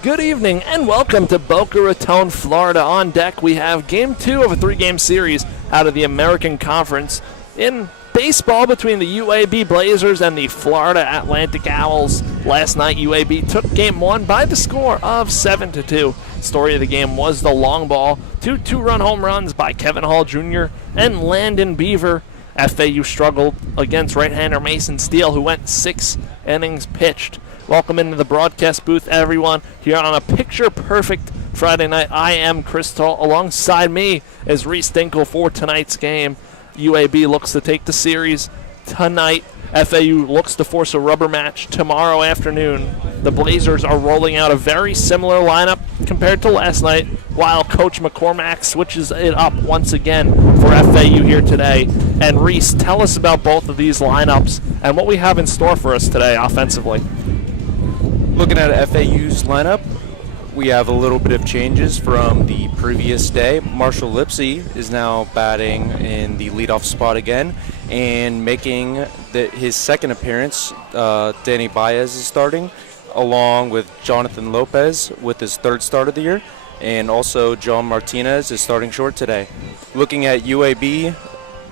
Good evening and welcome to Boca Raton, Florida. On deck, we have Game 2 of a 3-game series out of the American Conference in baseball between the UAB Blazers and the Florida Atlantic Owls. Last night, UAB took Game 1 by the score of 7-2. Story of the game was the long ball, two-run home runs by Kevin Hall Jr. and Landon Beaver. FAU struggled against right-hander Mason Steele, who went 6 innings pitched. Welcome into the broadcast booth, everyone, here on a picture-perfect Friday night. I am Chris Talt. Alongside me is Reece Dinkel for tonight's game. UAB looks to take the series tonight. FAU looks to force a rubber match tomorrow afternoon. The Blazers are rolling out a very similar lineup compared to last night, while Coach McCormack switches it up once again for FAU here today. And Reece, tell us about both of these lineups and what we have in store for us today offensively. Looking at FAU's lineup, we have a little bit of changes from the previous day. Marshall Lipsy is now batting in the leadoff spot again, and making his second appearance, Danny Baez is starting, along with Jonathan Lopez with his third start of the year, and also John Martinez is starting short today. Looking at UAB,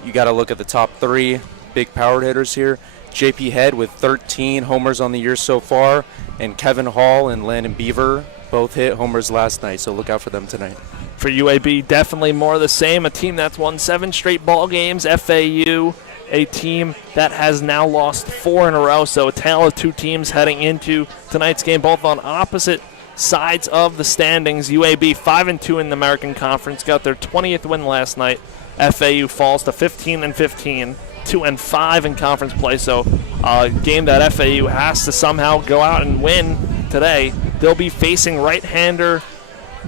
you got to look at the top three big power hitters here. JP Head with 13 homers on the year so far, and Kevin Hall and Landon Beaver both hit homers last night, so look out for them tonight. For UAB, definitely more of the same. A team that's won 7 straight ball games. FAU, a team that has now lost 4 in a row, so a tale of two teams heading into tonight's game, both on opposite sides of the standings. UAB 5-2 in the American Conference, got their 20th win last night. FAU falls to 15-15. 2-5 in conference play, so a game that FAU has to somehow go out and win today. They'll be facing right-hander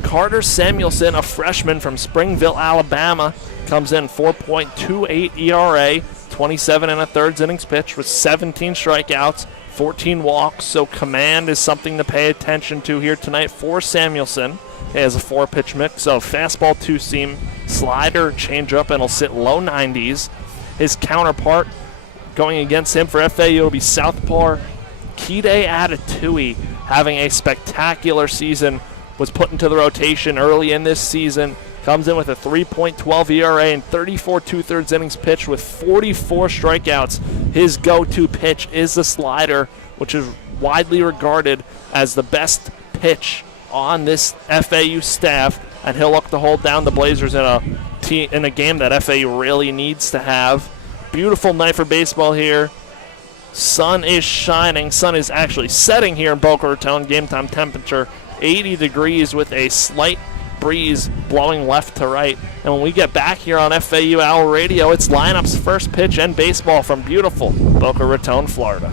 Carter Samuelson, a freshman from Springville, Alabama. Comes in 4.28 ERA, 27 1/3 innings pitched with 17 strikeouts, 14 walks, so command is something to pay attention to here tonight for Samuelson. He has a 4-pitch mix of fastball, 2-seam, slider, changeup, and he'll sit low 90s. His counterpart going against him for FAU will be southpaw Kide Atatui, having a spectacular season, was put into the rotation early in this season, comes in with a 3.12 ERA and 34 2/3 innings pitched with 44 strikeouts. His go-to pitch is the slider, which is widely regarded as the best pitch on this FAU staff, and he'll look to hold down the Blazers in a game that FAU really needs to have. Beautiful night for baseball here. Sun is shining. Sun is actually setting here in Boca Raton. Game time temperature 80 degrees with a slight breeze blowing left to right. And when we get back here on FAU Owl Radio, it's lineups, first pitch, and baseball from beautiful Boca Raton, Florida.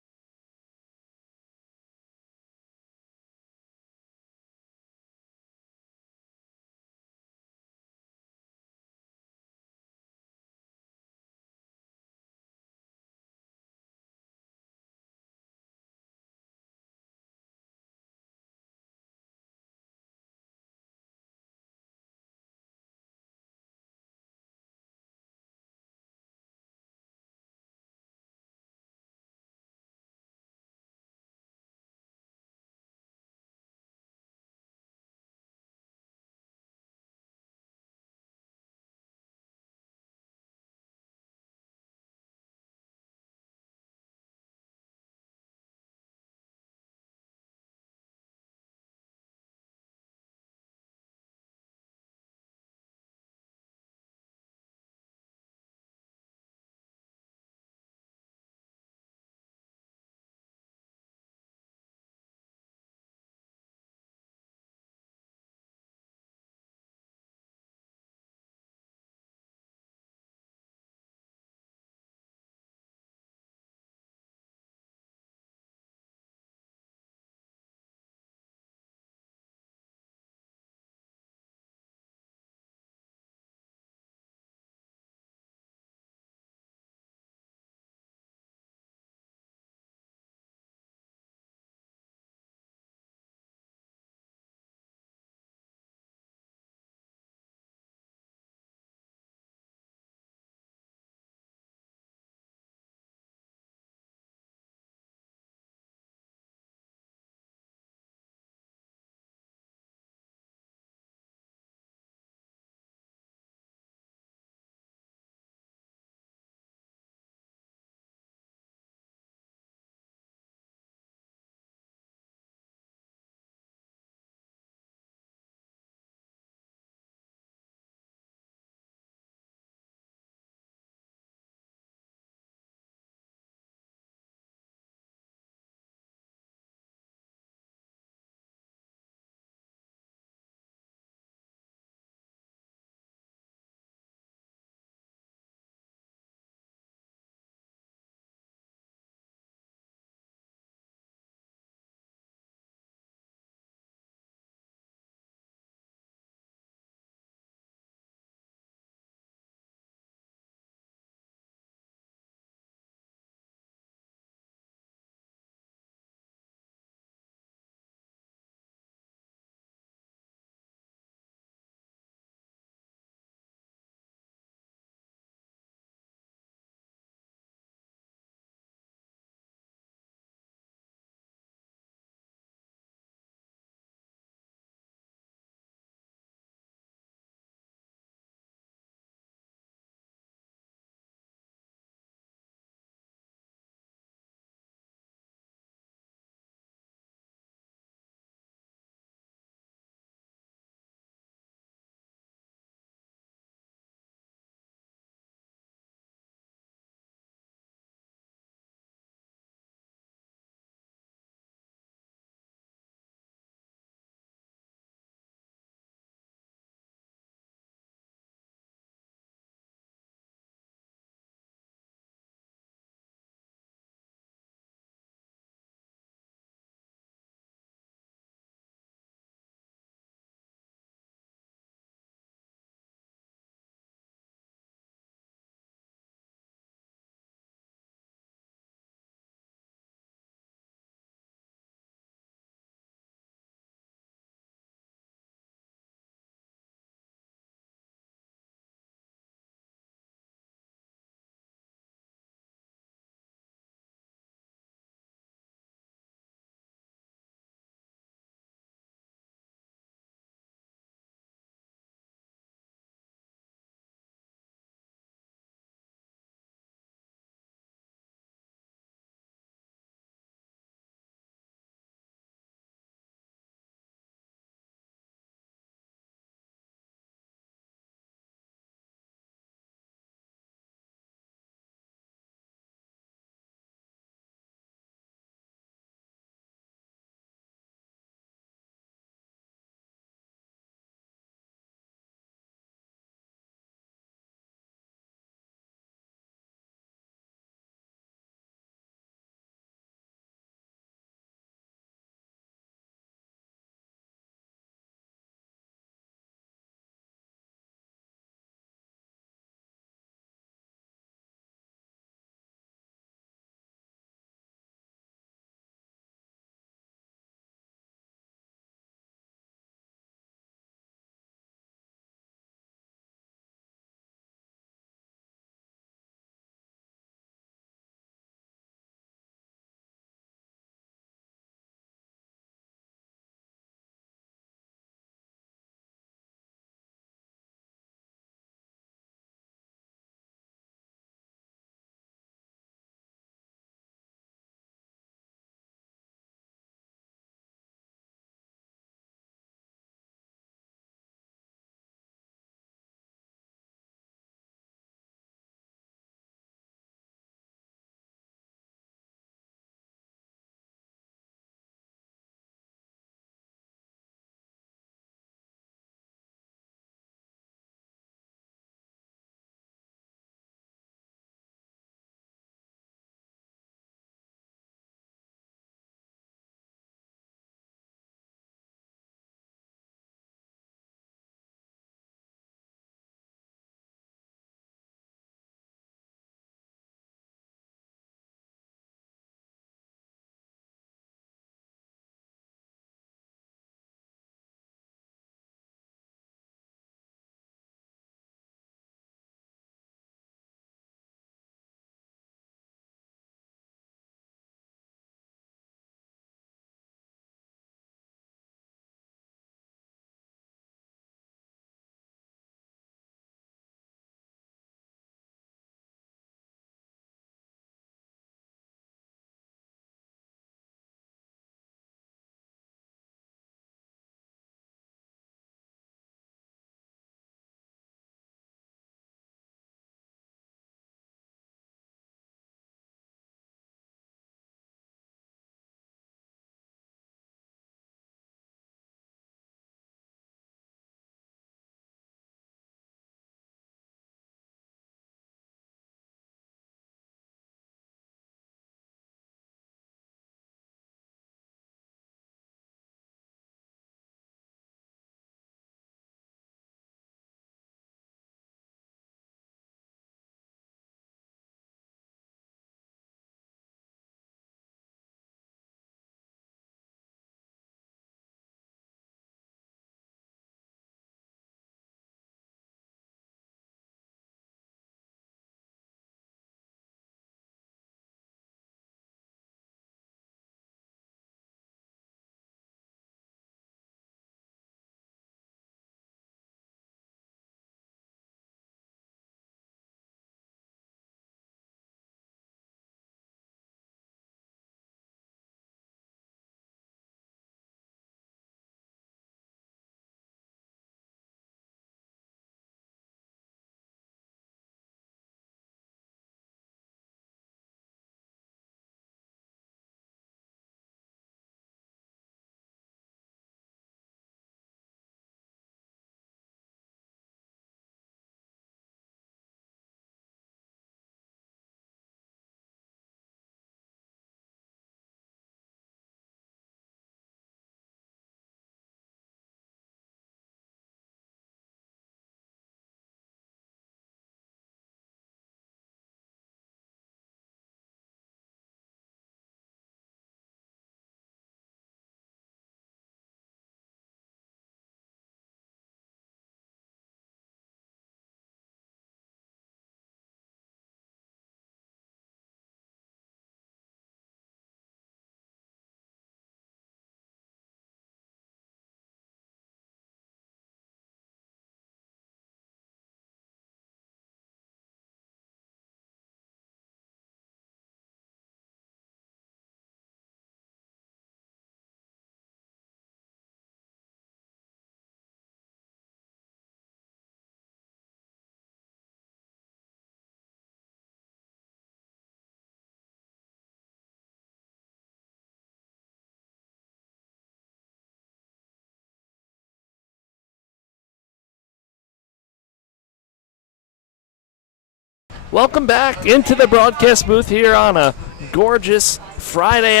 Welcome back into the broadcast booth here on a gorgeous Friday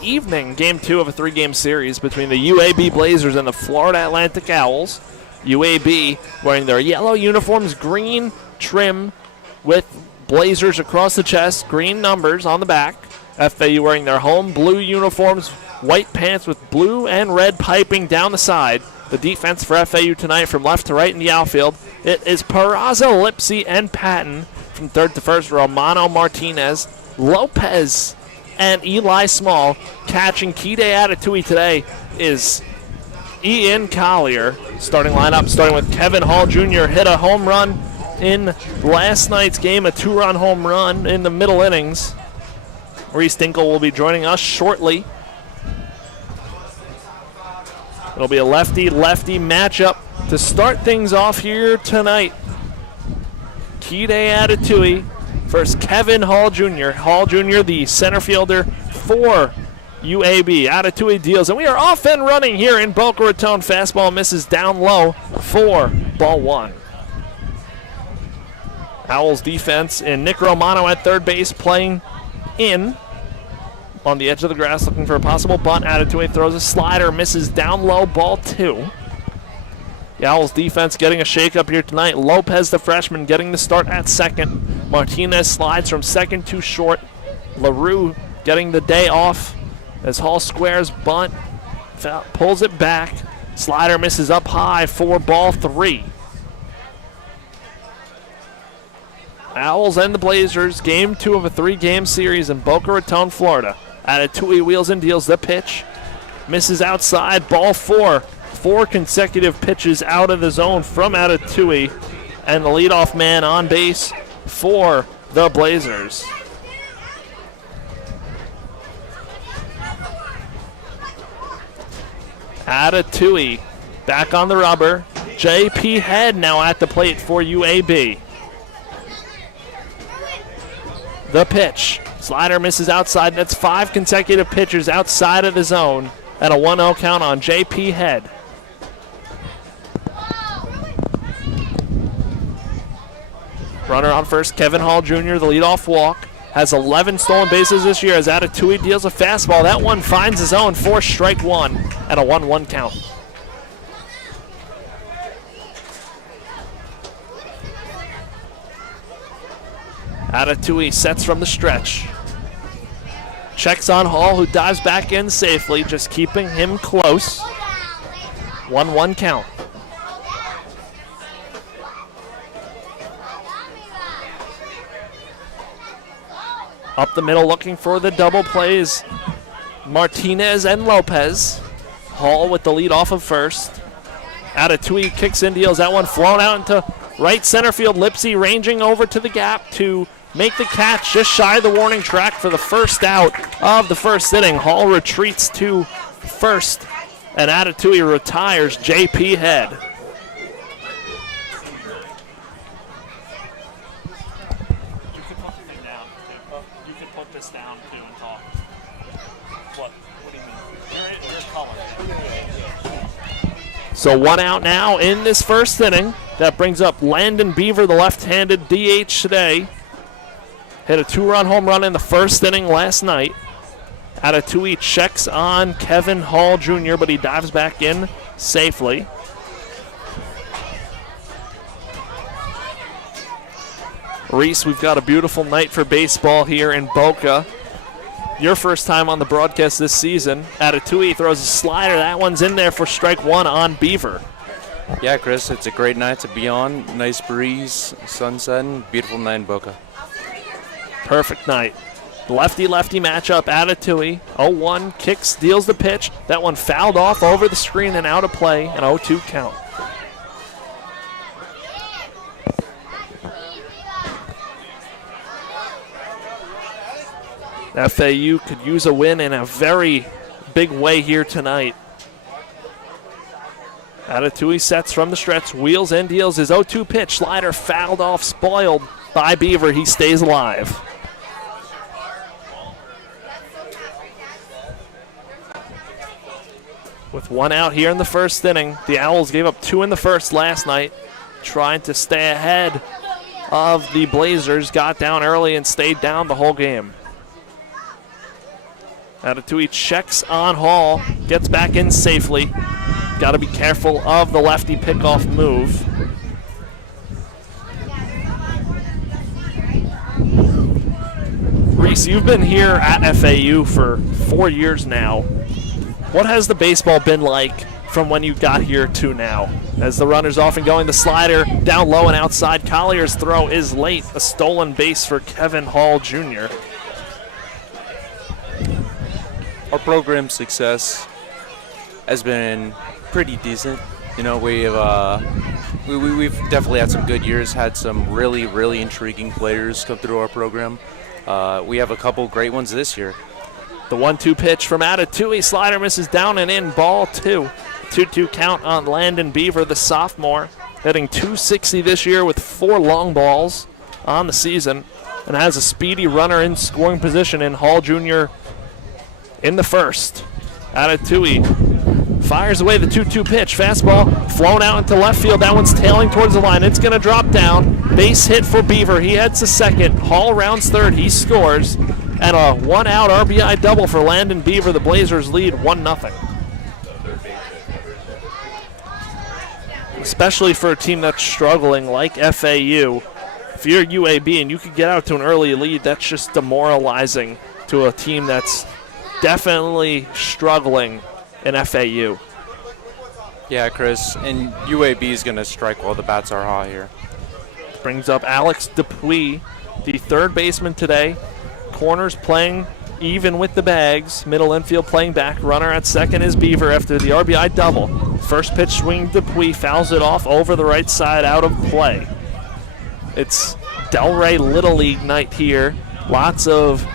evening, game 2 of a 3-game series between the UAB Blazers and the Florida Atlantic Owls. UAB wearing their yellow uniforms, green trim with Blazers across the chest, green numbers on the back. FAU wearing their home blue uniforms, white pants with blue and red piping down the side. The defense for FAU tonight from left to right in the outfield. It is Peraza, Lipsy, and Patton. From third to first, Romano Martinez, Lopez, and Eli Small. Catching Kide Atatui today is Ian Collier. Starting lineup, starting with Kevin Hall Jr. hit a home run in last night's game, a 2-run home run in the middle innings. Reece Dinkel will be joining us shortly. It'll be a lefty-lefty matchup to start things off here tonight. Kide Atatui versus Kevin Hall Jr. Hall Jr., the center fielder for UAB. Atatui deals, and we are off and running here in Boca Raton. Fastball misses down low for ball 1. Owls defense and Nick Romano at third base playing in. On the edge of the grass, looking for a possible bunt. Atatui throws a slider, misses down low, ball 2. The Owls defense getting a shakeup here tonight. Lopez, the freshman, getting the start at second. Martinez slides from second to short. LaRue getting the day off as Hall squares, bunt, pulls it back. Slider misses up high for ball 3. Owls and the Blazers, game 2 of a 3-game series in Boca Raton, Florida. Atatui wheels and deals the pitch. Misses outside, ball 4. 4 consecutive pitches out of the zone from Atatui. And the leadoff man on base for the Blazers. Atatui back on the rubber. J.P. Head now at the plate for UAB. The pitch. Slider misses outside. That's 5 consecutive pitchers outside of the zone. And a 1-0 count on J.P. Head. Runner on first, Kevin Hall Jr., the leadoff walk. Has 11 stolen bases this year as Atatui deals a fastball. That one finds his own for strike 1 and a 1-1 count. Atatui sets from the stretch. Checks on Hall, who dives back in safely, just keeping him close. 1-1 count. Up the middle looking for the double plays. Martinez and Lopez. Hall with the lead off of first. Atatui kicks in, deals that one, flown out into right center field. Lipsy ranging over to the gap to make the catch just shy of the warning track for the first out of the first inning. Hall retreats to first, and Atatui retires J.P. Head. You can put this down too and talk. What do you mean? Your color. So 1 out now in this first inning. That brings up Landon Beaver, the left-handed DH today. Hit a 2-run home run in the first inning last night. Atatui checks on Kevin Hall Jr., but he dives back in safely. Reece, we've got a beautiful night for baseball here in Boca. Your first time on the broadcast this season. Atatui throws a slider. That one's in there for strike 1 on Beaver. Yeah, Chris, it's a great night to be on. Nice breeze, sunset, beautiful night in Boca. Perfect night. Lefty-lefty matchup. Atatui 0-1, kicks, deals the pitch. That one fouled off over the screen and out of play. An 0-2 count. FAU could use a win in a very big way here tonight. Atatui sets from the stretch, wheels and deals his 0-2 pitch. Slider fouled off, spoiled by Beaver. He stays alive. With 1 out here in the first inning, the Owls gave up 2 in the first last night, trying to stay ahead of the Blazers got down early and stayed down the whole game. Atatui checks on Hall, gets back in safely. Got to be careful of the lefty pickoff move. Reece, you've been here at FAU for 4 years now. What has the baseball been like from when you got here to now? As the runner's off and going, the slider down low and outside. Collier's throw is late. A stolen base for Kevin Hall Jr. Our program success has been pretty decent. You know, we've definitely had some good years, had some really, really intriguing players come through our program. We have a couple great ones this year. The 1-2 pitch from Atatui. Slider misses down and in, ball 2. 2-2 count on Landon Beaver, the sophomore, hitting .260 this year with 4 long balls on the season, and has a speedy runner in scoring position in Hall Jr. in the first. Atatui fires away the 2-2 pitch. Fastball flown out into left field. That one's tailing towards the line. It's going to drop down. Base hit for Beaver. He heads to second. Hall rounds third. He scores. And a 1-out RBI double for Landon Beaver. The Blazers lead 1-0. Especially for a team that's struggling like FAU. If you're UAB and you could get out to an early lead, that's just demoralizing to a team that's definitely struggling in FAU. Yeah, Chris, and UAB is going to strike while the bats are hot here. Brings up Alex Dupuis, the third baseman today. Corners playing even with the bags. Middle infield playing back. Runner at second is Beaver after the RBI double. First pitch swing, Dupuis fouls it off over the right side, out of play. It's Delray Little League night here. Lots of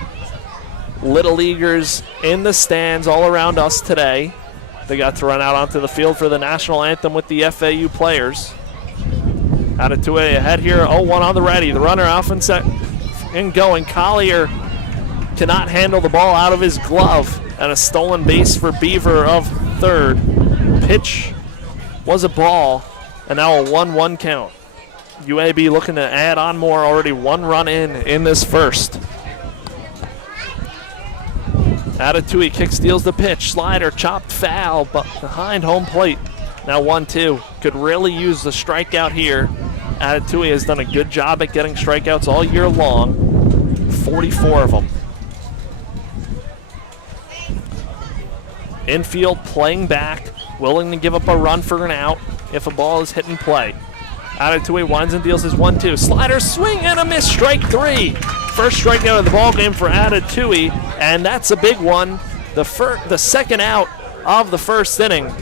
Little Leaguers in the stands all around us today. They got to run out onto the field for the national anthem with the FAU players. Atatui ahead here, 0-1 on the ready. The runner off and set and going. Collier cannot handle the ball out of his glove, and a stolen base for Beaver of third. Pitch was a ball, and now a 1-1 count. UAB looking to add on more, already 1 run in this first. Atatui kick steals the pitch. Slider chopped foul, but behind home plate. Now 1-2. Could really use the strikeout here. Atatui has done a good job at getting strikeouts all year long. 44 of them. Infield playing back, willing to give up a run for an out if a ball is hit and play. Atatui winds and deals his 1-2. Slider swing and a miss, strike 3. First strikeout of the ball game for Atatui, and that's a big one. The second out of the first inning,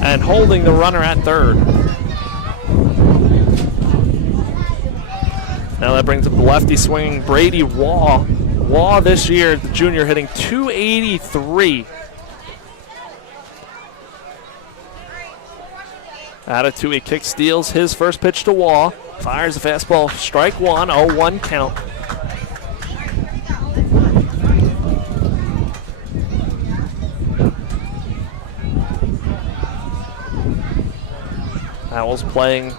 and holding the runner at third. Now that brings up the lefty swinging Brady Waugh. Waugh this year, the junior, hitting .283. Atatui kick steals his first pitch to Waugh. Fires a fastball, strike 1, 0-1 count. Owls playing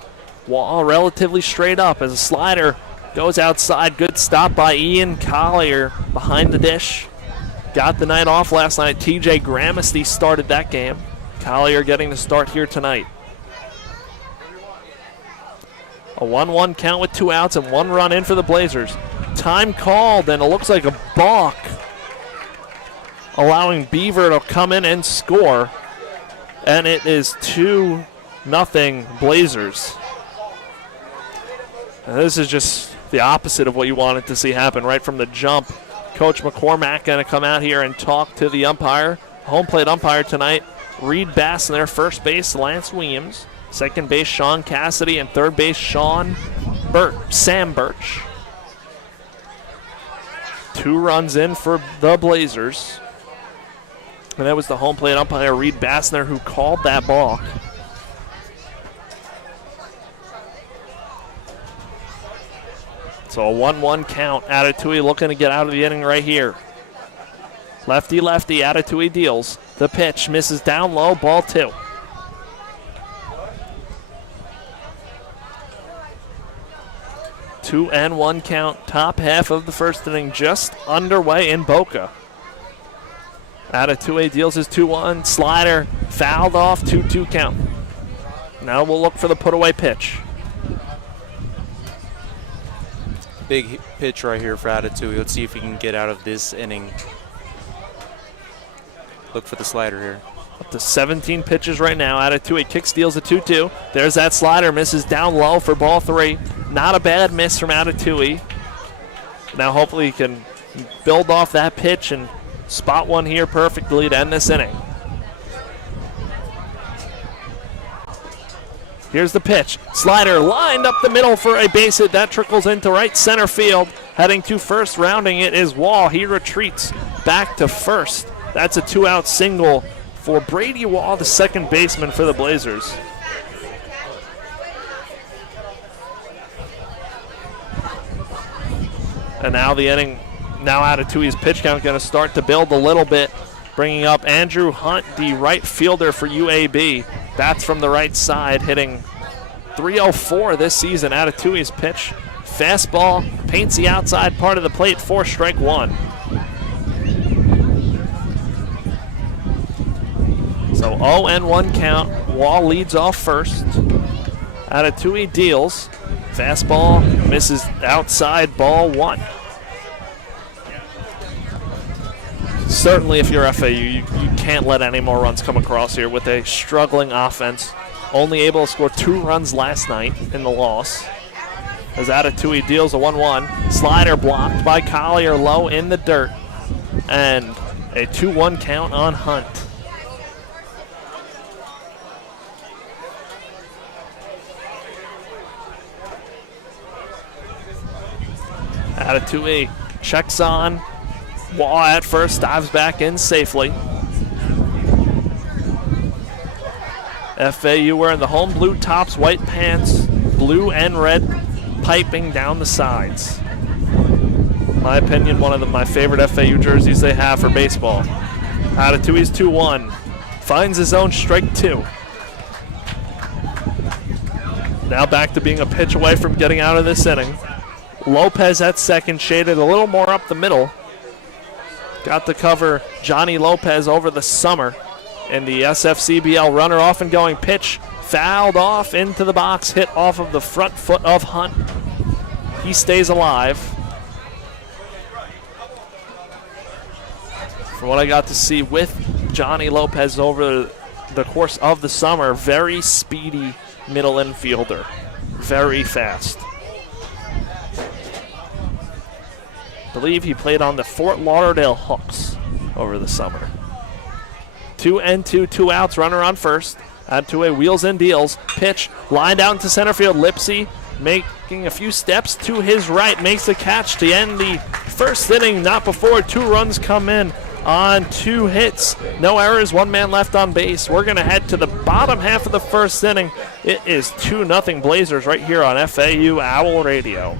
Waugh relatively straight up as a slider goes outside. Good stop by Ian Collier behind the dish. Got the night off last night. TJ Gramesty started that game. Collier getting the start here tonight. A 1-1 count with 2 outs and 1 run in for the Blazers. Time called, and it looks like a balk, allowing Beaver to come in and score. And it is 2-0 Blazers. And this is just the opposite of what you wanted to see happen right from the jump. Coach McCormack going to come out here and talk to the umpire. Home plate umpire tonight, Reed Bass, and their first base, Lance Williams. Second base, Sean Cassidy, and third base, Sam Birch. 2 runs in for the Blazers. And that was the home plate umpire, Reed Bassner, who called that balk. So a 1-1 count. Atatui looking to get out of the inning right here. Lefty, Atatui deals. The pitch misses down low, ball 2. 2-1 count. Top half of the first inning just underway in Boca. Out of 2A deals his 2-1. Slider fouled off, 2-2 count. Now we'll look for the put-away pitch. Big pitch right here for Atatui. Let's see if he can get out of this inning. Look for the slider here. Up to 17 pitches right now. Atatui kick steals a 2-2. There's that slider. Misses down low for ball 3. Not a bad miss from Atatui. Now hopefully he can build off that pitch and spot one here perfectly to end this inning. Here's the pitch. Slider lined up the middle for a base hit. That trickles into right center field. Heading to first, rounding it is Wall. He retreats back to first. That's a 2-out single for Brady Wall, the second baseman for the Blazers. And now the inning, now Atatui's pitch count going to start to build a little bit, bringing up Andrew Hunt, the right fielder for UAB. Bats from the right side, hitting .304 this season. Atatui's pitch, fastball, paints the outside part of the plate for strike one. So 0-1 count. Wall leads off first. Atatui deals. Fastball misses outside, ball one. Certainly if you're FAU, you can't let any more runs come across here with a struggling offense. Only able to score 2 runs last night in the loss. As Atatui deals a 1-1. Slider blocked by Collier low in the dirt. And a 2-1 count on Hunt. Atatui checks on. Wall at first, dives back in safely. FAU wearing the home blue tops, white pants, blue and red piping down the sides. My opinion, one of my favorite FAU jerseys they have for baseball. Atatui's 2-1. Finds his own strike 2. Now back to being a pitch away from getting out of this inning. Lopez at second, shaded a little more up the middle. Got to cover Johnny Lopez over the summer in the SFCBL. Runner off and going pitch. Fouled off into the box, hit off of the front foot of Hunt. He stays alive. From what I got to see with Johnny Lopez over the course of the summer, very speedy middle infielder. Very fast. I believe he played on the Fort Lauderdale Hawks over the summer. 2-2, 2 outs, runner on first. Atatui wheels and deals. Pitch, lined out into center field. Lipsy making a few steps to his right. Makes the catch to end the first inning. Not before 2 runs come in on 2 hits. No errors, 1 man left on base. We're going to head to the bottom half of the first inning. It is 2-0 Blazers right here on FAU Owl Radio.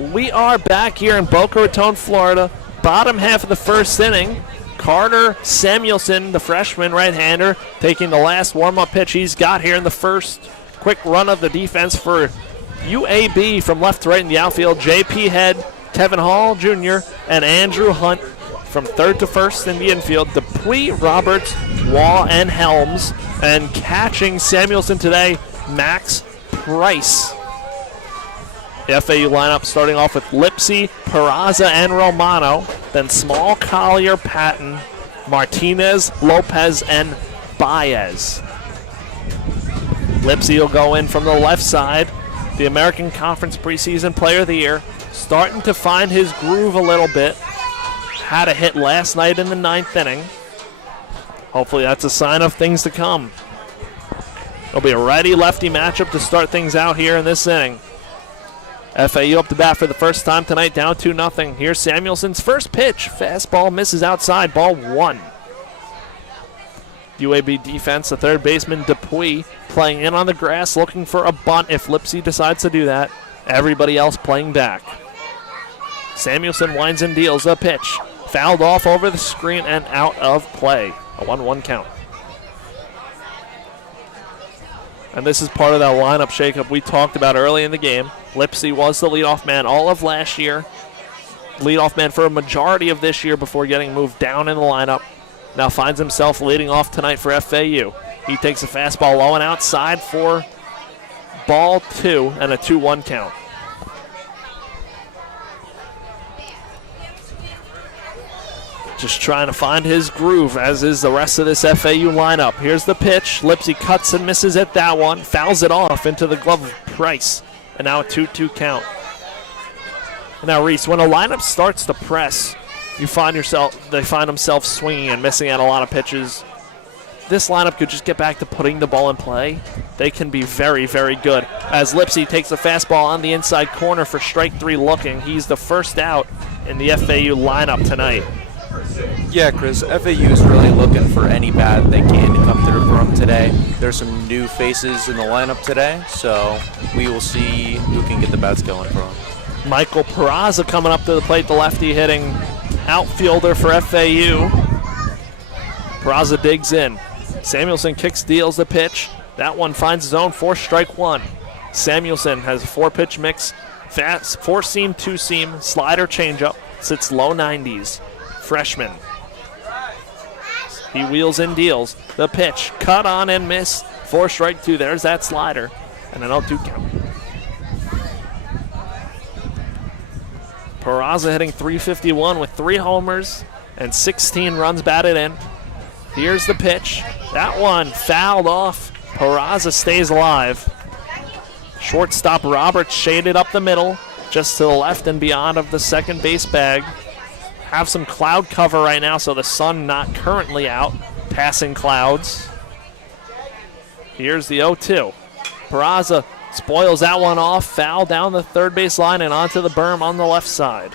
We are back here in Boca Raton, Florida. Bottom half of the first inning. Carter Samuelson, the freshman right-hander, taking the last warm-up pitch he's got here in the first. Quick run of the defense for UAB from left to right in the outfield. J.P. Head, Kevin Hall Jr., and Andrew Hunt from third to first in the infield. Dupuis, Roberts, Wall, and Helms. And catching Samuelson today, Max Price. The FAU lineup starting off with Lipsy, Peraza, and Romano. Then Small, Collier, Patton, Martinez, Lopez, and Baez. Lipsy will go in from the left side. The American Conference preseason player of the year. Starting to find his groove a little bit. Had a hit last night in the 9th inning. Hopefully that's a sign of things to come. It'll be a righty-lefty matchup to start things out here in this inning. FAU up to bat for the first time tonight, down 2-0. Here's Samuelson's first pitch. Fastball misses outside, ball 1. UAB defense, the third baseman Dupuis playing in on the grass, looking for a bunt if Lipsy decides to do that. Everybody else playing back. Samuelson winds and deals a pitch. Fouled off over the screen and out of play. A 1-1 count. And this is part of that lineup shakeup we talked about early in the game. Lipsy was the leadoff man all of last year. Leadoff man for a majority of this year before getting moved down in the lineup. Now finds himself leading off tonight for FAU. He takes a fastball low and outside for ball 2 and a 2-1 count. Just trying to find his groove, as is the rest of this FAU lineup. Here's the pitch. Lipsy cuts and misses at that one. Fouls it off into the glove of Price. And now a 2-2 count. And now Reece, when a lineup starts to press, they find themselves swinging and missing out a lot of pitches. This lineup could just get back to putting the ball in play. They can be very, very good. As Lipsy takes the fastball on the inside corner for strike 3 looking. He's the first out in the FAU lineup tonight. Yeah, Chris, FAU is really looking for any bat they can to come through from today. There's some new faces in the lineup today, so we will see who can get the bats going for them. Michael Peraza coming up to the plate, the lefty hitting outfielder for FAU. Peraza digs in. Samuelson kicks, deals the pitch. That one finds his own for strike 1. Samuelson has a 4-pitch mix. Fast, 4-seam, 2-seam, slider, changeup. Sits low 90s. Freshman. He wheels and deals. The pitch, cut on and miss for strike 2. There's that slider. And an 0-2 count. Peraza hitting .351 with 3 homers and 16 runs batted in. Here's the pitch. That one fouled off. Peraza stays alive. Shortstop Roberts shaded up the middle, just to the left and beyond of the second base bag. Have some cloud cover right now, so the sun not currently out. Passing clouds. Here's the 0-2. Peraza spoils that one off. Foul down the third base line and onto the berm on the left side.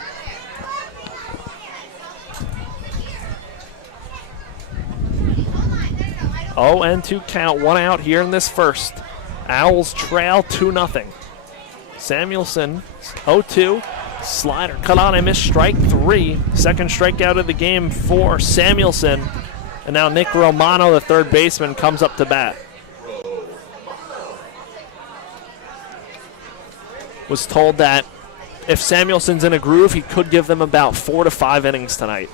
Oh, and 2 count. 1 out here in this first. Owls trail 2-0. Samuelson, 0-2. Slider cut on and missed, strike 3. Second strikeout of the game for Samuelson. And now Nick Romano, the third baseman, comes up to bat. Was told that if Samuelson's in a groove, he could give them about 4 to 5 innings tonight.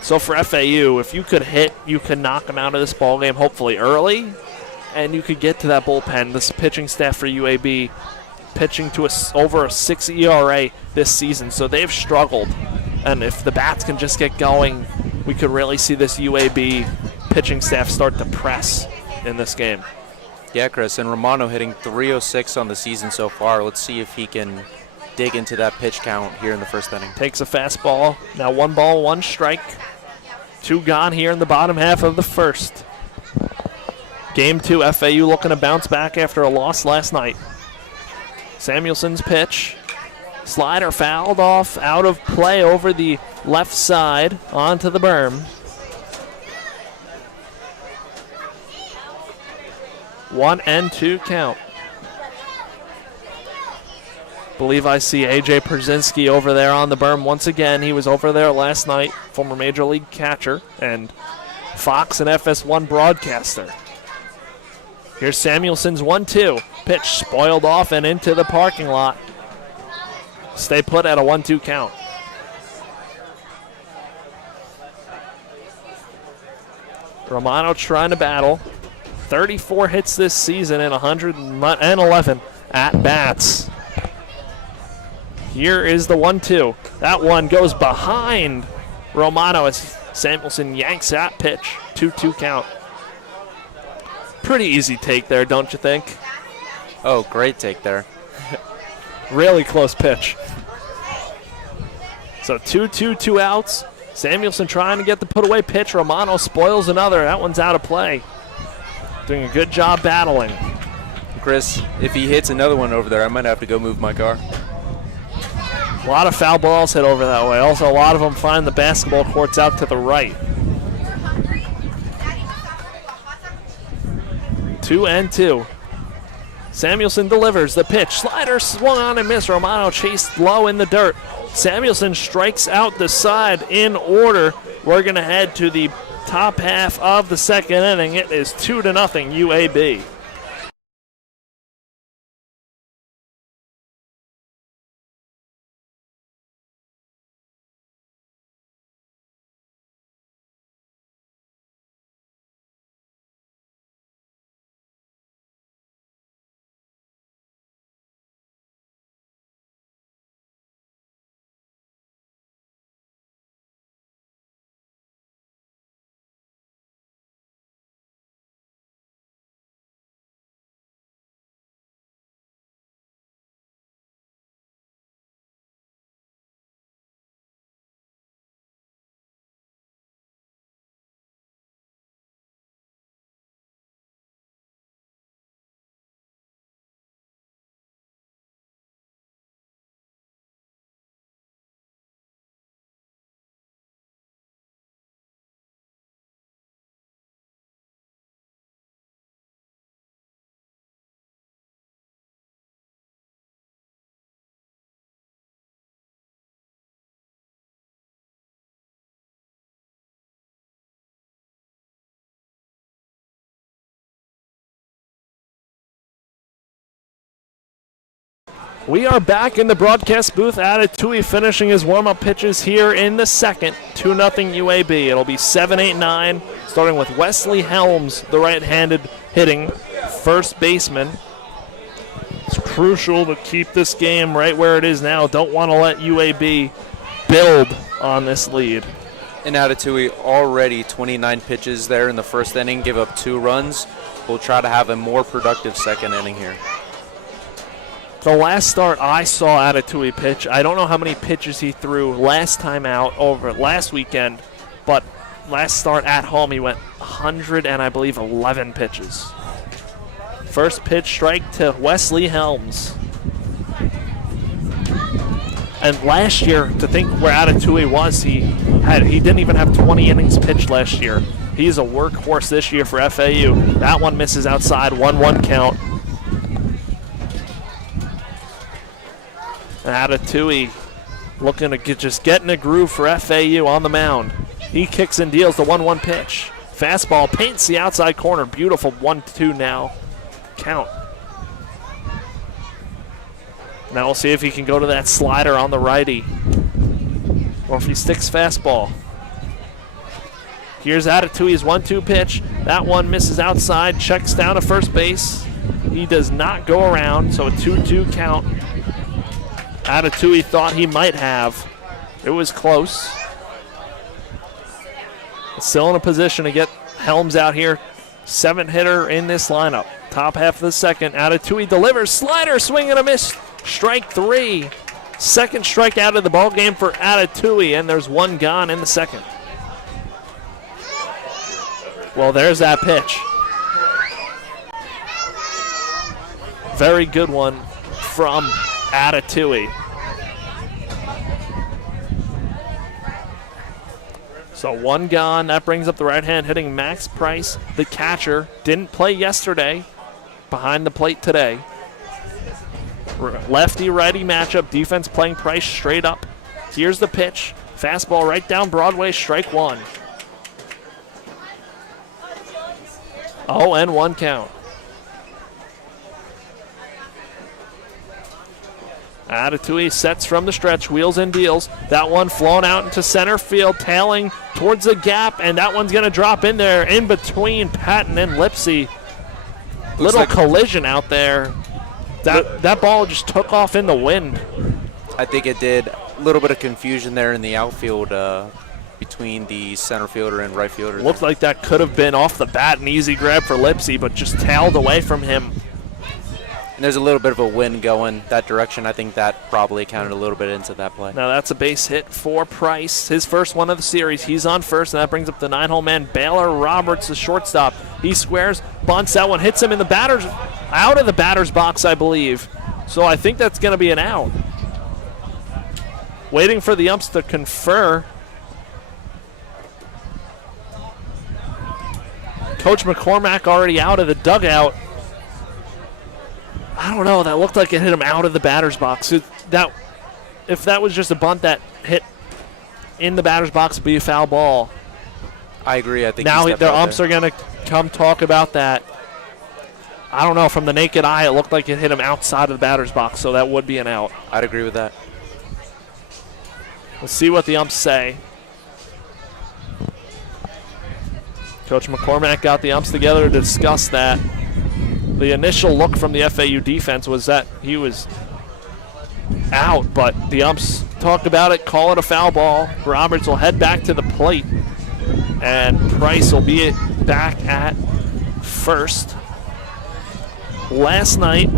So for FAU, if you could hit, you could knock them out of this ballgame hopefully early, and you could get to that bullpen. This pitching staff for UAB pitching to over a 6 ERA this season, so they've struggled. And if the bats can just get going, we could really see this UAB pitching staff start to press in this game. Yeah, Chris, and Romano hitting .306 on the season so far. Let's see if he can dig into that pitch count here in the first inning. Takes a fastball. Now 1 ball, 1 strike. 2 gone here in the bottom half of the first. Game 2, FAU looking to bounce back after a loss last night. Samuelson's pitch. Slider fouled off, out of play over the left side onto the berm. 1-2 count. Believe I see A.J. Przynski over there on the berm once again. He was over there last night, former Major League catcher and Fox and FS1 broadcaster. Here's Samuelson's 1-2. Pitch spoiled off and into the parking lot. Stay put at a 1-2 count. Romano trying to battle. 34 hits this season and 111 at-bats. Here is the 1-2. That one goes behind Romano as Samuelson yanks that pitch. 2-2 count. Pretty easy take there, don't you think? Oh, great take there. Really close pitch. So 2-2, 2 outs. Samuelson trying to get the put-away pitch. Romano spoils another. That one's out of play. Doing a good job battling. Chris, if he hits another one over there, I might have to go move my car. A lot of foul balls hit over that way. Also, a lot of them find the basketball courts out to the right. 2-2. Samuelson delivers the pitch. Slider swung on and missed. Romano chased low in the dirt. Samuelson strikes out the side in order. We're going to head to the top half of the second inning. It is 2-0 UAB. We are back in the broadcast booth. Atatui finishing his warm-up pitches here in the second. 2-0 UAB. It'll be 7, 8, 9, starting with Wesley Helms, the right-handed hitting first baseman. It's crucial to keep this game right where it is now. Don't want to let UAB build on this lead. And Atatui already 29 pitches there in the first inning, give up 2 runs. We'll try to have a more productive second inning here. The last start I saw Atatui pitch, I don't know how many pitches he threw last time out over last weekend, but last start at home he went 100 and I believe 11 pitches. First pitch strike to Wesley Helms. And last year, to think where Atatui was, he didn't even have 20 innings pitched last year. He's a workhorse this year for FAU. That one misses outside, 1-1 count. Atatui looking to just get in a groove for FAU on the mound. He kicks and deals the 1-1 pitch. Fastball paints the outside corner. Beautiful 1-2 now. Count. Now we'll see if he can go to that slider on the righty or if he sticks fastball. Here's Atatui's 1-2 pitch. That one misses outside, checks down to first base. He does not go around, so a 2-2 count. Atatui thought he might have. It was close. Still in a position to get Helms out here. 7th hitter in this lineup. Top half of the second. Atatui delivers. Slider, swing and a miss. Strike 3. Second strikeout of the ball game for Atatui, and there's 1 gone in the second. Well, there's that pitch. Very good one from Atatui. So 1 gone. That brings up the right hand hitting Max Price, the catcher. Didn't play yesterday. Behind the plate today. Lefty-righty matchup. Defense playing Price straight up. Here's the pitch. Fastball right down Broadway, strike one. 0-1 count. Atatui sets from the stretch, wheels and deals. That one flown out into center field, tailing towards the gap, and that one's going to drop in there in between Patton and Lipsy. Little collision out there. That ball just took off in the wind. I think it did. A little bit of confusion there in the outfield between the center fielder and right fielder. Looked like that could have been off the bat an easy grab for Lipsy, but just tailed away from him. And there's a little bit of a wind going that direction. I think that probably counted a little bit into that play. Now that's a base hit for Price. His first one of the series. He's on first, and that brings up the 9-hole man, Baylor Roberts, the shortstop. He squares, bunts. That one hits him in the batter's, out of the batter's box, I believe. So I think that's going to be an out. Waiting for the umps to confer. Coach McCormack already out of the dugout. I don't know. That looked like it hit him out of the batter's box. If that was just a bunt that hit in the batter's box, it'd be a foul ball. I agree. I think now the umps are going to come talk about that. I don't know. From the naked eye, it looked like it hit him outside of the batter's box, so that would be an out. I'd agree with that. Let's see what the umps say. Coach McCormack got the umps together to discuss that. The initial look from the FAU defense was that he was out, but the umps talked about it, call it a foul ball. Roberts will head back to the plate, and Price will be back at first. Last night,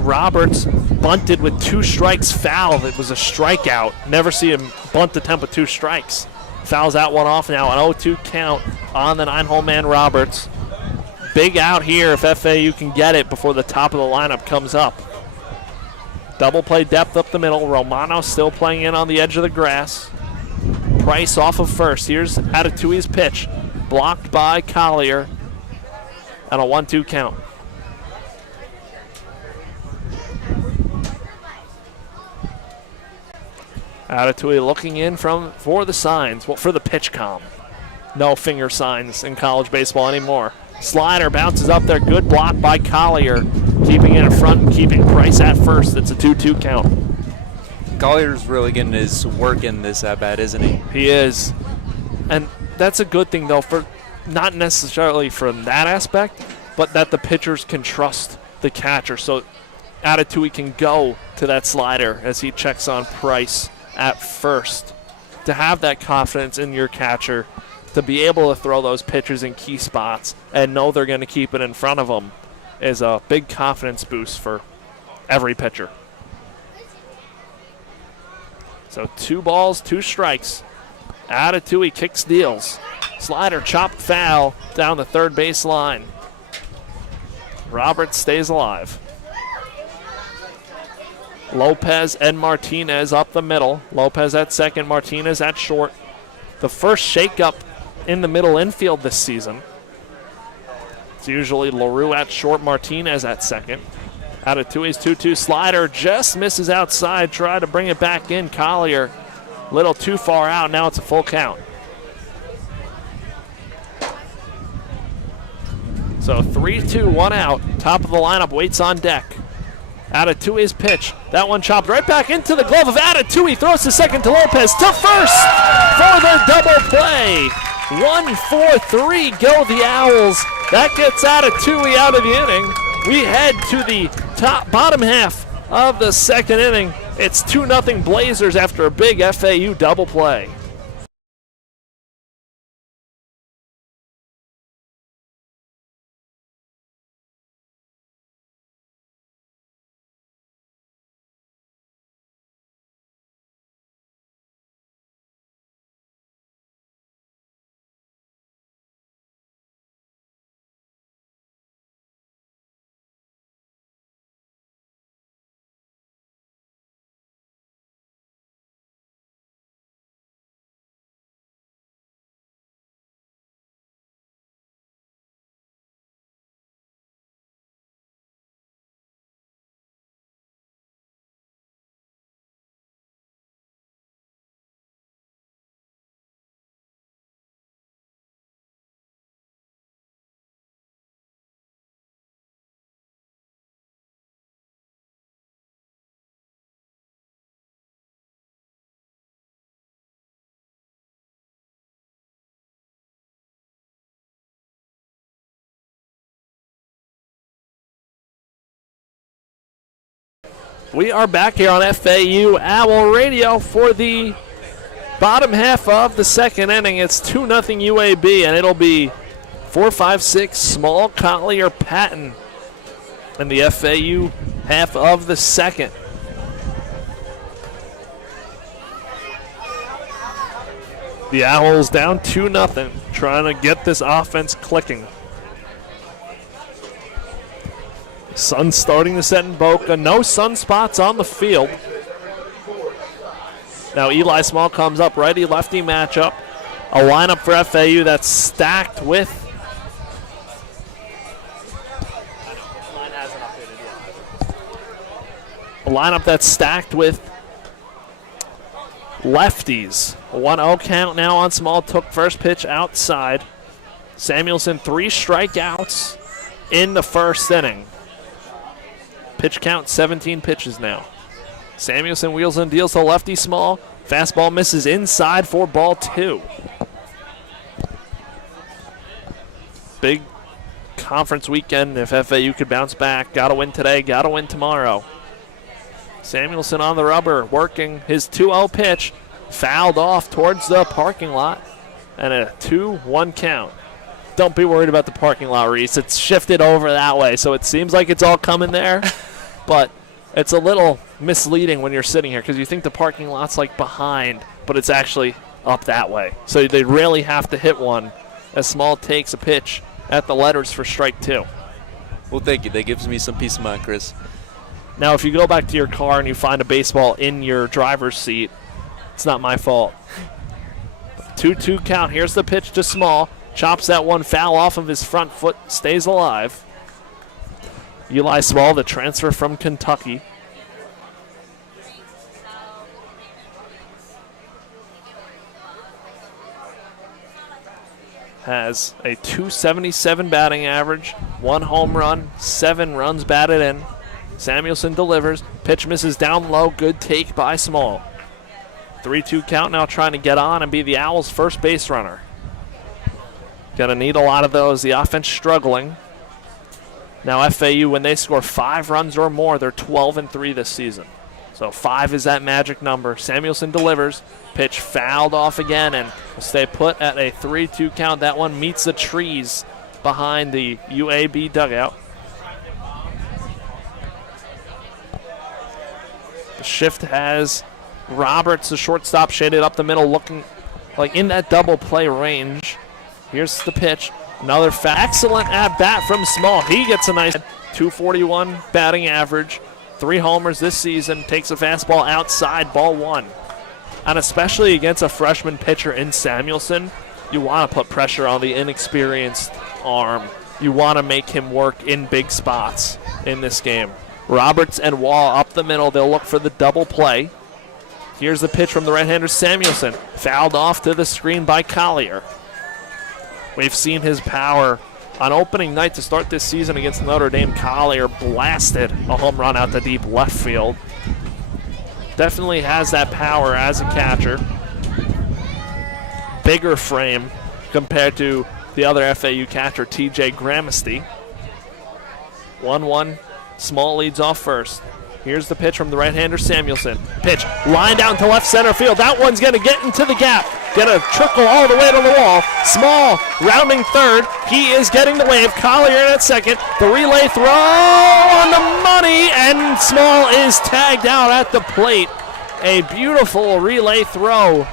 Roberts bunted with 2 strikes foul. It was a strikeout. Never see him bunt attempt with 2 strikes. Fouls that one off now, an 0-2 count on the 9-hole man Roberts. Big out here if FAU can get it before the top of the lineup comes up. Double play depth up the middle. Romano still playing in on the edge of the grass. Price off of first. Here's Atatui's pitch. Blocked by Collier. And a 1-2 count. Atatui looking in for the signs, well, for the pitch comm. No finger signs in college baseball anymore. Slider bounces up there. Good block by Collier. Keeping it in front and keeping Price at first. It's a 2-2 count. Collier's really getting his work in this at-bat, isn't he? He is. And that's a good thing, though, for not necessarily from that aspect, but that the pitchers can trust the catcher. So Atatui can go to that slider as he checks on Price at first. To have that confidence in your catcher, to be able to throw those pitches in key spots and know they're going to keep it in front of them is a big confidence boost for every pitcher. So 2 balls, 2 strikes. Atatui kicks, deals. Slider chopped foul down the third base line. Roberts stays alive. Lopez and Martinez up the middle. Lopez at second, Martinez at short. The first shakeup in the middle infield this season. It's usually LaRue at short, Martinez at second. Atatui's 2-2 slider just misses outside. Try to bring it back in. Collier a little too far out. Now it's a full count. So 3-2, 1 out. Top of the lineup waits on deck. Atatui's pitch. That one chopped right back into the glove of Atatui. Throws to second to Lopez. To first for the double play. 1-4-3 go the Owls. That gets Atatui out of the inning. We head to the bottom half of the second inning. It's 2-0 Blazers after a big FAU double play. We are back here on FAU Owl Radio for the bottom half of the second inning. It's 2-0 UAB, and it'll be 4-5-6 Small, Collier, Patton in the FAU half of the second. The Owls down 2-0, trying to get this offense clicking. Sun starting to set in Boca. No sunspots on the field. Now Eli Small comes up, righty-lefty matchup. A lineup for FAU that's stacked with. A lineup that's stacked with lefties. A 1-0 count now on Small. Took first pitch outside. Samuelson 3 strikeouts in the first inning. Pitch count 17 pitches now. Samuelson wheels and deals to lefty Small. Fastball misses inside for ball 2. Big conference weekend if FAU could bounce back. Got to win today, got to win tomorrow. Samuelson on the rubber, working his 2-0 pitch. Fouled off towards the parking lot. And a 2-1 count. Don't be worried about the parking lot, Reese. It's shifted over that way, so it seems like it's all coming there. But it's a little misleading when you're sitting here because you think the parking lot's like behind, but it's actually up that way. So they really have to hit one as Small takes a pitch at the letters for strike 2. Well, thank you. That gives me some peace of mind, Chris. Now, if you go back to your car and you find a baseball in your driver's seat, it's not my fault. 2-2 count. Here's the pitch to Small. Chops that one foul off of his front foot, stays alive. Eli Small, the transfer from Kentucky. Has a .277 batting average, 1 home run, 7 runs batted in. Samuelson delivers. Pitch misses down low. Good take by Small. 3-2 count now, trying to get on and be the Owls' first base runner. Gonna need a lot of those. The offense struggling. Now FAU, when they score 5 runs or more, they're 12-3 this season. So 5 is that magic number. Samuelson delivers. Pitch fouled off again and will stay put at a 3-2 count. That one meets the trees behind the UAB dugout. The shift has Roberts, the shortstop, shaded up the middle, looking like in that double play range. Here's the pitch. Another excellent at-bat from Small. He gets a nice .241 batting average. 3 homers this season. Takes a fastball outside, ball 1. And especially against a freshman pitcher in Samuelson, you want to put pressure on the inexperienced arm. You want to make him work in big spots in this game. Roberts and Wall up the middle. They'll look for the double play. Here's the pitch from the right-hander Samuelson. Fouled off to the screen by Collier. We've seen his power on opening night to start this season against Notre Dame. Collier blasted a home run out to deep left field. Definitely has that power as a catcher. Bigger frame compared to the other FAU catcher, TJ Gramesty. 1-1, Small leads off first. Here's the pitch from the right-hander Samuelson. Pitch lined down to left center field. That one's going to get into the gap. Going to trickle all the way to the wall. Small rounding third. He is getting the wave. Collier in at second. The relay throw on the money, and Small is tagged out at the plate. A beautiful relay throw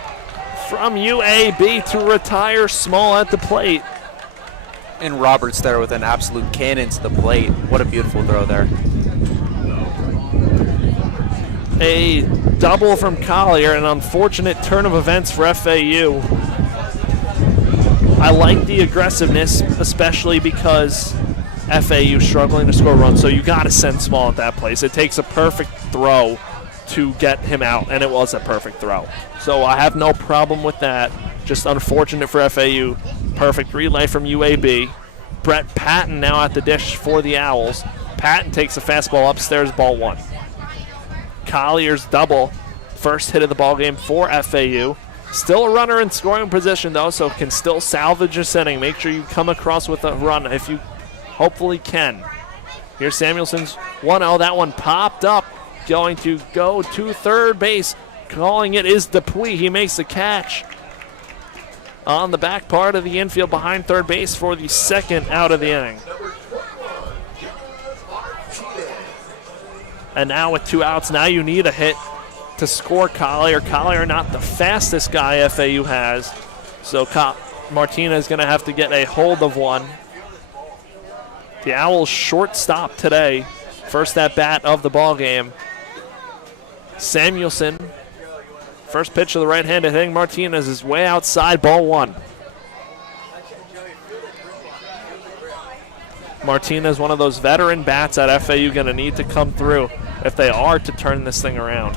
from UAB to retire Small at the plate. And Roberts there with an absolute cannon to the plate. What a beautiful throw there. A double from Collier, an unfortunate turn of events for FAU. I like the aggressiveness, especially because FAU struggling to score runs, so you got to send Small at that place. It takes a perfect throw to get him out, and it was a perfect throw. So I have no problem with that. Just unfortunate for FAU. Perfect relay from UAB. Brett Patton now at the dish for the Owls. Patton takes a fastball upstairs, ball 1. Collier's double, first hit of the ball game for FAU. Still a runner in scoring position though, so can still salvage this inning. Make sure you come across with a run if you hopefully can. Here's Samuelson's 1-0. That one popped up going to go to third base. Calling it is Dupuis. He makes the catch on the back part of the infield behind third base for the second out of the inning. And now with 2 outs, now you need a hit to score Collier. Collier not the fastest guy FAU has, so Martinez is going to have to get a hold of one. The Owls shortstop today, first at bat of the ball game. Samuelson, first pitch of the right-handed hitting Martinez is way outside, ball 1. Martinez, one of those veteran bats at FAU, going to need to come through if they are to turn this thing around.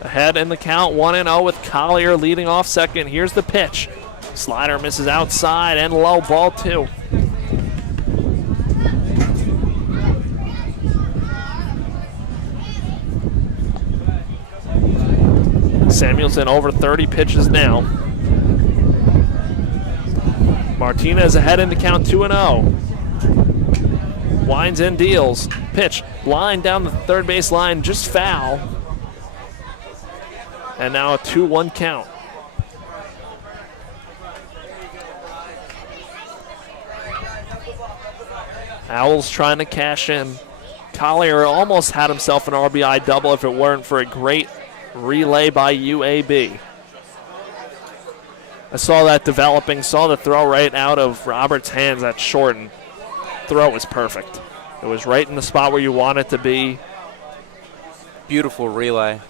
Ahead in the count, 1-0 with Collier leading off second. Here's the pitch. Slider misses outside and low, ball 2. Samuelson over 30 pitches now. Martinez ahead in the count, 2-0. Winds in, deals. Pitch, line down the third base line, just foul. And now a 2-1 count. Owls trying to cash in. Collier almost had himself an RBI double if it weren't for a great relay by UAB. I saw that developing, saw the throw right out of Robert's hands at short, and throw was perfect. It was right in the spot where you want it to be. Beautiful relay.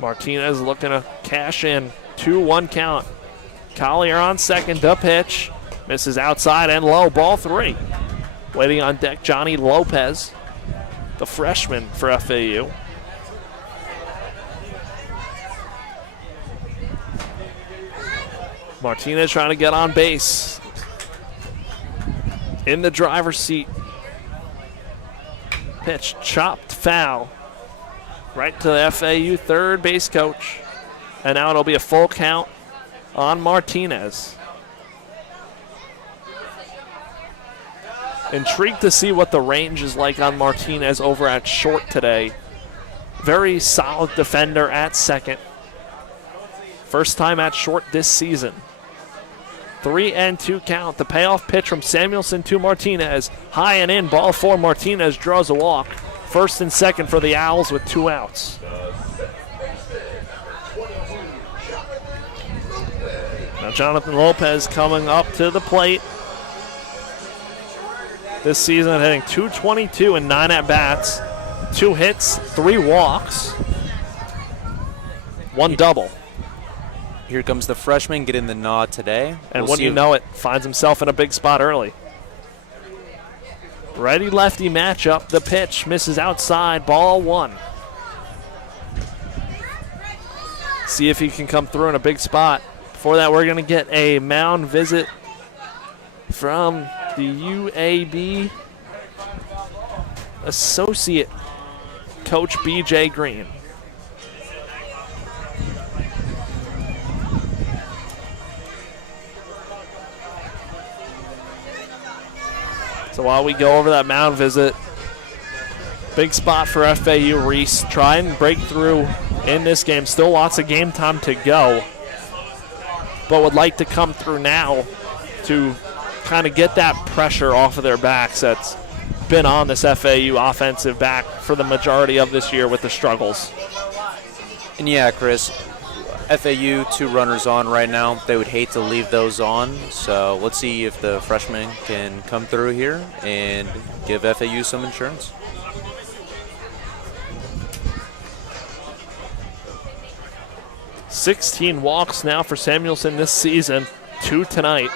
Martinez looking to cash in. 2-1 count. Collier on second, the pitch. Misses outside and low, ball 3. Waiting on deck, Johnny Lopez, the freshman for FAU. Martinez trying to get on base. In the driver's seat. Pitch chopped foul. Right to the FAU third base coach. And now it'll be a full count on Martinez. Intrigued to see what the range is like on Martinez over at short today. Very solid defender at second. First time at short this season. 3-2 count. The payoff pitch from Samuelson to Martinez. High and in, ball 4. Martinez draws a walk. First and second for the Owls with 2 outs. Now Jonathan Lopez coming up to the plate. This season hitting .222 in 9 at-bats. 2 hits, 3 walks, 1 double. Here comes the freshman getting the nod today. And when you know it, finds himself in a big spot early. Righty-lefty matchup. The pitch misses outside. Ball 1. See if he can come through in a big spot. Before that, we're going to get a mound visit from the UAB associate coach B.J. Green. So while we go over that mound visit, big spot for FAU. Reece try and break through in this game. Still lots of game time to go, but would like to come through now to kind of get that pressure off of their backs that's been on this FAU offensive back for the majority of this year with the struggles. And yeah, Chris, FAU 2 runners on right now. They would hate to leave those on, so let's see if the freshman can come through here and give FAU some insurance. $16 walks now for Samuelson this season, 2 tonight.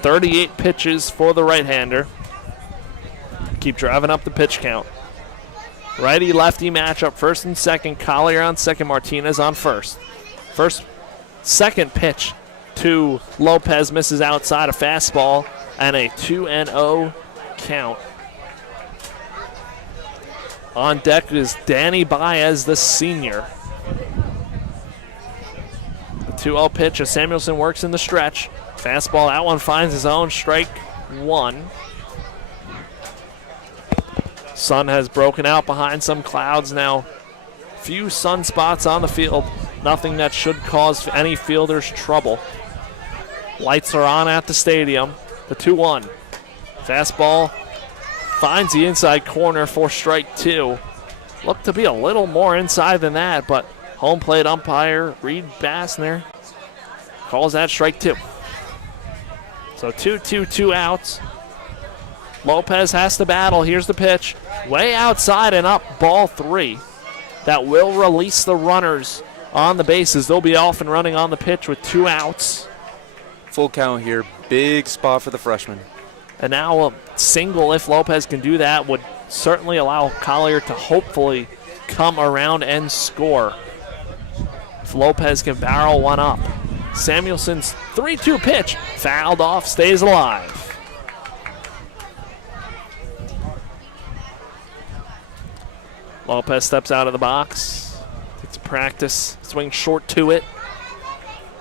38 pitches for the right-hander. Keep driving up the pitch count. Righty-lefty matchup, first and second. Collier on second, Martinez on first. Second pitch to Lopez, misses outside, a fastball, and a 2-0 count. On deck is Danny Baez, the senior. The 2-0 pitch as Samuelson works in the stretch. Fastball, that one finds his own, strike 1. Sun has broken out behind some clouds now. Few sunspots on the field. Nothing that should cause any fielders trouble. Lights are on at the stadium. The 2-1. Fastball finds the inside corner for strike 2. Looked to be a little more inside than that, but home plate umpire Reed Bassner calls that strike 2. So 2-2, 2 outs. Lopez has to battle. Here's the pitch. Way outside and up, ball 3. That will release the runners on the bases. They'll be off and running on the pitch with 2 outs. Full count here. Big spot for the freshman. And now a single, if Lopez can do that, would certainly allow Collier to hopefully come around and score. If Lopez can barrel one up. Samuelson's 3-2 pitch, fouled off, stays alive. Lopez steps out of the box, takes a practice, swings short to it.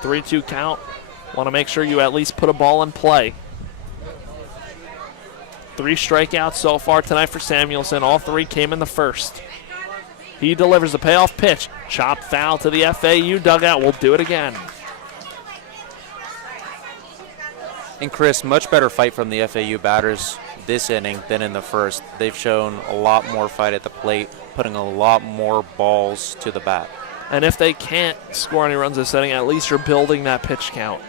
3-2 count. Want to make sure you at least put a ball in play. 3 strikeouts so far tonight for Samuelson. All 3 came in the first. He delivers a payoff pitch. Chop foul to the FAU dugout. We'll do it again. And Chris, much better fight from the FAU batters this inning than in the first. They've shown a lot more fight at the plate, putting a lot more balls to the bat. And if they can't score any runs this inning, at least you're building that pitch count.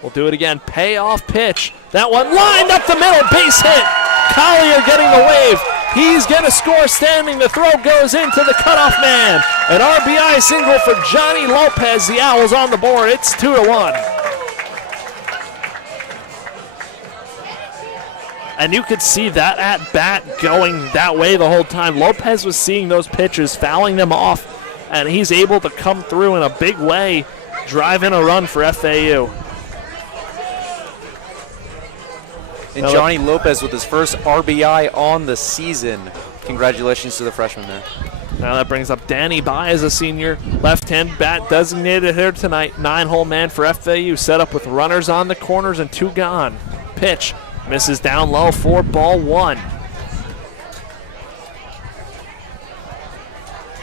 We'll do it again. Payoff pitch. That one lined up the middle. Base hit. Collier getting the wave. He's going to score standing. The throw goes into the cutoff man. An RBI single for Johnny Lopez. The Owls on the board. It's 2-1. And you could see that at bat going that way the whole time. Lopez was seeing those pitches, fouling them off, and he's able to come through in a big way, drive in a run for FAU. And Johnny Lopez with his first RBI on the season. Congratulations to the freshman there. Now that brings up Danny Baez, a senior, left-hand bat designated here tonight. 9-hole man for FAU, set up with runners on the corners and 2 gone. Pitch misses down low for ball 1.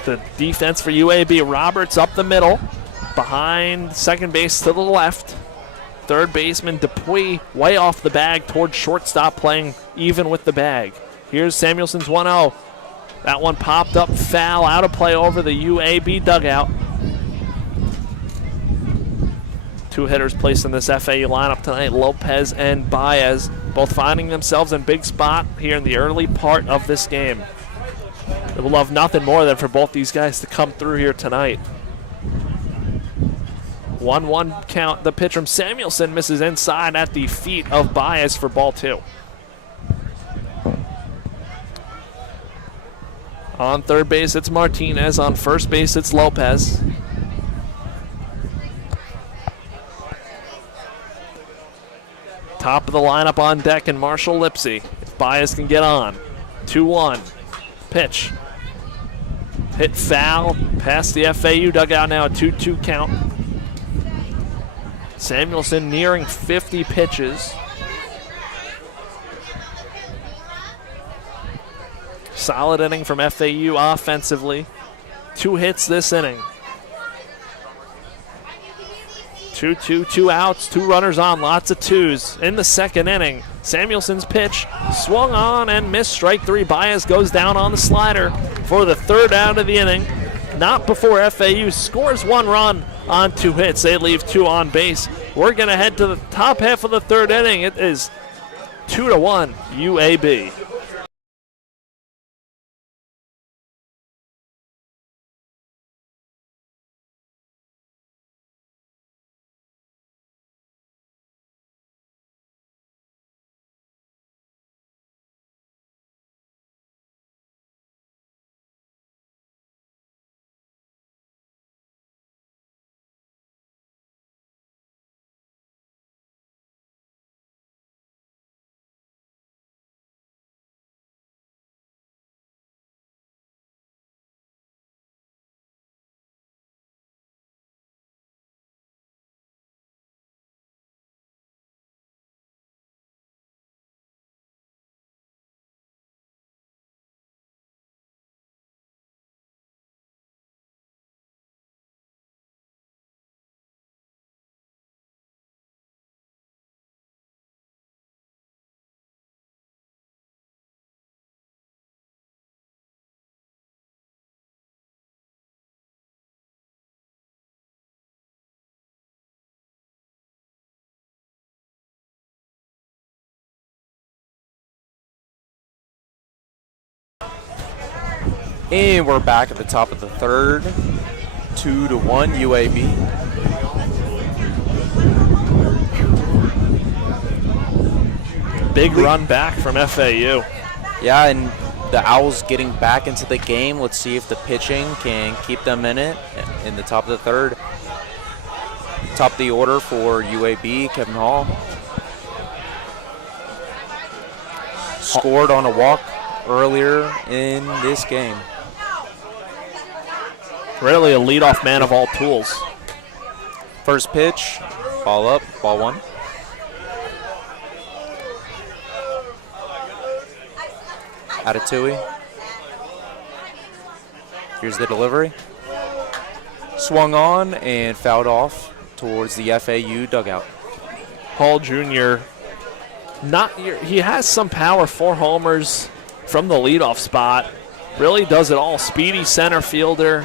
The defense for UAB, Roberts up the middle, behind second base to the left. Third baseman Dupuis way off the bag towards shortstop, playing even with the bag. Here's Samuelson's 1-0. That one popped up foul, out of play over the UAB dugout. 2 hitters placed in this FAU lineup tonight, Lopez and Baez, both finding themselves in big spot here in the early part of this game. They will love nothing more than for both these guys to come through here tonight. 1-1 count. The pitch from Samuelson misses inside at the feet of Baez for ball 2. On third base, it's Martinez. On first base, it's Lopez. Top of the lineup on deck, and Marshall Lipsy. If Baez can get on. 2-1. Pitch. Hit foul past the FAU dugout now. A 2-2 count. Samuelson nearing 50 pitches. Solid inning from FAU offensively. 2 hits this inning. 2-2, 2 outs, 2 runners on, lots of 2s. In the second inning, Samuelson's pitch swung on and missed. Strike 3. Baez goes down on the slider for the 3rd out of the inning. Not before FAU scores 1 run on 2 hits. They leave 2 on base. We're going to head to the top half of the 3rd inning. It is 2-1 UAB. And we're back at the top of the third. 2-1 UAB. Big run back from FAU. Yeah, and the Owls getting back into the game. Let's see if the pitching can keep them in it in the top of the third. Top of the order for UAB, Kevin Hall. Scored on a walk earlier in this game. Really a leadoff man of all tools. First pitch, ball up, ball one. Atatui. Here's the delivery. Swung on and fouled off towards the FAU dugout. Hall Jr. He has some power, 4 homers from the leadoff spot. Really does it all. Speedy center fielder.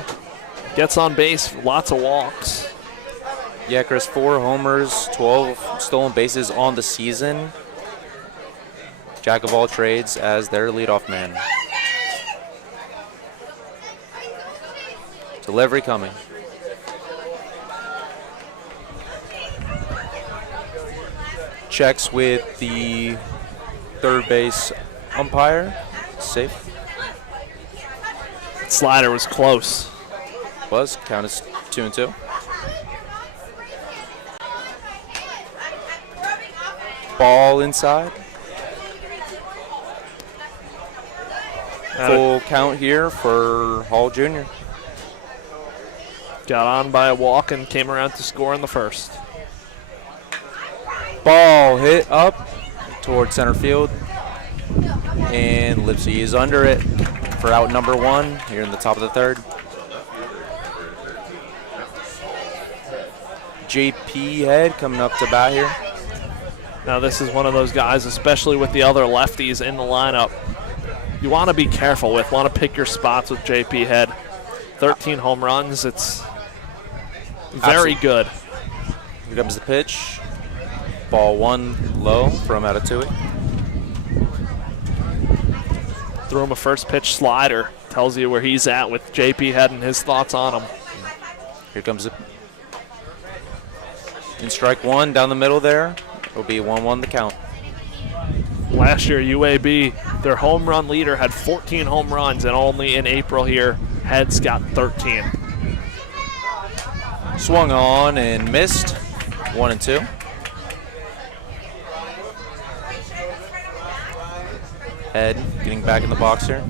Gets on base, lots of walks. Yeah, Chris, 4 homers, 12 stolen bases on the season. Jack of all trades as their leadoff man. Delivery coming. Checks with the third base umpire. Safe. Slider was close. Was. Count is 2-2. Ball inside. Full count here for Hall Jr. Got on by a walk and came around to score in the first. Ball hit up toward center field. And Lipsy is under it for out number 1 here in the top of the third. JP Head coming up to bat here. Now this is one of those guys, especially with the other lefties in the lineup, you want to be careful with, want to pick your spots with JP Head. 13 home runs, it's very good. Here comes the pitch. Ball 1 low from Atatui. Threw him a first pitch slider. Tells you where he's at with JP Head and his thoughts on him. Here comes it. In strike 1 down the middle there. It'll be 1-1 the count. Last year, UAB, their home run leader, had 14 home runs, and only in April here, Head's got 13. Swung on and missed. 1-2. Head getting back in the box here.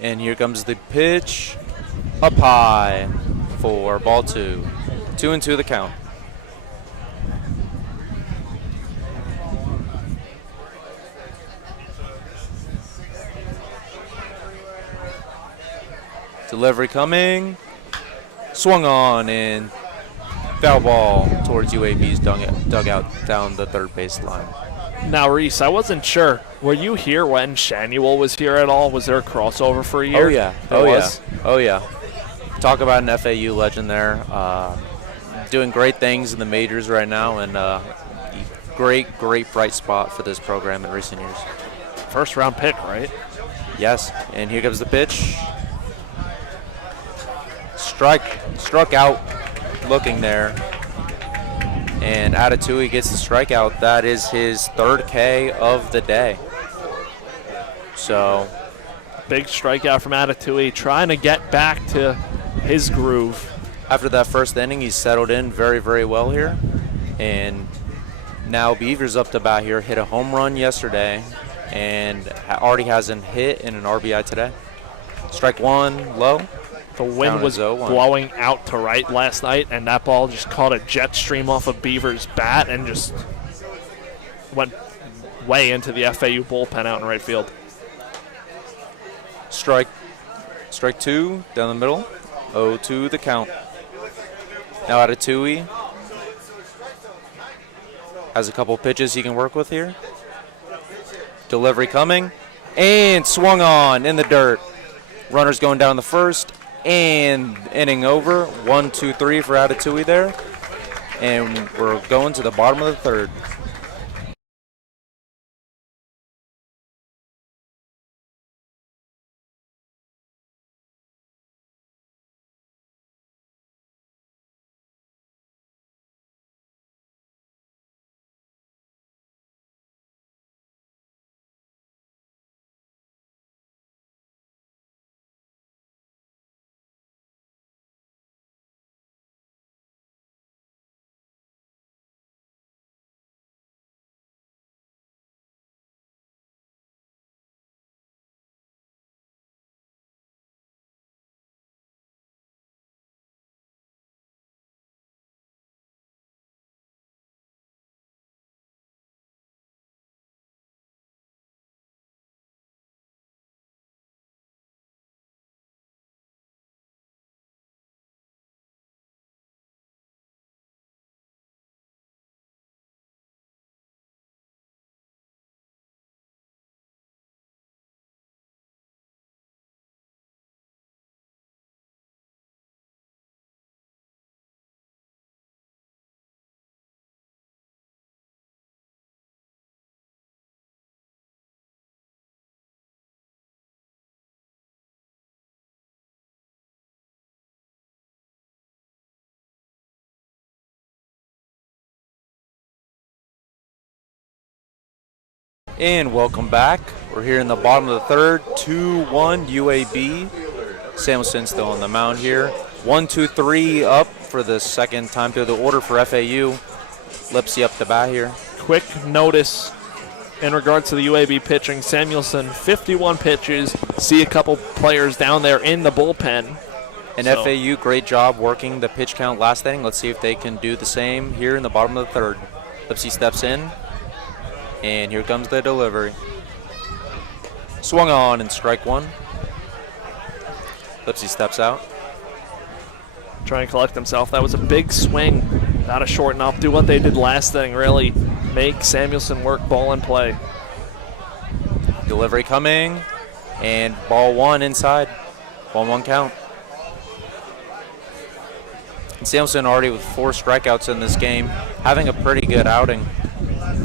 And here comes the pitch. Up high for ball 2. 2-2 the count. Delivery coming. Swung on and foul ball towards UAB's dugout down the third base line. Now, Reese, I wasn't sure. Were you here when Shanuel was here at all? Was there a crossover for a year? Oh, yeah. Oh, yeah. Talk about an FAU legend there. Doing great things in the majors right now, and great bright spot for this program in recent years. First round pick, right? Yes, and here comes the pitch. Struck out looking there. And Atatui gets the strikeout. That is his 3rd K of the day. So, big strikeout from Atatui, trying to get back to his groove. After that first inning, he's settled in very well here. And now Beavers up to bat here. Hit a home run yesterday and already has a hit and an RBI today. Strike 1 low. The wind was blowing out to right last night, and that ball just caught a jet stream off of Beaver's bat and just went way into the FAU bullpen out in right field. Strike 2 down the middle. 0-2 the count. Now Atatui has a couple pitches he can work with here. Delivery coming and swung on in the dirt. Runners going down the first. And inning over. 1-2-3 for Atatui there. And we're going to the bottom of the third. And welcome back. We're here in the bottom of the third, 2-1 UAB. Samuelson still on the mound here. 1-2-3 up for the second time through the order for FAU. Lipsy up the bat here. Quick notice in regards to the UAB pitching. Samuelson, 51 pitches. See a couple players down there in the bullpen. And FAU, great job working the pitch count last inning. Let's see if they can do the same here in the bottom of the third. Lipsy steps in, and here comes the delivery. Swung on and strike one. Lipsy steps out. Trying to collect himself. That was a big swing. Got to shorten up, do what they did last inning, really make Samuelson work ball and play. Delivery coming, and ball one inside. 1-1 count. And Samuelson already with 4 strikeouts in this game, having a pretty good outing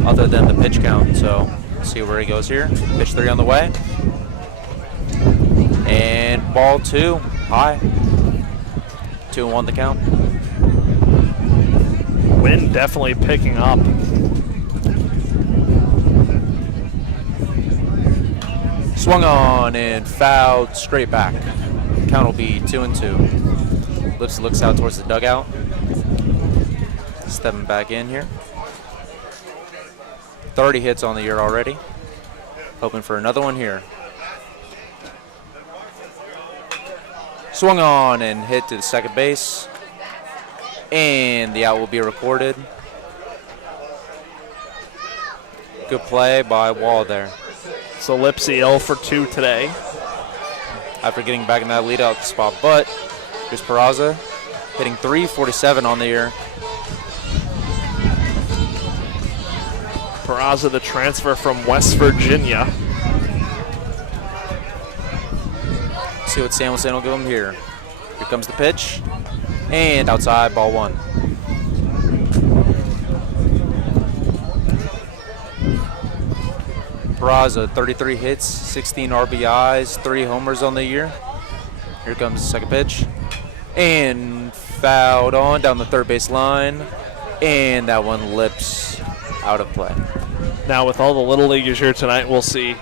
other than the pitch count. So let's see where he goes here. Pitch 3 on the way. And ball 2, high. 2-1 the count. Wind definitely picking up. Swung on and fouled straight back. Count will be 2-2. Lipsy looks out towards the dugout. Stepping back in here. 30 hits on the year already. Hoping for another one here. Swung on and hit to the second base. And the out will be recorded. Good play by Wall there. So Lipsy 0 for 2 today. After getting back in that leadout spot, but here's Peraza hitting .347 on the year. Peraza, the transfer from West Virginia. See what Samuelson will give him here. Here comes the pitch. And outside, ball 1. Peraza, 33 hits, 16 RBIs, 3 homers on the year. Here comes the second pitch. And fouled on down the third base line. And that one lips out of play. Now with all the little leaguers here tonight, we'll see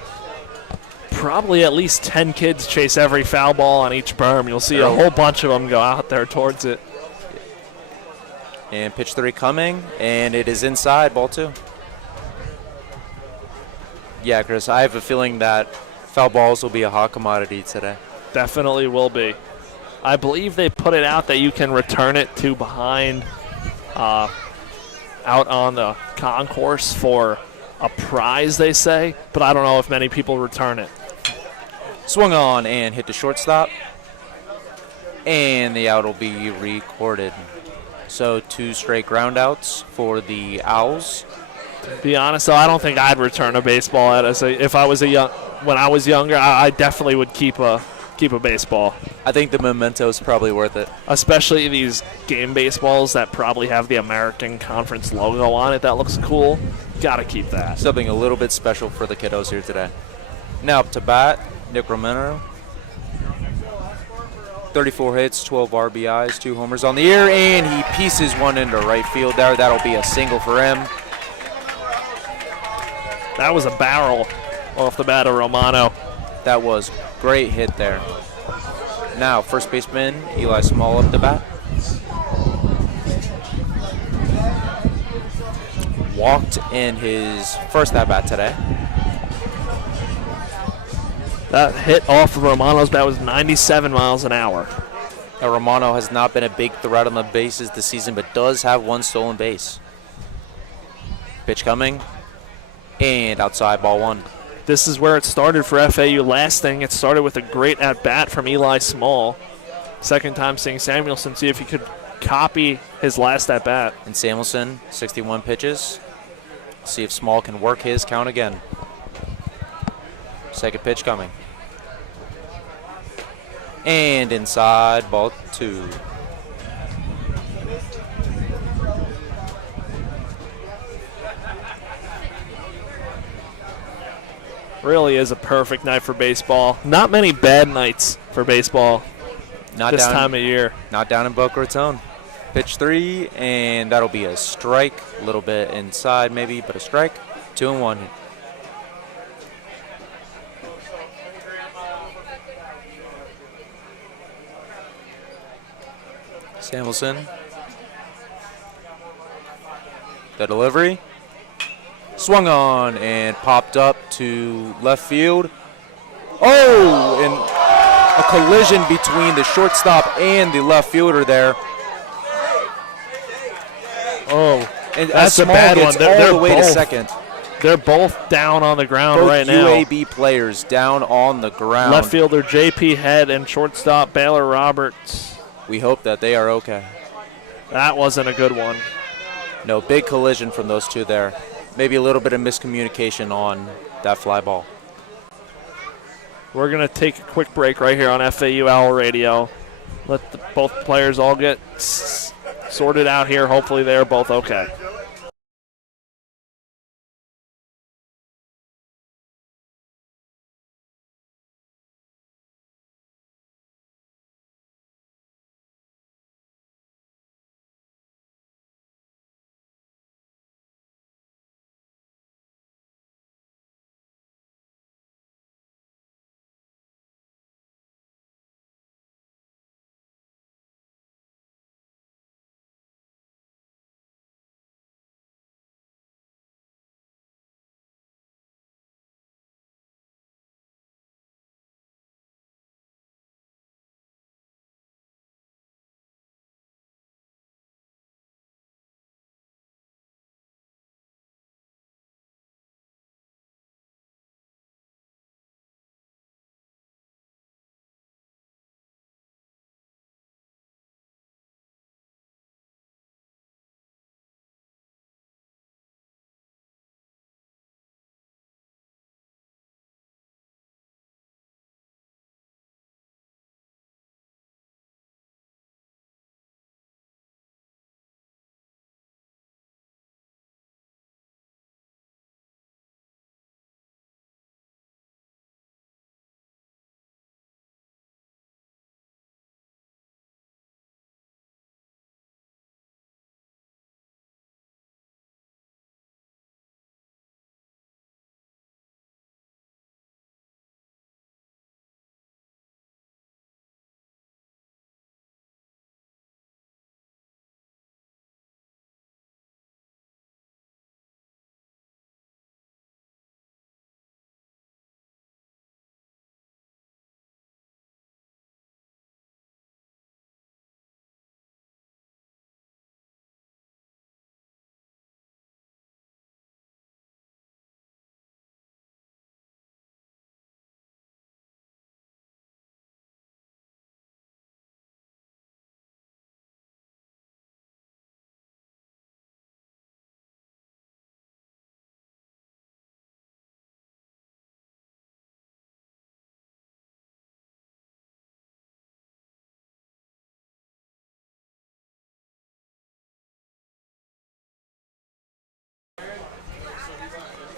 probably at least 10 kids chase every foul ball on each berm. You'll see a whole bunch of them go out there towards it. And pitch 3 coming, and it is inside, ball 2. Yeah, Chris, I have a feeling that foul balls will be a hot commodity today. Definitely will be. I believe they put it out that you can return it to behind out on the concourse for a prize, they say, but I don't know if many people return it. Swung on and hit the shortstop, and the out will be recorded. So 2 straight groundouts for the Owls. To be honest, though, I don't think I'd return a baseball if I was when I was younger. I definitely would keep a baseball. I think the memento is probably worth it. Especially these game baseballs that probably have the American Conference logo on it. That looks cool. Gotta keep that. Something a little bit special for the kiddos here today. Now up to bat, Nick Romero. 34 hits, 12 RBIs, 2 homers on the year, and he pieces one into right field there. That'll be a single for him. That was a barrel off the bat of Romano. That was great hit there. Now, first baseman Eli Small up the bat. Walked in his first at-bat today. That hit off of Romano's bat was 97 miles an hour. Now, Romano has not been a big threat on the bases this season, but does have 1 stolen base. Pitch coming, and outside, ball 1. This is where it started for FAU last thing. It started with a great at-bat from Eli Small. Second time seeing Samuelson see if he could copy his last at-bat. And Samuelson, 61 pitches. See if Small can work his count again. Second pitch coming. And inside, ball 2. Really is a perfect night for baseball. Not many bad nights for baseball this time of year. Not down in Boca Raton. Pitch 3, and that'll be a strike. A little bit inside maybe, but a strike. 2-1. Samuelson. The delivery. Swung on and popped up to left field. Oh, and a collision between the shortstop and the left fielder there. Oh, And that's a Small bad gets one. all the way to second. They're both down on the ground Both right now. UAB players down on the ground. Left fielder J.P. Head and shortstop Baylor Roberts. We hope that they are okay. That wasn't a good one. No, big collision from those two there. Maybe a little bit of miscommunication on that fly ball. We're going to take a quick break right here on FAU Owl Radio. Let both players all get sorted out here. Hopefully they're both okay.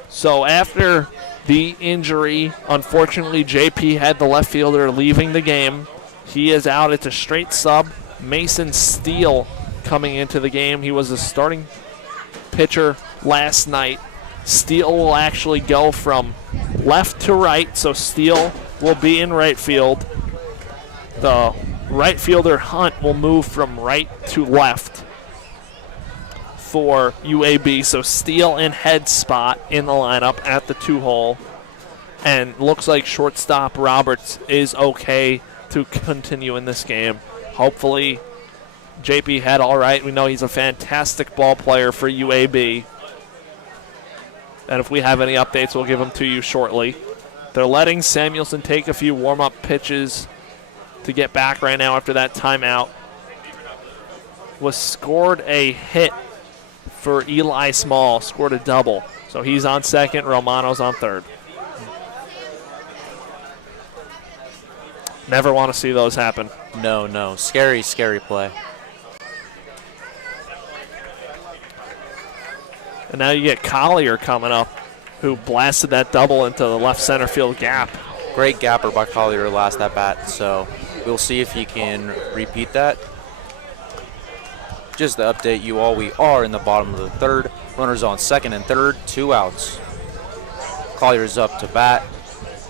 So after the injury, unfortunately, JP had the left fielder leaving the game. He is out. It's a straight sub. Mason Steele coming into the game. He was the starting pitcher last night. Steele will actually go from left to right, so Steele will be in right field. The right fielder Hunt will move from right to left for UAB. So Steele in Head spot in the lineup at the 2-hole. And looks like shortstop Roberts is okay to continue in this game. Hopefully JP Head all right. We know he's a fantastic ball player for UAB. And if we have any updates, we'll give them to you shortly. They're letting Samuelson take a few warm-up pitches to get back right now after that timeout. Was scored a hit for Eli Small, scored a double. So he's on second, Romano's on third. Never want to see those happen. No. Scary, scary play. And now you get Collier coming up, who blasted that double into the left center field gap. Great gapper by Collier last at bat, so we'll see if he can repeat that. Just to update you all, we are in the bottom of the third. Runners on second and third, 2 outs. Collier's up to bat.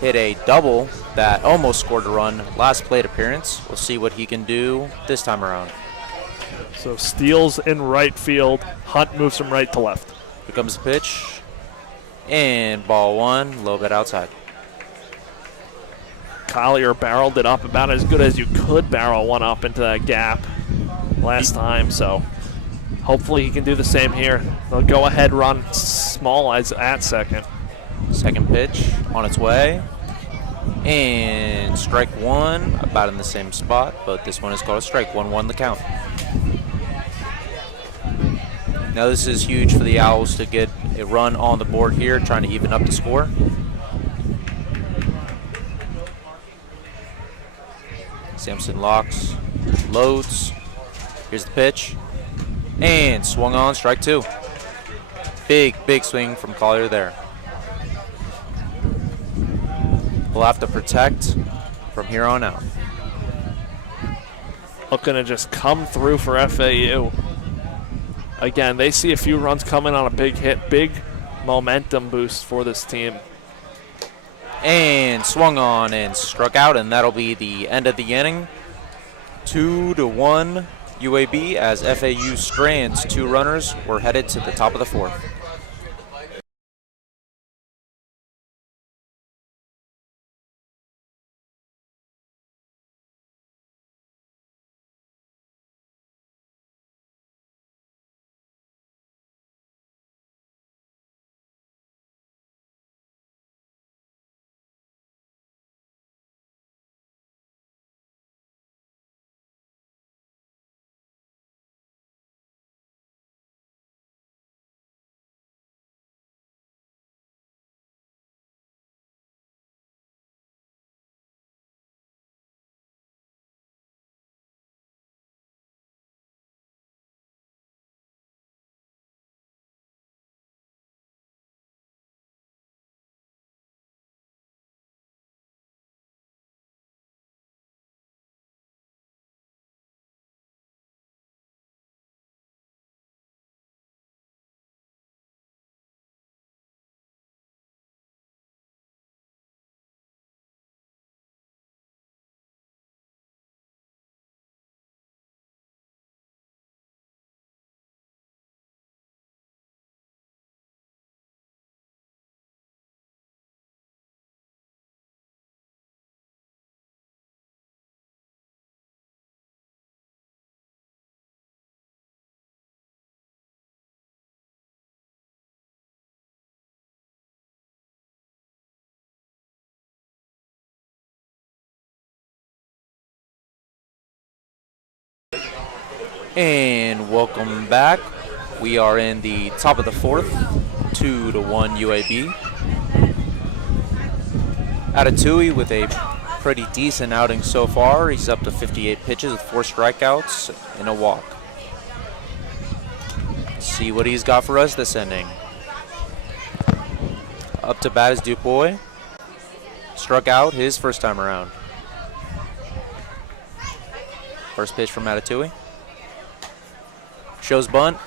Hit a double that almost scored a run last plate appearance. We'll see what he can do this time around. So steals in right field. Hunt moves from right to left. Here comes the pitch. And ball one, a little bit outside. Collier barreled it up about as good as you could barrel one up into that gap last time, so hopefully he can do the same here. They'll go ahead run small as at second. Second pitch on its way. And strike one, about in the same spot, but this one is called a strike. 1-1 the count. Now this is huge for the Owls to get a run on the board here, trying to even up the score. Sampson locks, loads. Here's the pitch. And swung on, strike two. Big swing from Collier there. We'll have to protect from here on out. Looking to just come through for FAU. Again, they see a few runs coming on a big hit, big momentum boost for this team. And swung on and struck out, and that'll be the end of the inning. 2-1 UAB as FAU strands two runners. We're headed to the top of the fourth. And welcome back. We are in the top of the fourth, 2-1 UAB. Atatui with a pretty decent outing so far. He's up to 58 pitches with 4 strikeouts and a walk. See what he's got for us this inning. Up to bat is Dupuy. Struck out his first time around. First pitch from Atatui. Shows bunt,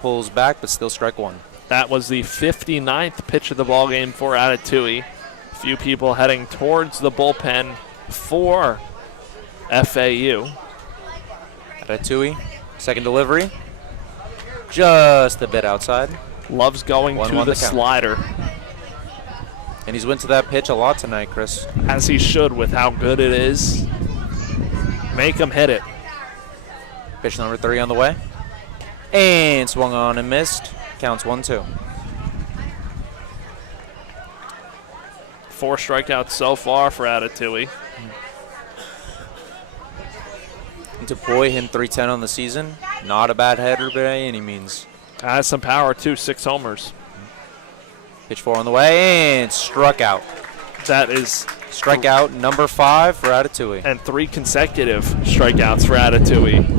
pulls back, but still strike one. That was the 59th pitch of the ball game for Atatui. Few people heading towards the bullpen for FAU. Atatui, second delivery, just a bit outside. Loves going to the slider. And he's went to that pitch a lot tonight, Chris. As he should with how good it is. Make him hit it. Pitch number 3 on the way. And swung on and missed. Counts 1-2. 4 strikeouts so far for Atatui. Dupuy hitting .310 on the season. Not a bad header by any means. Has some power too, 6 homers. Pitch 4 on the way and struck out. That is strikeout number 5 for Atatui. And 3 consecutive strikeouts for Atatui.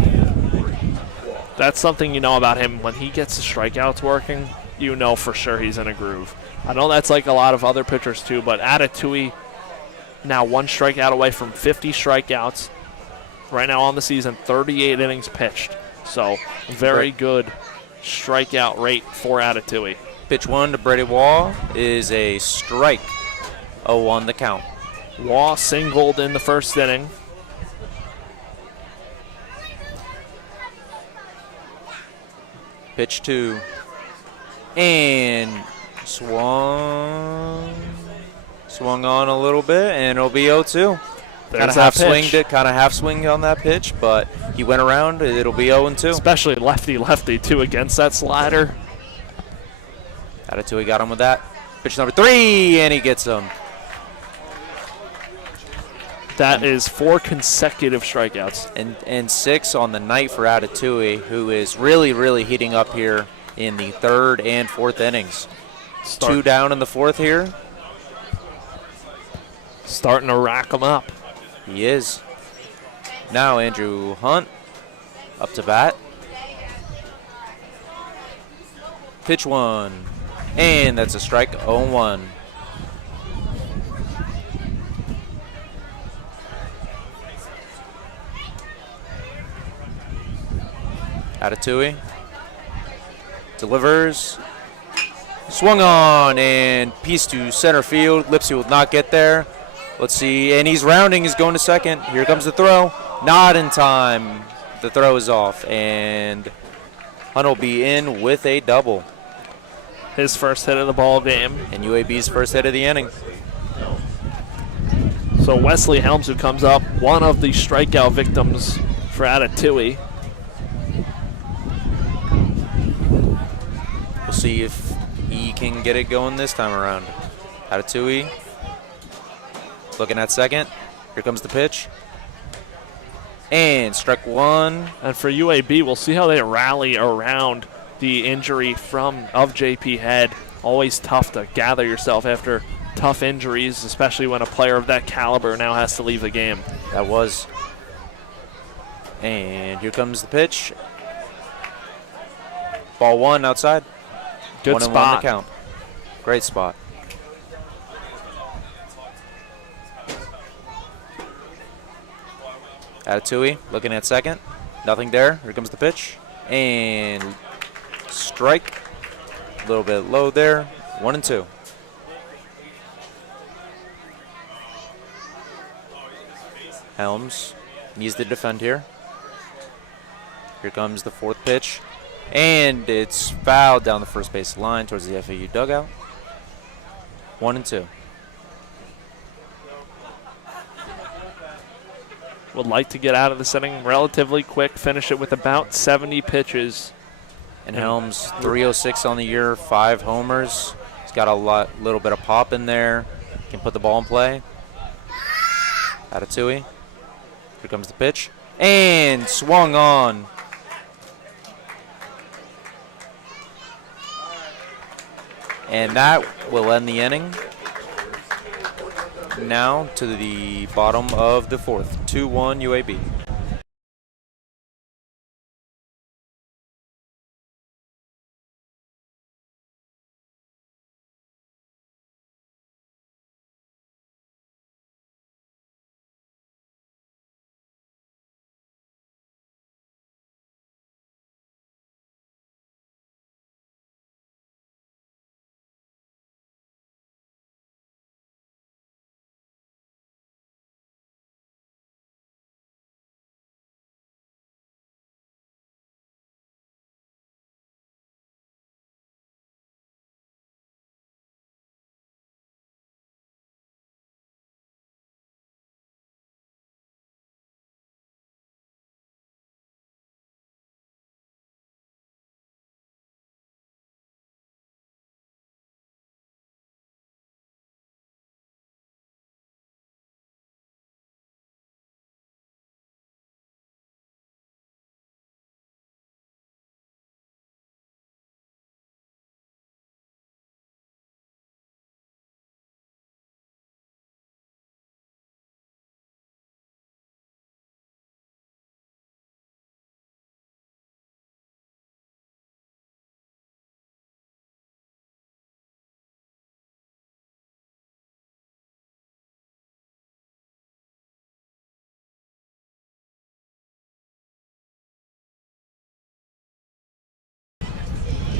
That's something you know about him. When he gets the strikeouts working, you know for sure he's in a groove. I know that's like a lot of other pitchers too, but Atatui now 1 strikeout away from 50 strikeouts. Right now on the season, 38 innings pitched. So very good strikeout rate for Atatui. Pitch 1 to Brady Wall is a strike. 0-1 the count. Wall singled in the first inning. Pitch 2. And swung on a little bit, and it'll be 0-2. Kind of half swing on that pitch, but he went around. It'll be 0-2. Especially lefty too against that slider. He got him with that. Pitch number 3, and he gets him. That is 4 consecutive strikeouts. And 6 on the night for Atatui, who is really, really heating up here in the 3rd and 4th innings. 2 down in the 4th here. Starting to rack them up. He is. Now Andrew Hunt up to bat. Pitch 1. And that's a strike, 0-1. Atatui delivers. Swung on and piece to center field. Lipsy will not get there. Let's see, and he's rounding. He's going to second. Here comes the throw. Not in time. The throw is off, and Hunt will be in with a double. His first hit of the ball game. And UAB's first hit of the inning. So Wesley Helms, who comes up, one of the strikeout victims for Atatui. We'll see if he can get it going this time around. Atatui looking at second. Here comes the pitch. And strike 1. And for UAB, we'll see how they rally around the injury of JP Head. Always tough to gather yourself after tough injuries, especially when a player of that caliber now has to leave the game. That was. And here comes the pitch. Ball 1 outside. Good spot. 1-1 to count. Great spot. Atatui looking at second. Nothing there. Here comes the pitch. And strike. A little bit low there. 1-2. Helms needs to defend here. Here comes the 4th pitch. And it's fouled down the first base line towards the FAU dugout. 1-2. Would like to get out of this inning relatively quick, finish it with about 70 pitches. And Helms, 306 on the year, 5 homers. He's got a little bit of pop in there. Can put the ball in play. Atatui. Here comes the pitch. And swung on. And that will end the inning. Now to the bottom of the 4th. 2-1 UAB.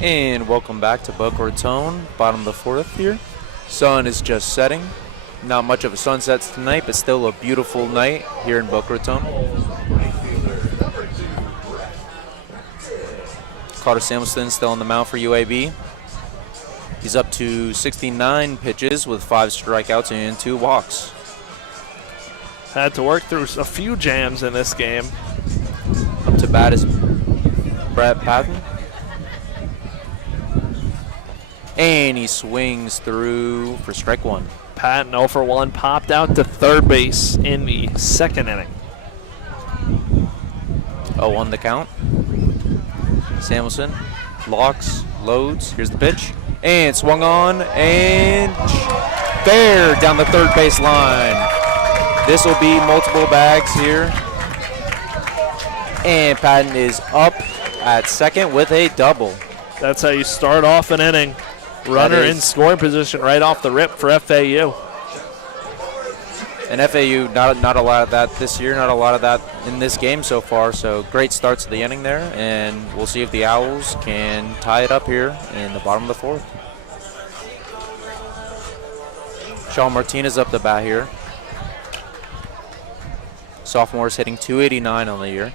And welcome back to Boca Raton, bottom of the 4th here. Sun is just setting. Not much of a sunset tonight, but still a beautiful night here in Boca Raton. Carter Samuelson still on the mound for UAB. He's up to 69 pitches with 5 strikeouts and 2 walks. Had to work through a few jams in this game. Up to bat is Brett Patton. And he swings through for strike 1. Patton 0 for 1, popped out to third base in the second inning. 0-1 the count. Samuelson locks, loads. Here's the pitch. And swung on and fair down the third base line. This will be multiple bags here. And Patton is up at second with a double. That's how you start off an inning. Runner in scoring position right off the rip for FAU. And FAU, not a lot of that this year, not a lot of that in this game so far. So great starts to the inning there, and we'll see if the Owls can tie it up here in the bottom of the 4th. Sean Martinez up the bat here. Sophomore is hitting .289 on the year.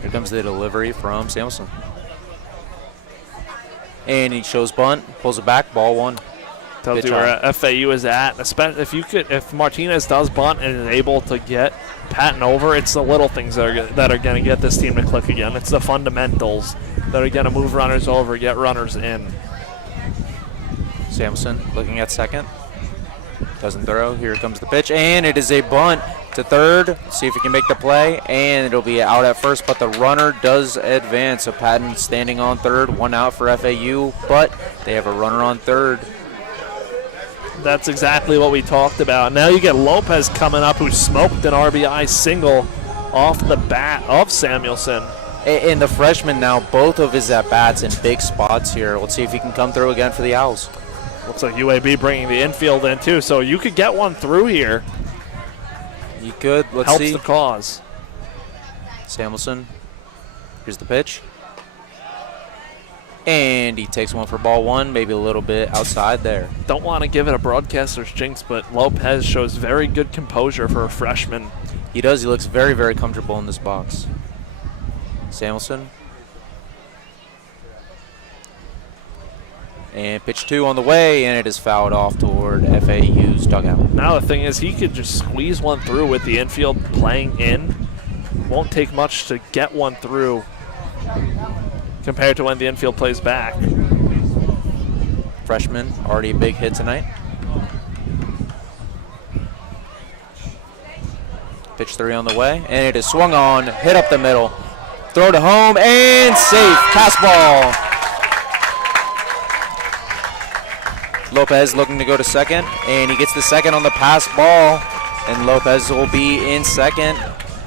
Here comes the delivery from Samuelson. And he shows bunt, pulls it back, ball 1. Tells you where FAU is at. Especially if Martinez does bunt and is able to get Patton over, it's the little things that are going to get this team to click again. It's the fundamentals that are going to move runners over, get runners in. Samuelson looking at second. Doesn't throw. Here comes the pitch, and it is a bunt to third. See if he can make the play, and it'll be out at first, but the runner does advance. So Patton standing on third, 1 out for FAU, but they have a runner on third. That's exactly what we talked about. Now you get Lopez coming up, who smoked an RBI single off the bat of Samuelson. And the freshman now, both of his at-bats in big spots here. Let's see if he can come through again for the Owls. Looks like UAB bringing the infield in too, so you could get one through here. You could. Let's see. Helps the cause. Samuelson. Here's the pitch. And he takes one for ball 1, maybe a little bit outside there. Don't want to give it a broadcaster's jinx, but Lopez shows very good composure for a freshman. He does. He looks very, very comfortable in this box. Samuelson. And pitch 2 on the way, and it is fouled off toward FAU's dugout. Now the thing is, he could just squeeze one through with the infield playing in. Won't take much to get one through compared to when the infield plays back. Freshman, already a big hit tonight. Pitch 3 on the way, and it is swung on, hit up the middle. Throw to home, and safe. Pass ball. Lopez looking to go to second, and he gets the second on the pass ball, and Lopez will be in second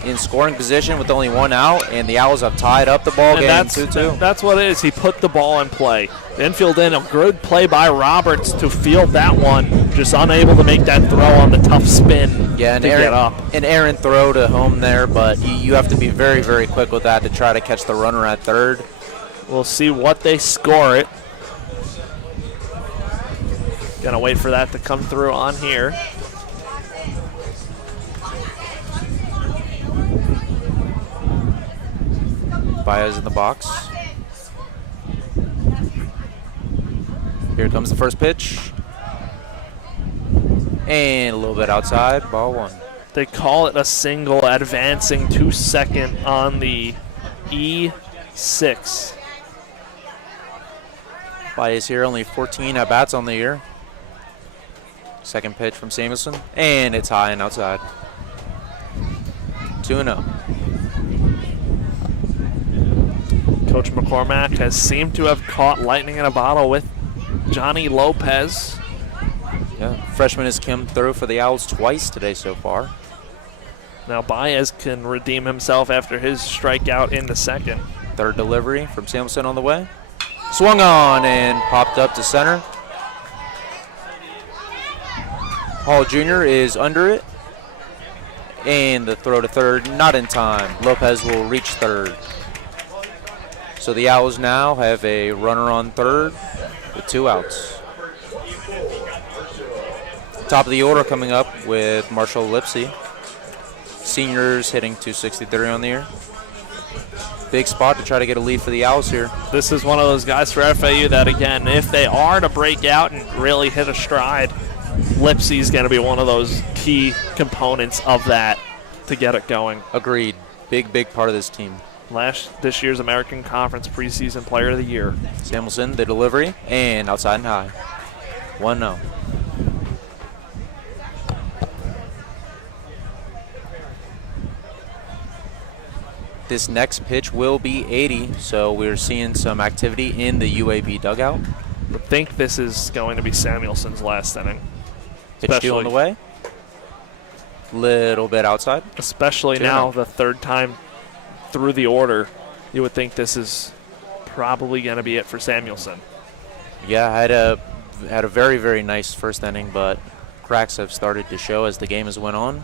in scoring position with only 1 out, and the Owls have tied up the ball game 2-2. That's what it is. He put the ball in play. The infield in, a good play by Roberts to field that one, just unable to make that throw on the tough spin to get up. An errant throw to home there, but you have to be very, very quick with that to try to catch the runner at third. We'll see what they score it. Gonna wait for that to come through on here. Baez in the box. Here comes the first pitch. And a little bit outside, ball 1. They call it a single, advancing to second on the E6. Baez here, only 14 at-bats on the year. Second pitch from Samuelson, and it's high and outside. 2-0. Coach McCormack has seemed to have caught lightning in a bottle with Johnny Lopez. Yeah, freshman has come through for the Owls twice today so far. Now Baez can redeem himself after his strikeout in the second. Third delivery from Samuelson on the way. Swung on and popped up to center. Hall Jr. is under it. And the throw to third, not in time. Lopez will reach third. So the Owls now have a runner on third with 2 outs. Top of the order coming up with Marshall Lipsey. Seniors hitting .263 on the year. big spot to try to get a lead for the Owls here. This is one of those guys for FAU that, again, if they are to break out and really hit a stride, Lipsey's going to be one of those key components of that to get it going. Agreed. Big part of this team. This year's American Conference preseason player of the year. Samuelson, the delivery, and outside and high. 1-0. This next pitch will be 80, so we're seeing some activity in the UAB dugout. I think this is going to be Samuelson's last inning. Pitch steal on the way. Little bit outside. Especially now, the third time through the order, you would think this is probably going to be it for Samuelson. Yeah, had a very nice first inning, but cracks have started to show as the game has went on.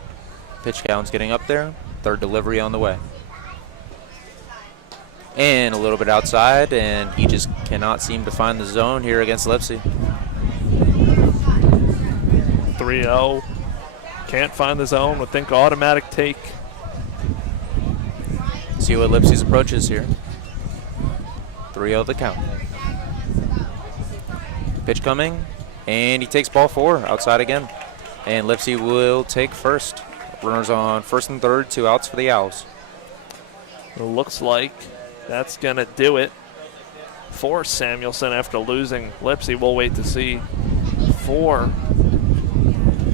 Pitch count's getting up there. Third delivery on the way. And a little bit outside, and he just cannot seem to find the zone here against Lipsey. 3-0. Can't find the zone. Would think automatic take. See what Lipsey's approach is here. 3-0 the count. Pitch coming, and he takes ball 4 outside again. And Lipsey will take first. Runners on first and third, 2 outs for the Owls. It looks like that's going to do it for Samuelson after losing Lipsey. We'll wait to see for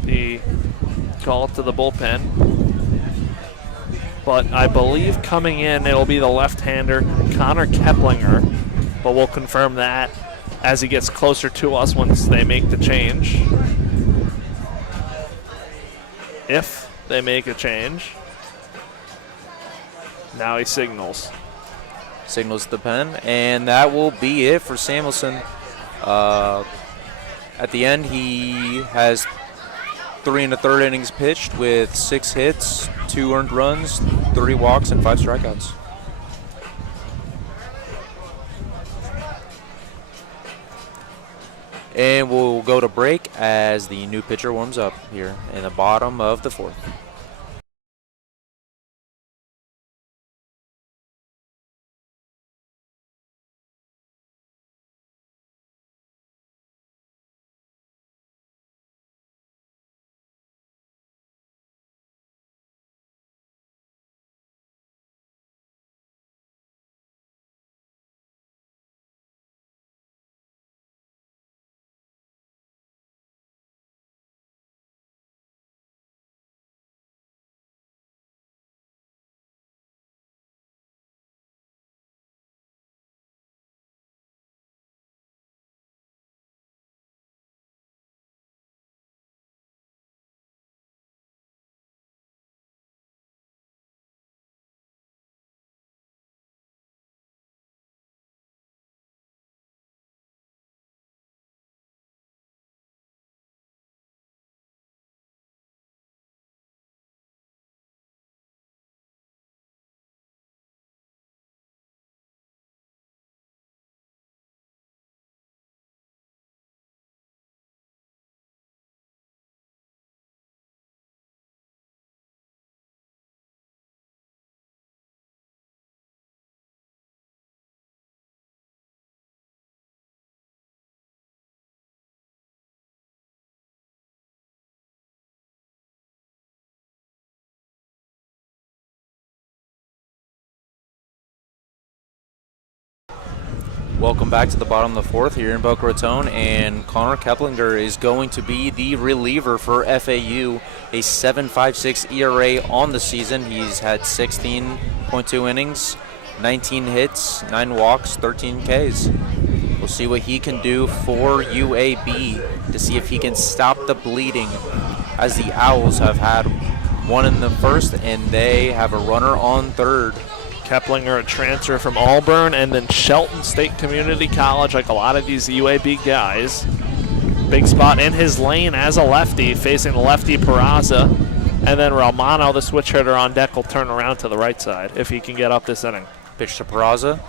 the call to the bullpen. But I believe coming in, it'll be the left-hander, Connor Keplinger. But we'll confirm that as he gets closer to us once they make the change. If they make a change. Now he signals. Signals the pen, and that will be it for Samuelson. At the end, he has 3 1/3 innings pitched with 6 hits, 2 earned runs, 3 walks, and 5 strikeouts. And we'll go to break as the new pitcher warms up here in the bottom of the 4th. Welcome back to the bottom of the 4th here in Boca Raton, and Connor Keplinger is going to be the reliever for FAU, a 7.56 ERA on the season. He's had 16.2 innings, 19 hits, 9 walks, 13 Ks. We'll see what he can do for UAB to see if he can stop the bleeding, as the Owls have had 1 in the 1st, and they have a runner on 3rd. Keplinger, a transfer from Auburn and then Shelton State Community College, like a lot of these UAB guys. Big spot in his lane as a lefty, facing the lefty Peraza. And then Romano, the switch hitter on deck, will turn around to the right side if he can get up this inning. Pitch to Peraza,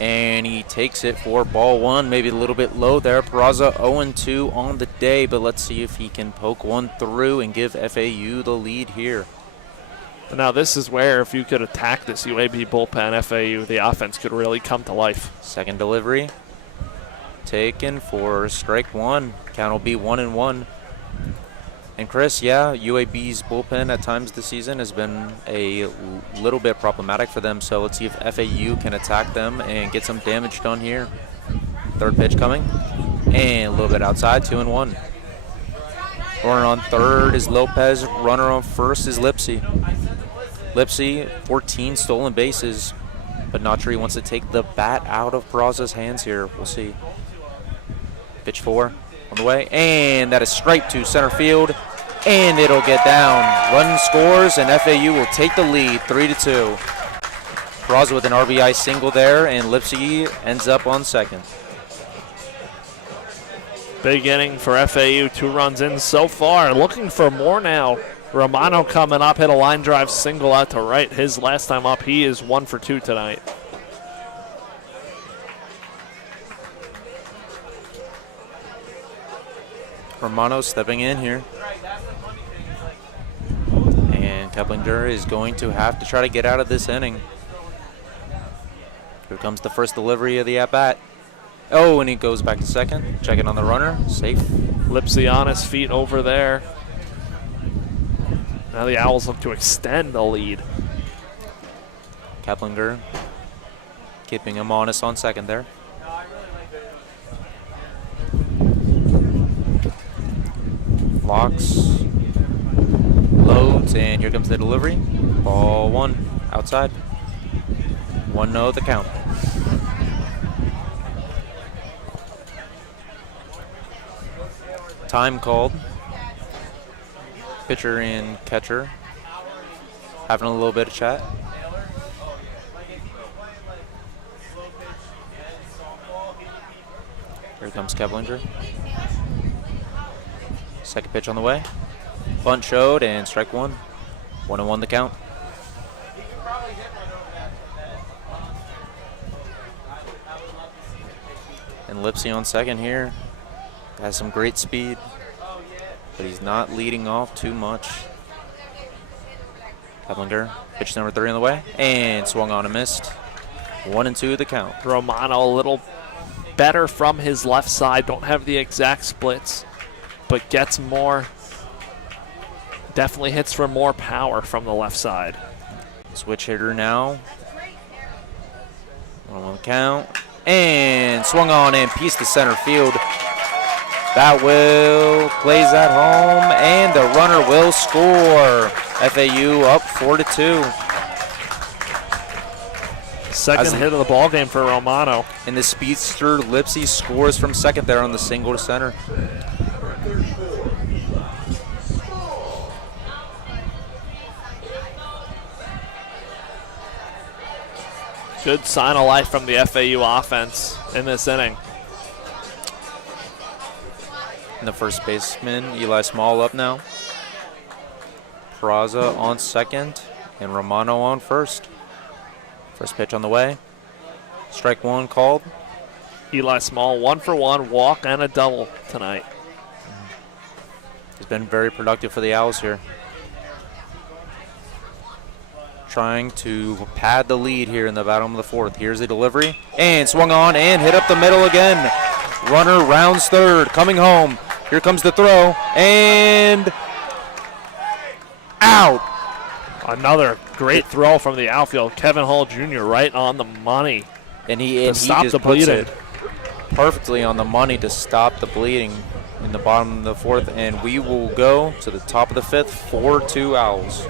and he takes it for ball 1, maybe a little bit low there. Peraza 0-2 on the day, but let's see if he can poke one through and give FAU the lead here. Now this is where if you could attack this UAB bullpen, FAU, the offense could really come to life. Second delivery taken for strike one. Count will be 1-1. And Chris, yeah, UAB's bullpen at times this season has been a little bit problematic for them. So let's see if FAU can attack them and get some damage done here. Third pitch coming, and a little bit outside, 2-1. Runner on third is Lopez. Runner on first is Lipsy. Lipsy, 14 stolen bases, but not sure he wants to take the bat out of Peraza's hands here. We'll see. Pitch 4 on the way, and that is straight to center field, and it'll get down. Run scores, and FAU will take the lead, 3-2. Peraza with an RBI single there, and Lipsy ends up on second. Big inning for FAU, 2 runs in so far. Looking for more now. Romano coming up, hit a line drive single out to right. His last time up, he is 1 for 2 tonight. Romano stepping in here. And Keplinger is going to have to try to get out of this inning. Here comes the first delivery of the at-bat. Oh, and he goes back to second. Checking on the runner. Safe. Lipsy on his feet over there. Now the Owls look to extend the lead. Keplinger keeping him honest on second there. Locks, loads, and here comes the delivery. Ball 1, outside. 1-0 the count. Time called. Pitcher and catcher having a little bit of chat. Here comes Keplinger. Second pitch on the way. Bunt showed and strike 1. 1-1 the count. And Lipsy on second here. Has some great speed, but he's not leading off too much. Keplinger, pitch number 3 on the way, and swung on and missed. 1-2 the count. Romano a little better from his left side. Don't have the exact splits, but gets more. Definitely hits for more power from the left side. Switch hitter now. 1-1 count, and swung on and piece to center field. That will plays at home, and the runner will score. FAU up 4-2. Second hit of the ball game for Romano. And the speedster Lipsy scores from second there on the single to center. Good sign of life from the FAU offense in this inning. And the first baseman, Eli Small, up now. Peraza on second, and Romano on first. First pitch on the way. Strike 1 called. Eli Small, 1 for 1, walk and a double tonight. He's been very productive for the Owls here. Trying to pad the lead here in the bottom of the 4th. Here's the delivery, and swung on and hit up the middle again. Runner rounds third, coming home. Here comes the throw, and out. Another great throw from the outfield. Kevin Hall Jr. right on the money. And he stop just the puts bleeding. it perfectly on the money to stop the bleeding in the bottom of the 4th. And we will go to the top of the 5th, 4-2 Owls.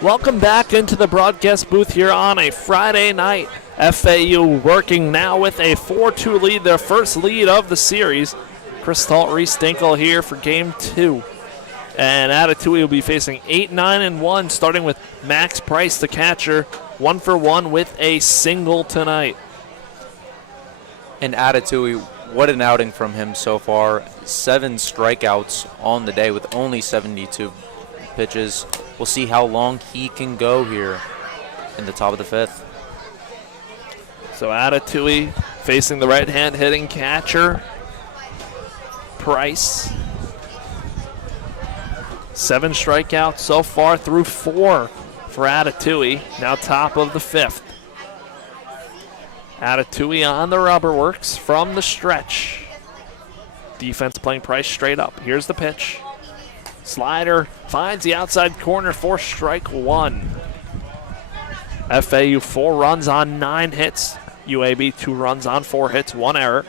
Welcome back into the broadcast booth here on a Friday night. FAU working now with a 4-2 lead, their first lead of the series. Chris Talt, Reece, Dinkel here for game 2. And Atatui will be facing 8-9-1, starting with Max Price, the catcher, 1-for-1 with a single tonight. And Atatui, what an outing from him so far. 7 strikeouts on the day with only 72 pitches. We'll see how long he can go here in the top of the 5th. So Atatui facing the right-hand hitting catcher, Price. 7 strikeouts so far through 4 for Atatui, now top of the 5th. Atatui on the rubber works from the stretch. Defense playing Price straight up. Here's the pitch. Slider finds the outside corner for strike 1. FAU 4 runs on 9 hits. UAB 2 runs on 4 hits, 1 error.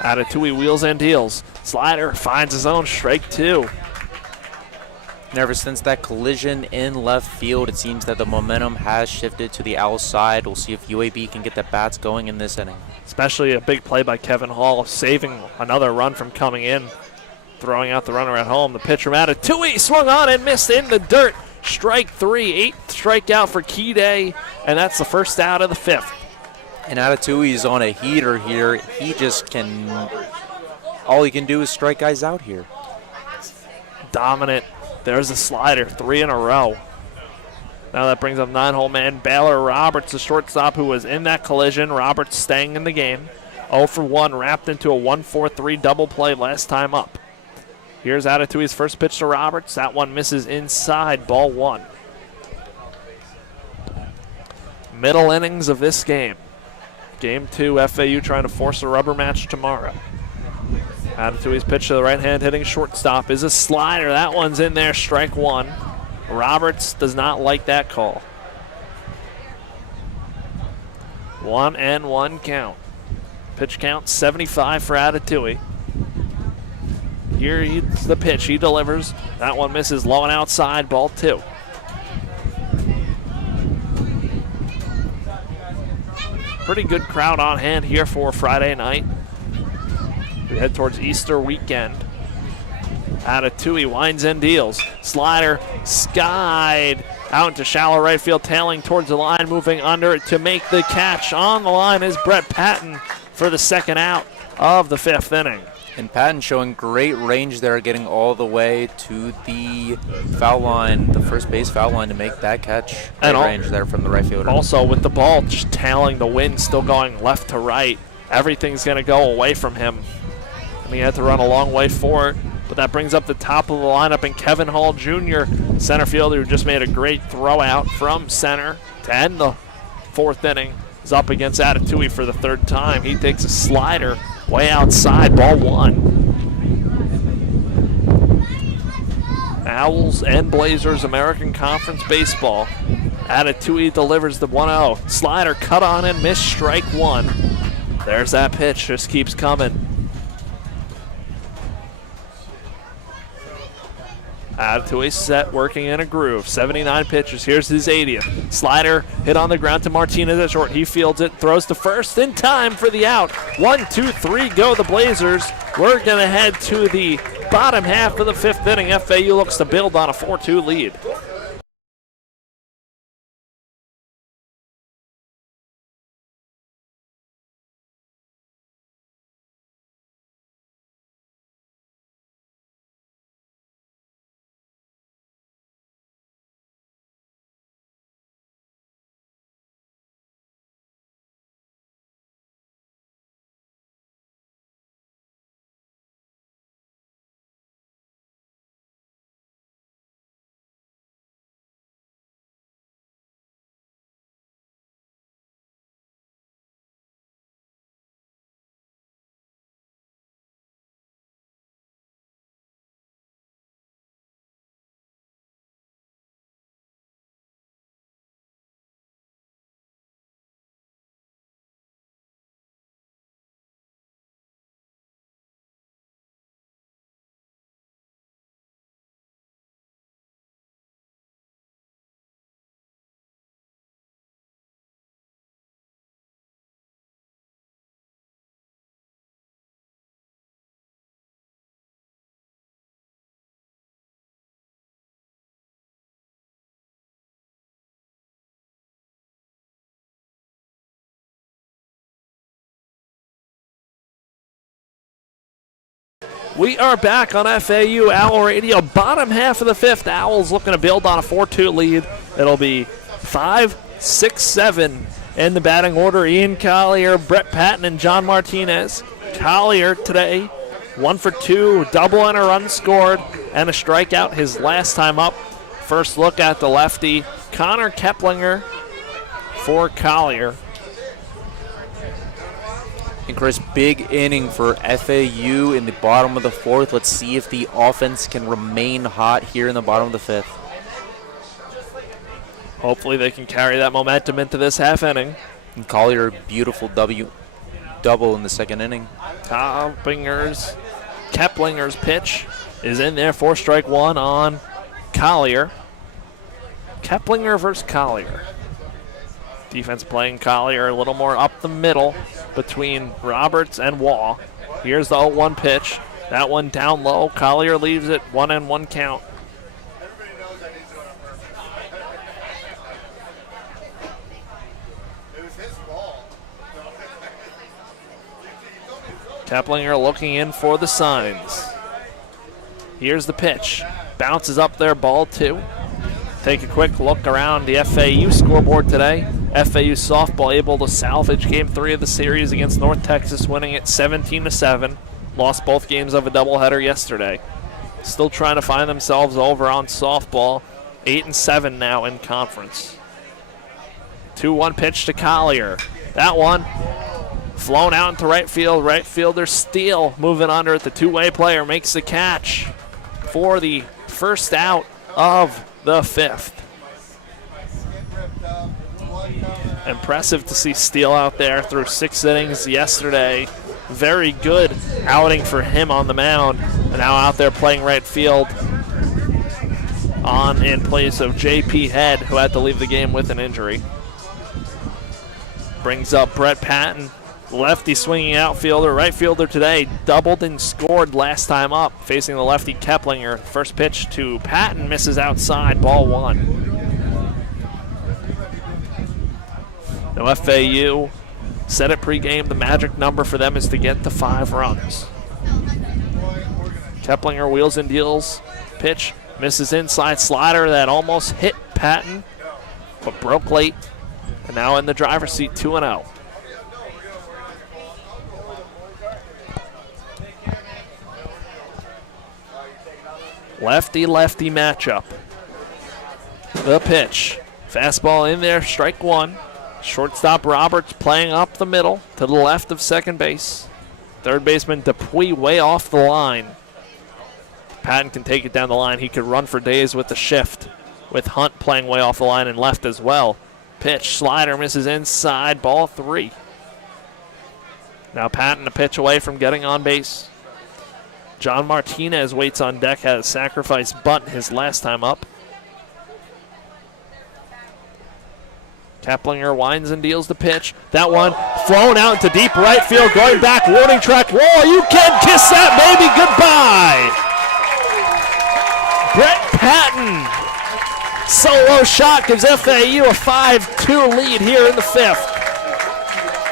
Atatui wheels and deals. Slider finds his own, strike 2. Ever since that collision in left field, it seems that the momentum has shifted to the outside. We'll see if UAB can get the bats going in this inning. Especially a big play by Kevin Hall, saving another run from coming in. Throwing out the runner at home. The pitch from Atatui swung on and missed in the dirt. Strike 3, 8th strikeout for Key, and that's the first out of the 5th. And Atatui is on a heater here. He just can, all he can do is strike guys out here. Dominant. There's a slider, 3 in a row. Now that brings up 9-hole man Baylor Roberts, the shortstop who was in that collision. Roberts staying in the game. 0-for-1, wrapped into a 1-4-3 double play last time up. Here's Atatui's first pitch to Roberts. That one misses inside, ball 1. Middle innings of this game. Game 2, FAU trying to force a rubber match tomorrow. Atatui's pitch to the right-hand hitting shortstop is a slider. That one's in there, strike 1. Roberts does not like that call. 1-1 count. Pitch count 75 for Atatui. Here's the pitch. He delivers. That one misses low and outside. Ball 2. Pretty good crowd on hand here for Friday night. We head towards Easter weekend. Atatui winds and deals. Slider skied out into shallow right field, tailing towards the line, moving under it to make the catch. On the line is Brett Patton for the second out of the 5th inning. And Patton showing great range there, getting all the way to the foul line, the first base foul line to make that catch. Great range there from the right fielder. Also with the ball just tailing the wind, still going left to right, everything's going to go away from him. And he had to run a long way for it. But that brings up the top of the lineup, and Kevin Hall Jr., center fielder, who just made a great throw out from center to end the 4th inning, is up against Atatui for the 3rd time. He takes a slider way outside, ball 1. Owls and Blazers American Conference Baseball. Atatui delivers the 1-0. Slider cut on and missed, strike 1. There's that pitch, just keeps coming. Atatui set, working in a groove. 79 pitches. Here's his 80th. Slider hit on the ground to Martinez at short. He fields it, throws to first in time for the out. 1, 2, 3 go the Blazers. We're going to head to the bottom half of the 5th inning. FAU looks to build on a 4-2 lead. We are back on FAU Owl Radio. Bottom half of the fifth. Owls looking to build on a 4-2 lead. It'll be 5-6-7 in the batting order. Ian Collier, Brett Patton, and John Martinez. Collier today, 1 for 2, double and a run scored, and a strikeout his last time up. First look at the lefty, Connor Keplinger for Collier. And Chris, big inning for FAU in the bottom of the fourth. Let's see if the offense can remain hot here in the bottom of the fifth. Hopefully they can carry that momentum into this half inning. And Collier, beautiful double in the second inning. Keplinger's pitch is in there for strike one on Collier. Keplinger versus Collier. Defense playing Collier a little more up the middle between Roberts and Waugh. Here's the 0-1 pitch. That one down low. Collier leaves it 1-1 count. Keplinger looking in for the signs. Here's the pitch. Bounces up there, ball 2. Take a quick look around the FAU scoreboard today. FAU softball able to salvage Game 3 of the series against North Texas, winning it 17-7. Lost both games of a doubleheader yesterday. Still trying to find themselves over on softball. 8-7 now in conference. 2-1 pitch to Collier. That one flown out into right field. Right fielder Steele moving under it. The two-way player makes the catch for the first out of the fifth. Impressive to see Steele out there through 6 innings yesterday. Very good outing for him on the mound. And now out there playing right field on in place of J.P. Head, who had to leave the game with an injury. Brings up Brett Patton, lefty swinging outfielder. Right fielder today doubled and scored last time up, facing the lefty Keplinger. First pitch to Patton misses outside, ball 1. Now FAU said it pregame, the magic number for them is to get to 5 runs. Keplinger wheels and deals. Pitch misses inside, slider that almost hit Patton, but broke late. And now in the driver's seat, 2-0. Lefty-lefty matchup. The pitch. Fastball in there, strike 1. Shortstop Roberts playing up the middle to the left of second base. Third baseman Dupuis way off the line. Patton can take it down the line. He could run for days with the shift, with Hunt playing way off the line and left as well. Pitch, slider misses inside, ball 3. Now Patton a pitch away from getting on base. John Martinez waits on deck, had a sacrifice bunt his last time up. Keplinger winds and deals the pitch. That one flown out into deep right field, going back, warning track. Whoa, you can't kiss that baby goodbye. Brett Patton, solo shot, gives FAU a 5-2 lead here in the 5th.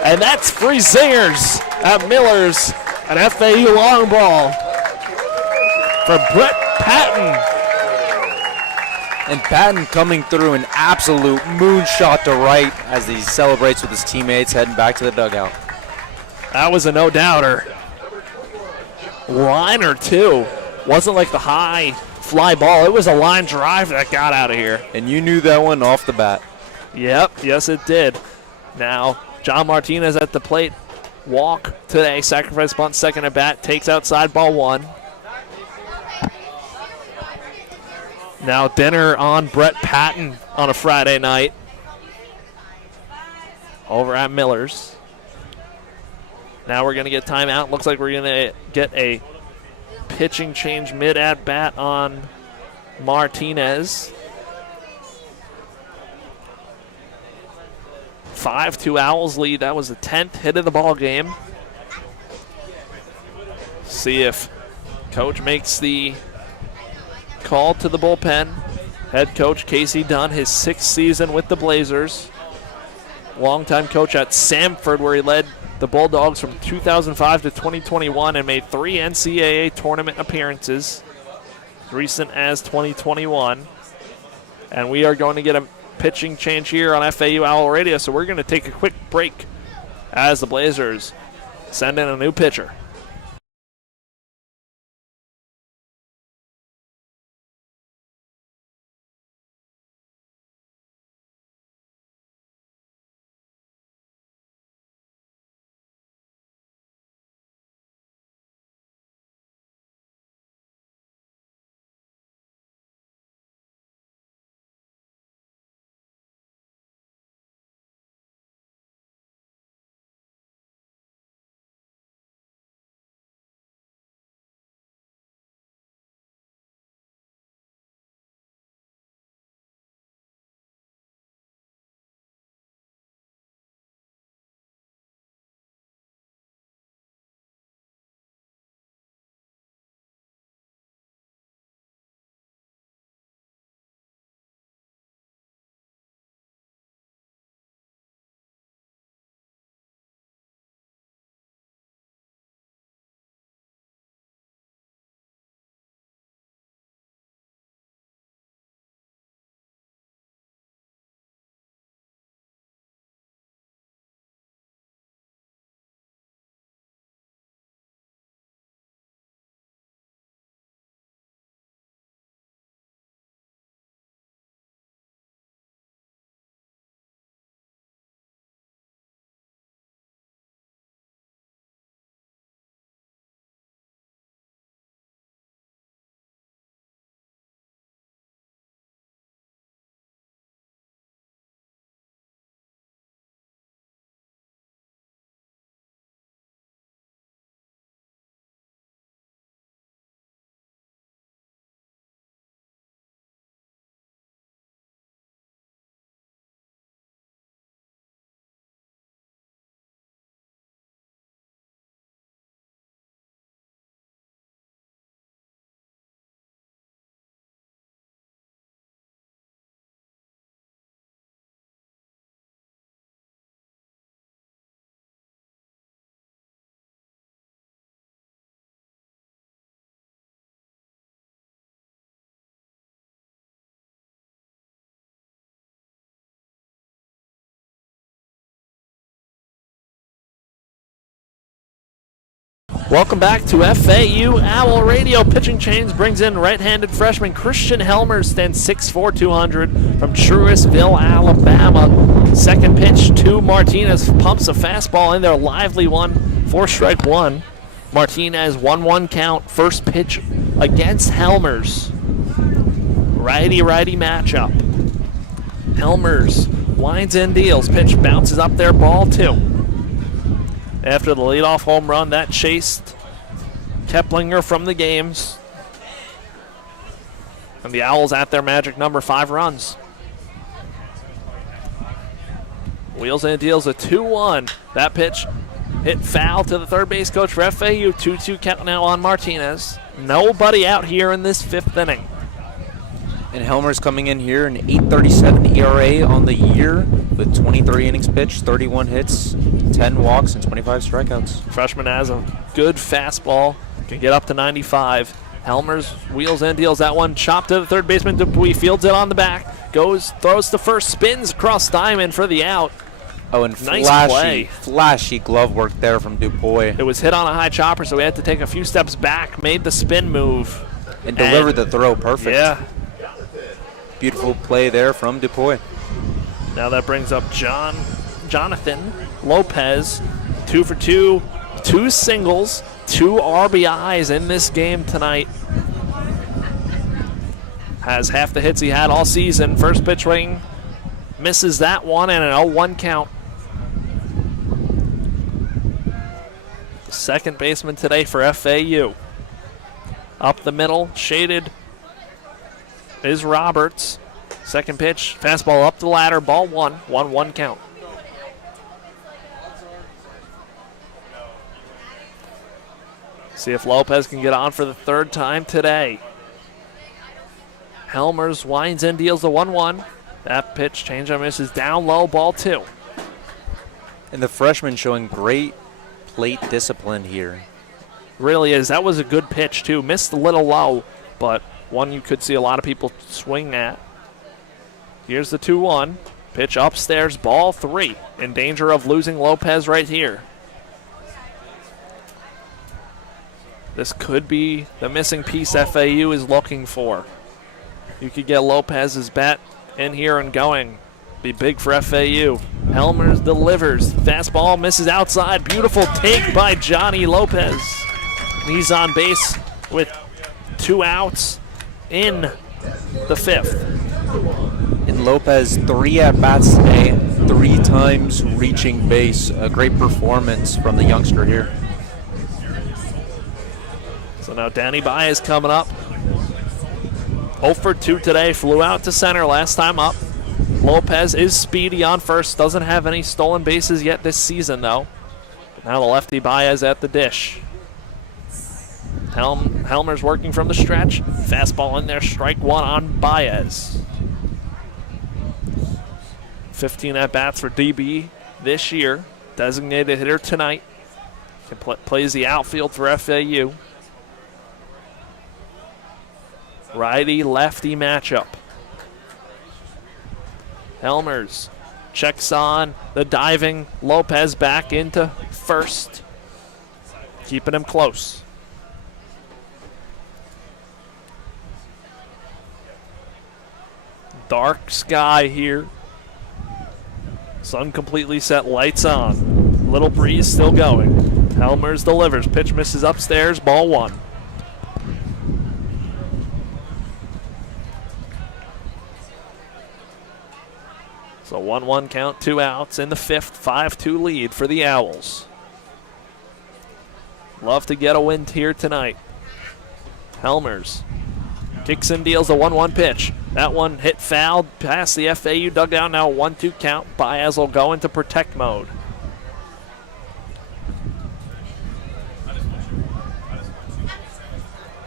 And that's 3 zingers at Miller's, an FAU long ball for Brett Patton. And Patton coming through an absolute moonshot to right as he celebrates with his teammates heading back to the dugout. That was a no-doubter. Liner, too. Wasn't like the high fly ball. It was a line drive that got out of here. And you knew that one off the bat. Yep, yes it did. Now, John Martinez at the plate. Walk today, sacrifice bunt, second at bat, takes outside, ball 1. Now dinner on Brett Patton on a Friday night over at Miller's. Now we're going to get timeout. Looks like we're going to get a pitching change mid-at-bat on Martinez. 5-2 Owls lead. That was the 10th hit of the ball game. See if coach makes the call to the bullpen. Head coach Casey Dunn, his 6th season with the Blazers. Longtime coach at Samford, where he led the Bulldogs from 2005 to 2021 and made 3 NCAA tournament appearances, recent as 2021. And we are going to get a pitching change here on FAU Owl Radio, so we're going to take a quick break as the Blazers send in a new pitcher. Welcome back to FAU Owl Radio. Pitching change brings in right-handed freshman Christian Helmers, stands 6'4", 200 from Truistville, Alabama. Second pitch to Martinez, pumps a fastball in there, lively one, 4-strike-1. Martinez 1-1 count. First pitch against Helmers. Righty-righty matchup. Helmers winds and deals. Pitch bounces up there, ball 2. After the leadoff home run, that chased Keplinger from the games. And the Owls at their magic number, 5 runs. Wheels and deals a 2-1. That pitch hit foul to the third base coach for FAU. 2-2 count now on Martinez. Nobody out here in this 5th inning. And Helmer's coming in here, an 8.37 ERA on the year with 23 innings pitched, 31 hits, 10 walks, and 25 strikeouts. Freshman has a good fastball, can get up to 95. Helmers wheels and deals that one, chopped to the third baseman. Dupuis fields it on the back, goes, throws to first, spins across diamond for the out. Oh, and Nice flashy glove work there from Dupuis. It was hit on a high chopper, so we had to take a few steps back, made the spin move. And delivered the throw perfect. Yeah. Beautiful play there from Dupuis. Now that brings up Jonathan Lopez, 2 for 2, 2 singles, 2 RBIs in this game tonight. Has half the hits he had all season. First pitch swing, misses that one, and an 0-1 count. The second baseman today for FAU. Up the middle, shaded, is Roberts. Second pitch, fastball up the ladder, ball 1, 1-1 count. See if Lopez can get on for the 3rd time today. Helmers winds and deals the 1-1. That pitch, changeup misses down low, ball 2. And the freshman showing great plate discipline here. Really is. That was a good pitch, too. Missed a little low, but one you could see a lot of people swing at. Here's the 2-1. Pitch upstairs, ball 3. In danger of losing Lopez right here. This could be the missing piece FAU is looking for. You could get Lopez's bat in here and going. Be big for FAU. Helmers delivers. Fastball misses outside. Beautiful take by Johnny Lopez. He's on base with 2 outs in the 5th. And Lopez, 3 at-bats today, 3 times reaching base. A great performance from the youngster here. So now Danny Baez coming up. 0 for 2 today. Flew out to center last time up. Lopez is speedy on first. Doesn't have any stolen bases yet this season, though. But now the lefty Baez at the dish. Helmer's working from the stretch. Fastball in there. Strike 1 on Baez. 15 at-bats for DB this year. Designated hitter tonight. Plays the outfield for FAU. Righty-lefty matchup. Helmers checks on the diving Lopez back into first. Keeping him close. Dark sky here. Sun completely set, lights on. Little breeze still going. Helmers delivers. Pitch misses upstairs, ball 1. So 1-1 count, 2 outs in the 5th, 5-2 lead for the Owls. Love to get a win here tonight. Helmers kicks and deals a 1-1 pitch. That one hit foul past the FAU dugout. Now 1-2 count. Baez will go into protect mode.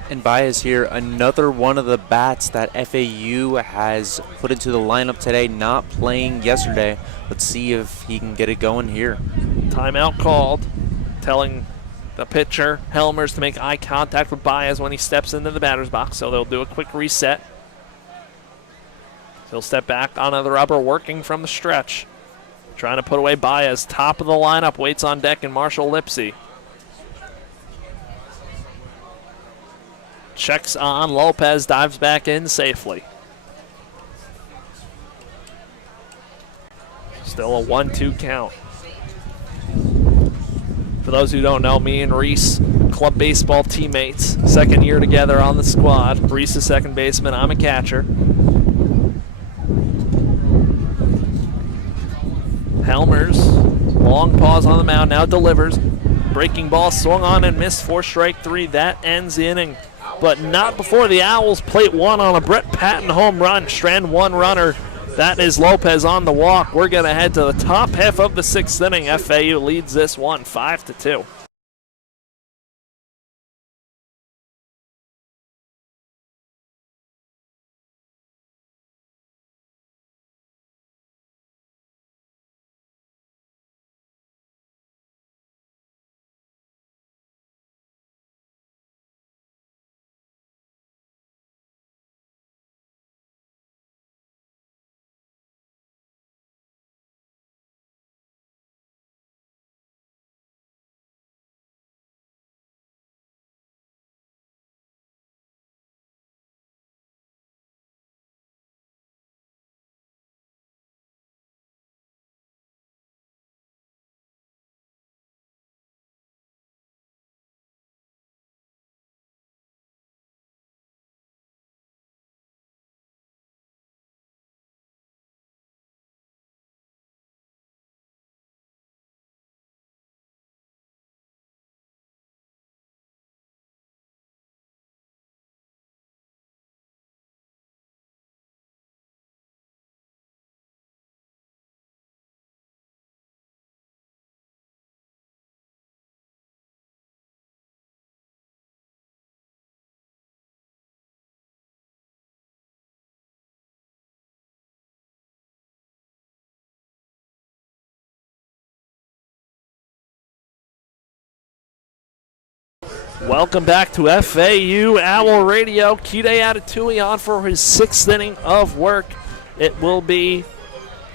And Baez here, another one of the bats that FAU has put into the lineup today, not playing yesterday. Let's see if he can get it going here. Timeout called, telling the pitcher, Helmers, to make eye contact with Baez when he steps into the batter's box, so they'll do a quick reset. He'll step back onto the rubber, working from the stretch. Trying to put away Baez. Top of the lineup, waits on deck in Marshall Lipsy. Checks on Lopez, dives back in safely. Still a 1-2 count. For those who don't know, me and Reece, club baseball teammates, 2nd year together on the squad. Reece is second baseman, I'm a catcher. Helmers, long pause on the mound, now delivers. Breaking ball swung on and missed for strike 3. That ends the inning. But not before the Owls plate 1 on a Brett Patton home run. Strand 1 runner. That is Lopez on the walk. We're going to head to the top half of the 6th inning. FAU leads this one 5-2. Welcome back to FAU Owl Radio. Kide Atatui on for his 6th inning of work. It will be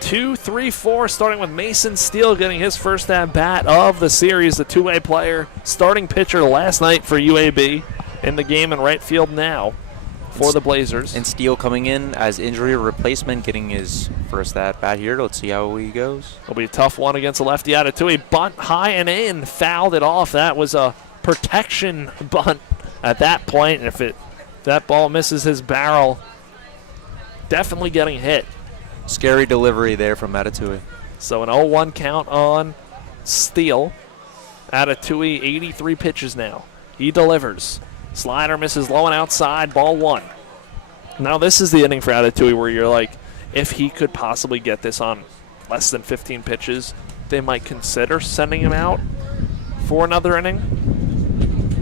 2-3-4, starting with Mason Steele getting his first at-bat of the series, the two-way player, starting pitcher last night for UAB in the game in right field now for the Blazers. And Steele coming in as injury replacement, getting his first at-bat here. Let's see how he goes. It'll be a tough one against the lefty Atatui. Bunt high and in, fouled it off. That was a protection bunt at that point. And if that ball misses his barrel, definitely getting hit. Scary delivery there from Atatui. So an 0-1 count on Steele. Atatui, 83 pitches now. He delivers. Slider misses low and outside, ball 1. Now this is the inning for Atatui where you're like, if he could possibly get this on less than 15 pitches, they might consider sending him out for another inning.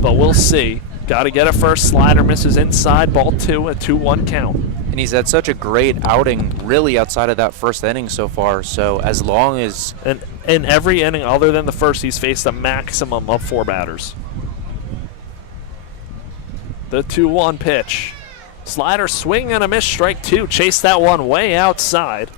But we'll see. Got to get it first. Slider misses inside, ball 2, a 2-1 count. And he's had such a great outing, really, outside of that first inning so far. So as long as... And in every inning other than the first, he's faced a maximum of 4 batters. The 2-1 pitch. Slider swing and a miss, strike 2. Chase that one way outside.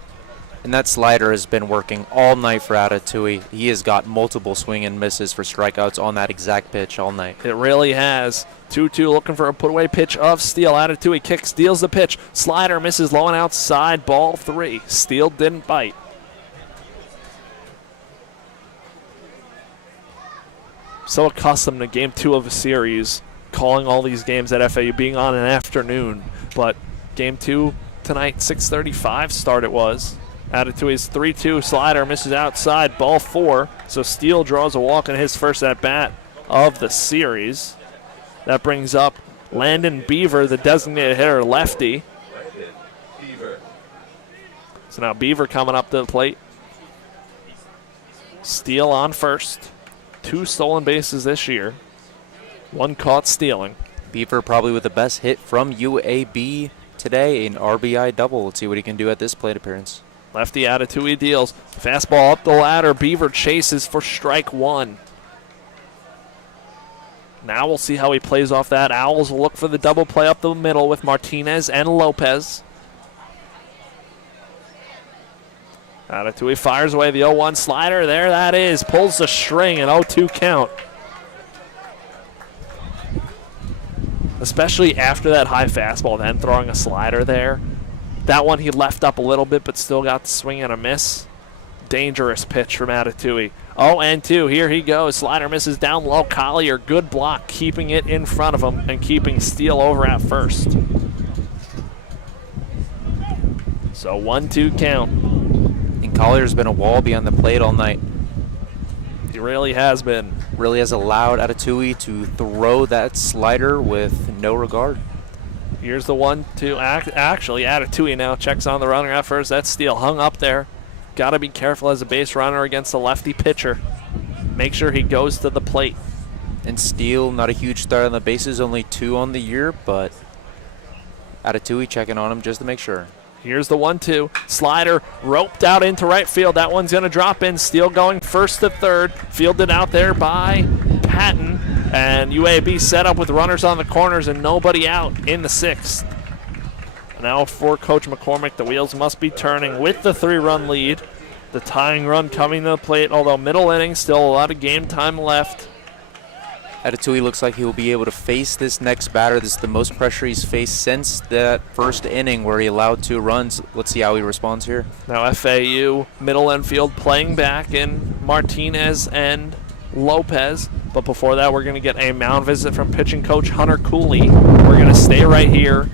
And that slider has been working all night for Atatui. He has got multiple swing and misses for strikeouts on that exact pitch all night. It really has. 2-2 looking for a put-away pitch of Steele. Atatui kicks, steals the pitch. Slider misses low and outside, ball 3. Steele didn't bite. So accustomed to game 2 of a series, calling all these games at FAU being on an afternoon. But game 2 tonight, 6:35 start it was. Atatui's 3-2 slider misses outside, ball 4. So Steele draws a walk in his first at-bat of the series. That brings up Landon Beaver, the designated hitter, lefty. So now Beaver coming up to the plate. Steele on first. 2 stolen bases this year. 1 caught stealing. Beaver probably with the best hit from UAB today, an RBI double. Let's see what he can do at this plate appearance. Lefty Atatui deals. Fastball up the ladder. Beaver chases for strike 1. Now we'll see how he plays off that. Owls will look for the double play up the middle with Martinez and Lopez. Atatui fires away the 0-1 slider. There that is. Pulls the string, an 0-2 count. Especially after that high fastball, then throwing a slider there. That one he left up a little bit, but still got the swing and a miss. Dangerous pitch from Atatui. 0-2, here he goes. Slider misses down low. Collier, good block, keeping it in front of him and keeping Steele over at first. So 1-2 count. And Collier's been a wall beyond the plate all night. He really has been. Really has allowed Atatui to throw that slider with no regard. Here's the 1-2. Actually, Atatui now checks on the runner at first. That's Steele hung up there. Got to be careful as a base runner against a lefty pitcher. Make sure he goes to the plate. And Steele, not a huge start on the bases, only 2 on the year, but Atatui checking on him just to make sure. Here's the 1-2. Slider roped out into right field. That one's going to drop in. Steele going first to third. Fielded out there by Patton. And UAB set up with runners on the corners and nobody out in the 6th. Now for Coach McCormick, the wheels must be turning with the 3-run lead. The tying run coming to the plate, although middle inning, still a lot of game time left. Atatui looks like he will be able to face this next batter. This is the most pressure he's faced since that first inning where he allowed 2 runs. Let's see how he responds here. Now FAU middle infield playing back in Martinez and Lopez. But before that, we're going to get a mound visit from pitching coach Hunter Cooley. We're going to stay right here,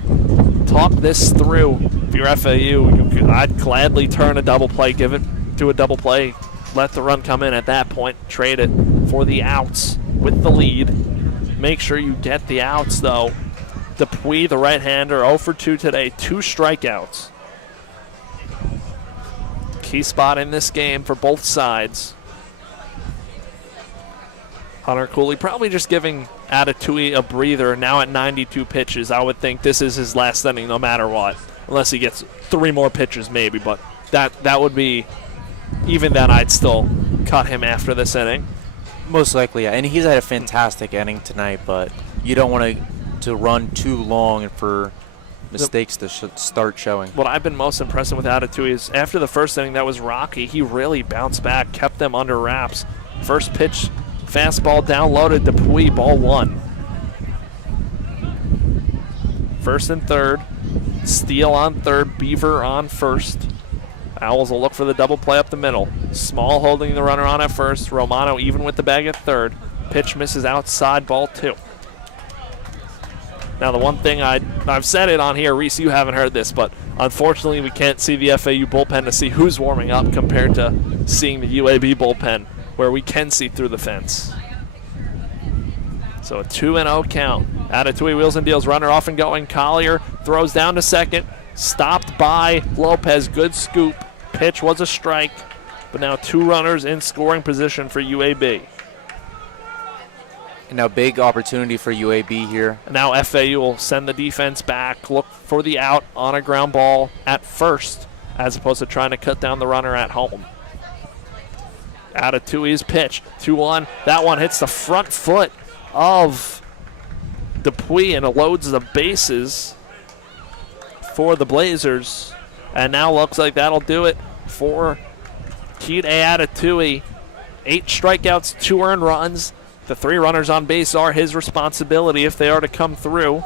talk this through. If you're FAU, I'd gladly turn a double play, give it to a double play, let the run come in at that point, trade it for the outs with the lead. Make sure you get the outs, though. Dupuis, the right-hander, 0 for 2 today, 2 strikeouts. Key spot in this game for both sides. Hunter Cooley probably just giving Atatui a breather now at 92 pitches. I would think this is his last inning no matter what, unless he gets 3 more pitches maybe, but that would be, even then I'd still cut him after this inning. Most likely, yeah. And he's had a fantastic inning tonight, but you don't want to run too long for mistakes to start showing. What I've been most impressed with Attitude is after the first inning that was rocky, he really bounced back, kept them under wraps. First pitch, fastball downloaded, Dupuy, ball 1. First and third, Steele on third, Beaver on first. Owls will look for the double play up the middle. Small holding the runner on at first. Romano even with the bag at third. Pitch misses outside, ball 2. Now the one thing I've said it on here, Reese, you haven't heard this, but unfortunately we can't see the FAU bullpen to see who's warming up compared to seeing the UAB bullpen where we can see through the fence. So a 2-0 count. Attitui wheels and deals, runner off and going. Collier throws down to second. Stopped by Lopez. Good scoop. Pitch was a strike, but now 2 runners in scoring position for UAB. And now big opportunity for UAB here. Now FAU will send the defense back, look for the out on a ground ball at first, as opposed to trying to cut down the runner at home. Attitui's pitch, 2-1. That one hits the front foot of Dupuy and it loads the bases for the Blazers. And now looks like that'll do it for Kide Attitui. 8 strikeouts, 2 earned runs. The 3 runners on base are his responsibility if they are to come through.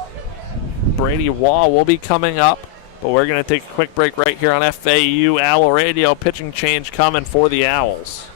Brady Wall will be coming up, but we're going to take a quick break right here on FAU Owl Radio. Pitching change coming for the Owls.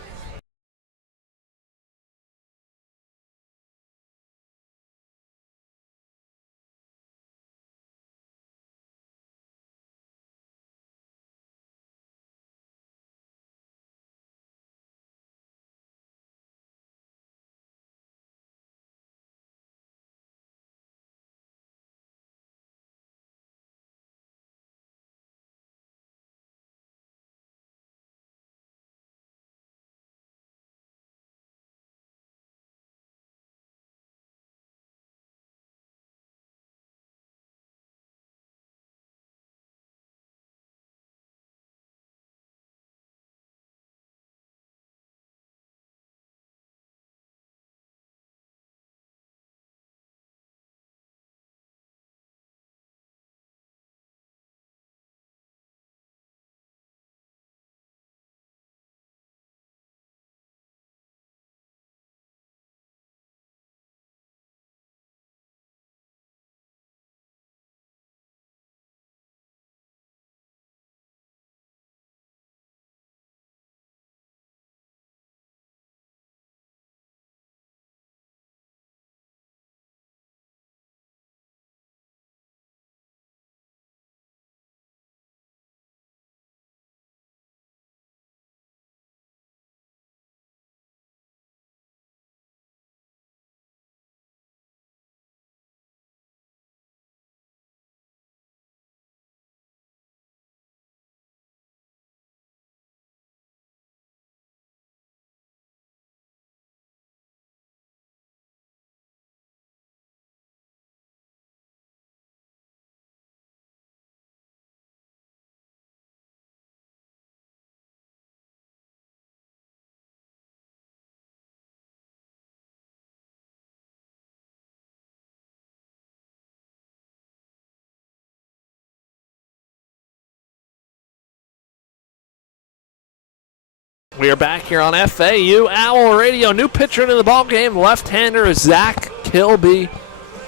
We are back here on FAU Owl Radio. New pitcher into the ball game. Left-hander is Zach Kilby.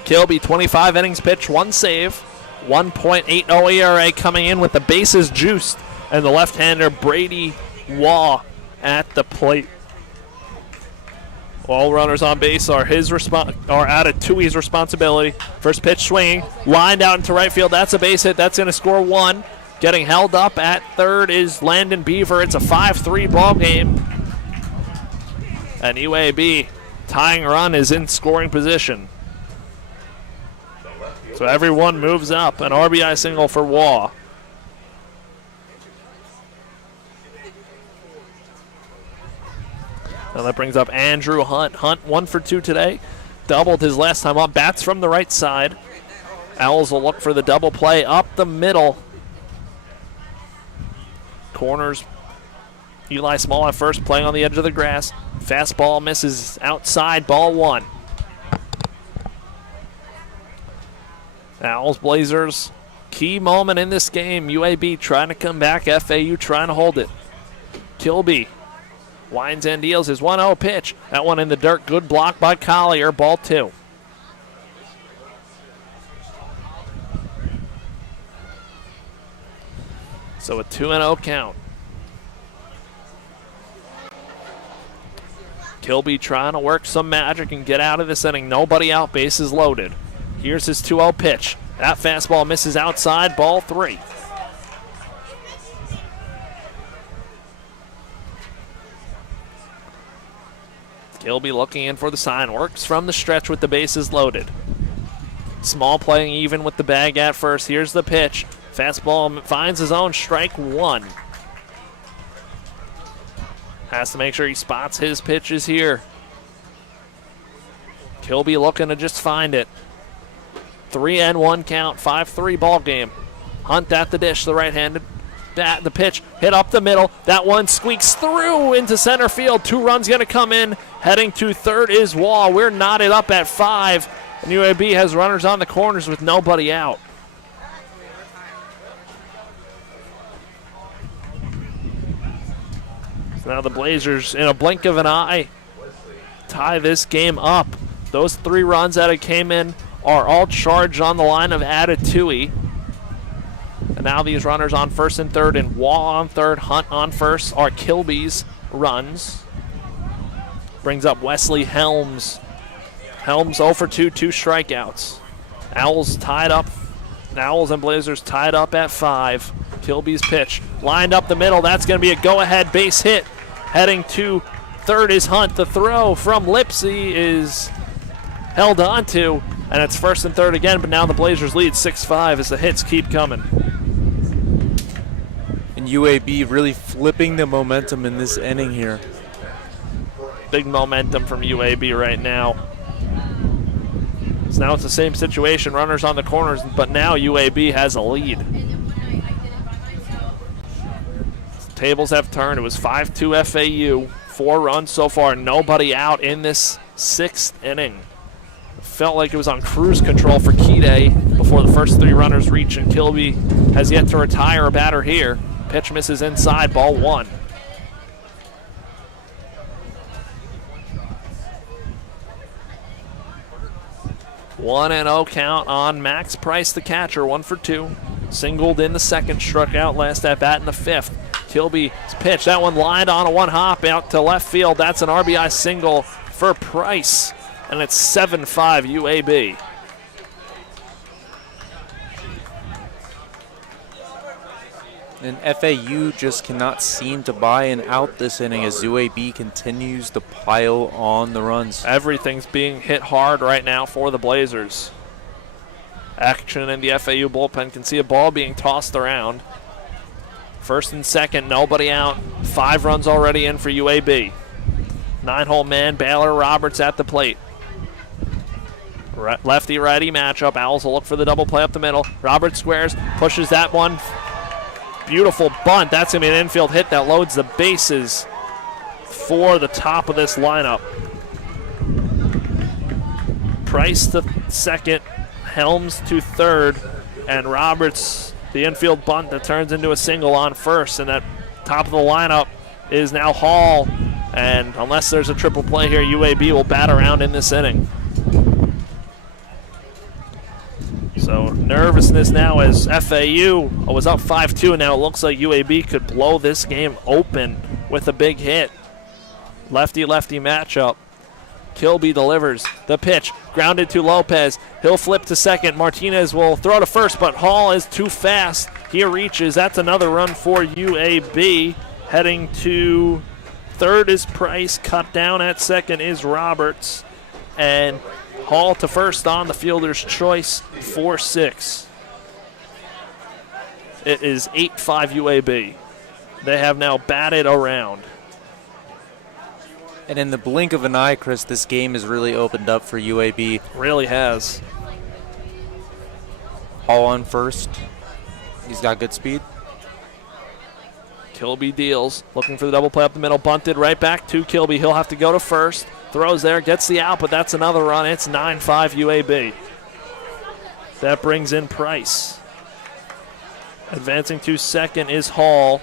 Kilby, 25 innings pitched, 1 save, 1.80 ERA coming in with the bases juiced, and the left-hander Brady Waugh at the plate. All runners on base are Attitui's responsibility. First pitch swinging, lined out into right field. That's a base hit. That's going to score 1. Getting held up at third is Landon Beaver. It's a 5-3 ball game. And UAB tying run is in scoring position. So everyone moves up. An RBI single for Waugh. Now that brings up Andrew Hunt. Hunt 1 for 2 today. Doubled his last time up. Bats from the right side. Owls will look for the double play up the middle. Corners, Eli Small at first, playing on the edge of the grass. Fastball misses outside, ball 1. Owls, Blazers, key moment in this game. UAB trying to come back, FAU trying to hold it. Kilby winds and deals his 1-0 pitch. That one in the dirt, good block by Collier, ball 2. So a 2-0 count. Kilby trying to work some magic and get out of this inning. Nobody out, bases loaded. Here's his 2-0 pitch. That fastball misses outside, ball 3. Kilby looking in for the sign. Works from the stretch with the bases loaded. Small playing even with the bag at first. Here's the pitch. Fastball finds his own, strike 1. Has to make sure he spots his pitches here. Kilby looking to just find it. 3-1 count, 5-3 ball game. Hunt at the dish, the right-handed bat. The pitch hit up the middle. That one squeaks through into center field. 2 runs going to come in. Heading to third is Wall. We're knotted up at 5. And UAB has runners on the corners with nobody out. So now the Blazers, in a blink of an eye, tie this game up. Those 3 runs that came in are all charged on the line of Atatui. And now these runners on first and third, and Wall on third, Hunt on first are Kilby's runs. Brings up Wesley Helms. Helms 0 for 2, 2 strikeouts. Owls tied up. Owls and Blazers tied up at 5. Kilby's pitch lined up the middle. That's going to be a go-ahead base hit. Heading to third is Hunt. The throw from Lipsy is held onto, and it's first and third again, but now the Blazers lead 6-5 as the hits keep coming. And UAB really flipping the momentum in this inning here. Big momentum from UAB right now. So now it's the same situation, runners on the corners, but now UAB has a lead. Tables have turned. It was 5-2 FAU. 4 runs so far. Nobody out in this 6th inning. Felt like it was on cruise control for Kide before the first 3 runners reach, and Kilby has yet to retire a batter here. Pitch misses inside, ball 1. One and 0 count on Max Price, the catcher, 1 for 2. Singled in the second, struck out last at bat in the 5th. Kilby's pitch, that one lined on a 1-hop out to left field. That's an RBI single for Price, and it's 7-5 UAB. And FAU just cannot seem to buy an out this inning as UAB continues to pile on the runs. Everything's being hit hard right now for the Blazers. Action in the FAU bullpen, can see a ball being tossed around. First and second, nobody out. 5 runs already in for UAB. 9-hole man, Baylor Roberts at the plate. Lefty-righty matchup. Owls will look for the double play up the middle. Roberts squares, pushes that one. Beautiful bunt. That's going to be an infield hit that loads the bases for the top of this lineup. Price to second, Helms to third, and Roberts, the infield bunt that turns into a single on first, and that top of the lineup is now Hall, and unless there's a triple play here, UAB will bat around in this inning. So nervousness now as FAU was up 5-2, and now it looks like UAB could blow this game open with a big hit. Lefty-lefty matchup. Kilby delivers the pitch, grounded to Lopez. He'll flip to second. Martinez will throw to first, but Hall is too fast. He reaches. That's another run for UAB. Heading to third is Price. Cut down at second is Roberts. And Hall to first on the fielder's choice, 4-6. It is 8-5 UAB. They have now batted around. And in the blink of an eye, Chris, this game has really opened up for UAB. Really has. Hall on first. He's got good speed. Kilby deals, looking for the double play up the middle, bunted right back to Kilby. He'll have to go to first. Throws there, gets the out, but that's another run. It's 9-5 UAB. That brings in Price. Advancing to second is Hall.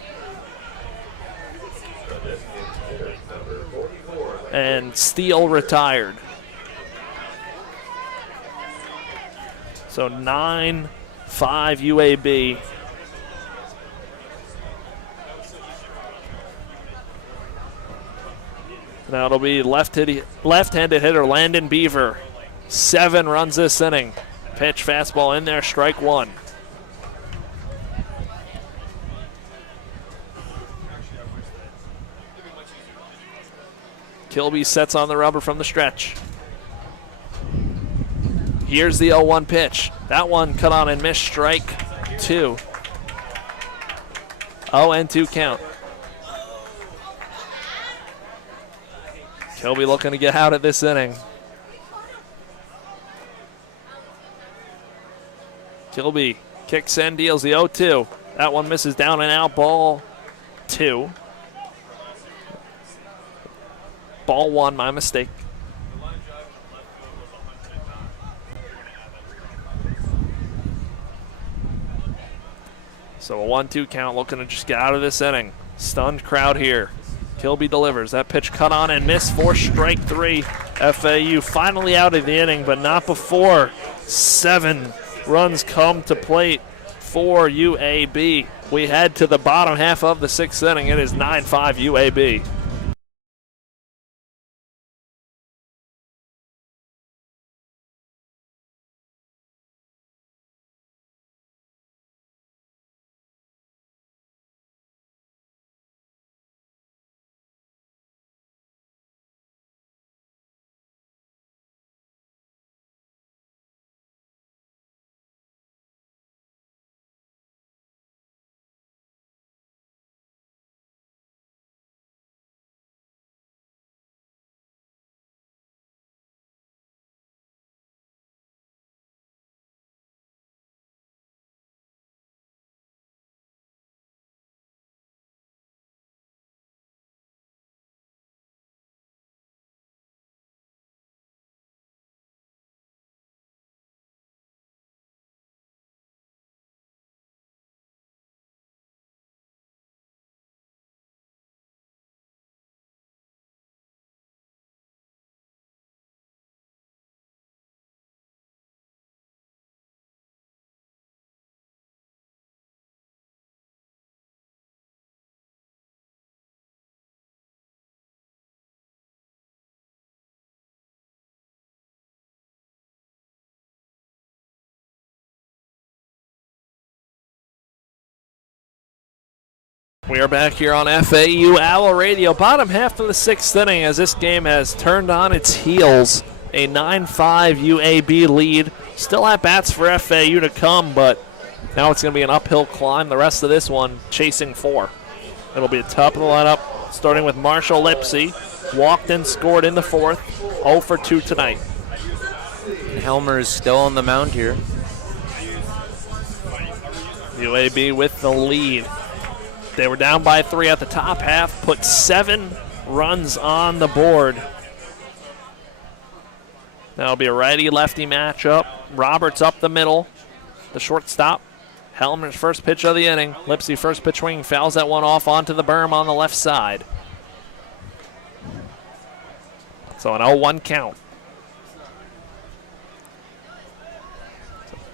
And Steele retired. So 9-5 UAB. Now it'll be left-handed hitter Landon Beaver. 7 runs this inning. Pitch, fastball in there, strike 1. Kilby sets on the rubber from the stretch. Here's the 0-1 pitch. That one cut on and missed, strike 2. 0-2 count. Kilby looking to get out of this inning. Kilby kicks and deals the 0-2. That one misses, down and out, ball 2. Ball 1, my mistake. So a 1-2 count, looking to just get out of this inning. Stunned crowd here. Kilby delivers. That pitch cut on and missed for strike 3. FAU finally out of the inning, but not before 7 runs come to plate for UAB. We head to the bottom half of the 6th inning. It is 9-5 UAB. We are back here on FAU Owl Radio, bottom half of the 6th inning, as this game has turned on its heels. A 9-5 UAB lead. Still at bats for FAU to come, but now it's going to be an uphill climb. The rest of this one chasing 4. It'll be a top of the lineup, starting with Marshall Lipsy. Walked and scored in the 4th. 0 for 2 tonight. Helmer is still on the mound here. UAB with the lead. They were down by 3 at the top half, put 7 runs on the board. That'll be a righty-lefty matchup. Roberts up the middle, the shortstop. Helmer's first pitch of the inning. Lipsy first pitch swinging, fouls that one off onto the berm on the left side. So an 0-1 count.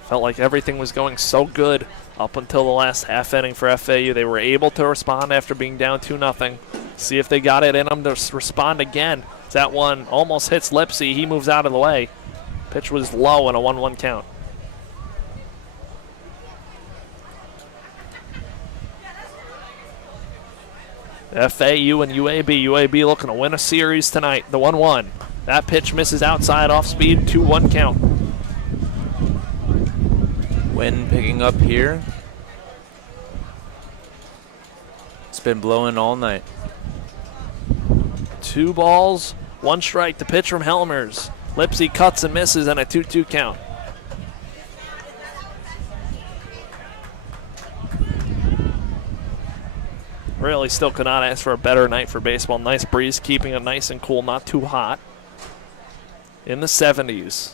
Felt like everything was going so good up until the last half inning for FAU. They were able to respond after being down 2-0. See if they got it in them to respond again. That one almost hits Lipsy. He moves out of the way. Pitch was low and a 1-1 count. FAU and UAB. UAB looking to win a series tonight. The 1-1. That pitch misses outside off speed. 2-1 count. Wind picking up here. It's been blowing all night. 2 balls, 1 strike. The pitch from Helmers. Lipsy cuts and misses and a 2-2 count. Really still could not ask for a better night for baseball. Nice breeze, keeping it nice and cool, not too hot. In the 70s.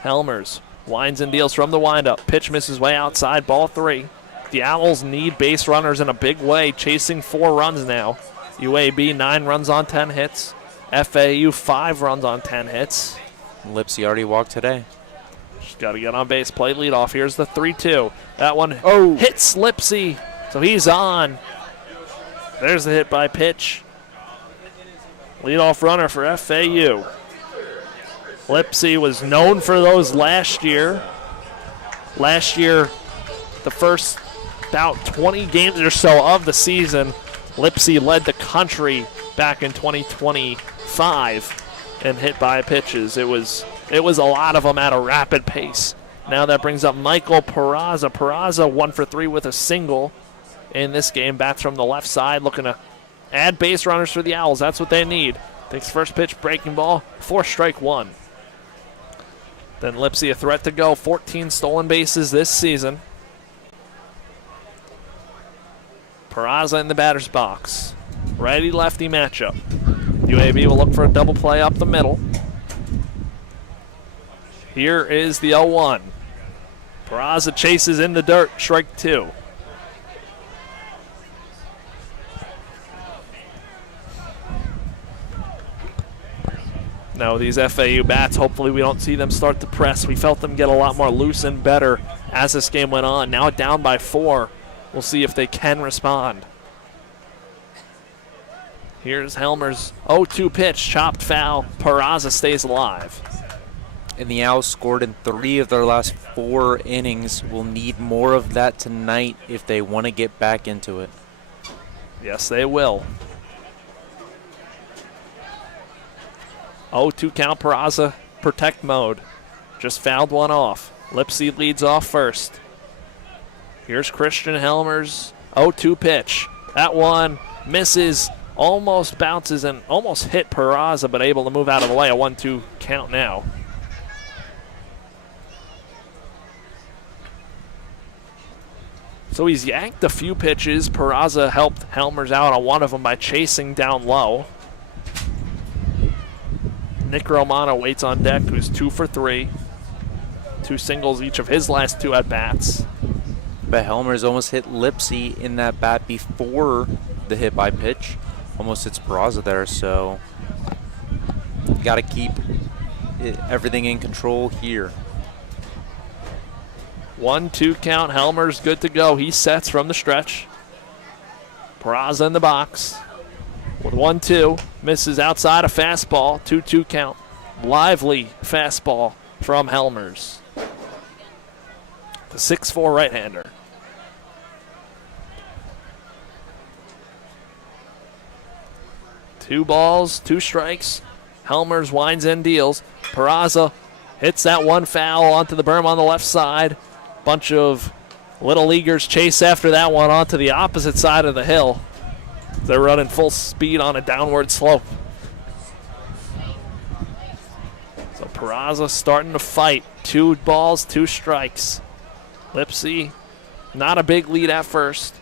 Helmers winds and deals from the windup. Pitch misses way outside, ball 3. The Owls need base runners in a big way, chasing 4 runs now. UAB 9 runs on 10 hits. FAU 5 runs on 10 hits. Lipsy already walked today. Just got to get on base, play leadoff. Here's the 3-2. That one hits Lipsy, so he's on. There's the hit by pitch. Leadoff runner for FAU. Lipsy was known for those last year. Last year, the first about 20 games or so of the season, Lipsy led the country back in 2025 in hit by pitches. It was a lot of them at a rapid pace. Now that brings up Michael Peraza. Peraza 1 for 3 with a single in this game. Bats from the left side, looking to add base runners for the Owls. That's what they need. Takes first pitch, breaking ball, 4 strike 1. Then Lipsy a threat to go. 14 stolen bases this season. Peraza in the batter's box. Righty-lefty matchup. UAB will look for a double play up the middle. Here is the 0-1. Peraza chases in the dirt, strike 2. Now these FAU bats, hopefully we don't see them start to press. We felt them get a lot more loose and better as this game went on. Now down by 4. We'll see if they can respond. Here's Helmer's 0-2 pitch, chopped foul. Peraza stays alive. And the Owls scored in 3 of their last 4 innings. Will need more of that tonight if they want to get back into it. Yes, they will. 0-2 count, Peraza, protect mode. Just fouled one off. Lipsy leads off first. Here's Christian Helmer's 0-2 pitch. That one misses, almost bounces and almost hit Peraza, but able to move out of the way. A 1-2 count now. So he's yanked a few pitches. Peraza helped Helmers out on one of them by chasing down low. Nick Romano waits on deck, who's 2 for 3. 2 singles each of his last 2 at-bats. But Helmers almost hit Lipsy in that bat before the hit by pitch. Almost hits Peraza there, so got to keep everything in control here. 1-2 count, Helmer's good to go. He sets from the stretch. Peraza in the box. With 1-2, misses outside a fastball, 2-2 count. Lively fastball from Helmers. The 6'4" right-hander. Two balls, 2 strikes. Helmers winds and deals. Peraza hits that one foul onto the berm on the left side. Bunch of little leaguers chase after that one onto the opposite side of the hill. They're running full speed on a downward slope. So Peraza starting to fight. 2 balls, 2 strikes. Lipsy, not a big lead at first.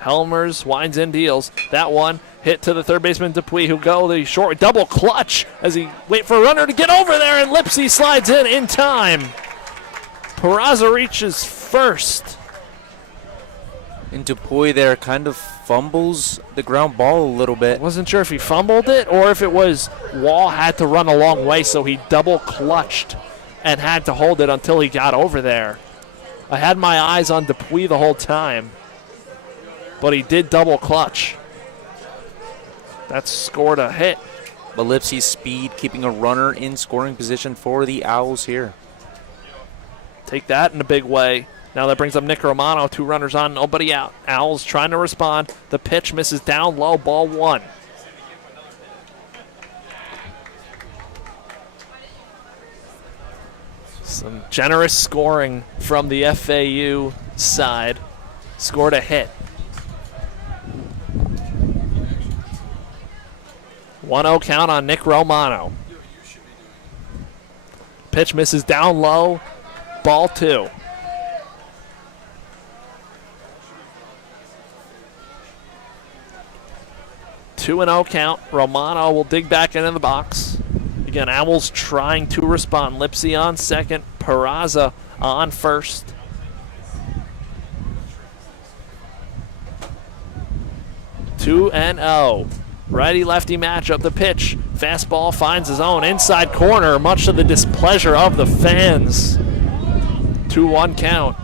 Helmers winds and deals. That one hit to the third baseman Dupuis, who go the short double clutch as he wait for a runner to get over there, and Lipsy slides in time. Peraza reaches first. And Dupuis there kind of fumbles the ground ball a little bit. Wasn't sure if he fumbled it or if it was Wall had to run a long way, so he double clutched and had to hold it until he got over there. I had my eyes on Dupuis the whole time, but he did double clutch. That scored a hit. But Lipsy's speed keeping a runner in scoring position for the Owls here. Take that in a big way. Now that brings up Nick Romano. 2 runners on, nobody out. Owls trying to respond. The pitch misses down low, ball 1. Some generous scoring from the FAU side. Scored a hit. 1-0 count on Nick Romano. Pitch misses down low, ball 2. 2-0 count. Romano will dig back into the box. Again, Owls trying to respond. Lipsy on second. Peraza on first. Two and 0. Righty-lefty matchup. The pitch. Fastball finds his own inside corner, much to the displeasure of the fans. 2-1 count.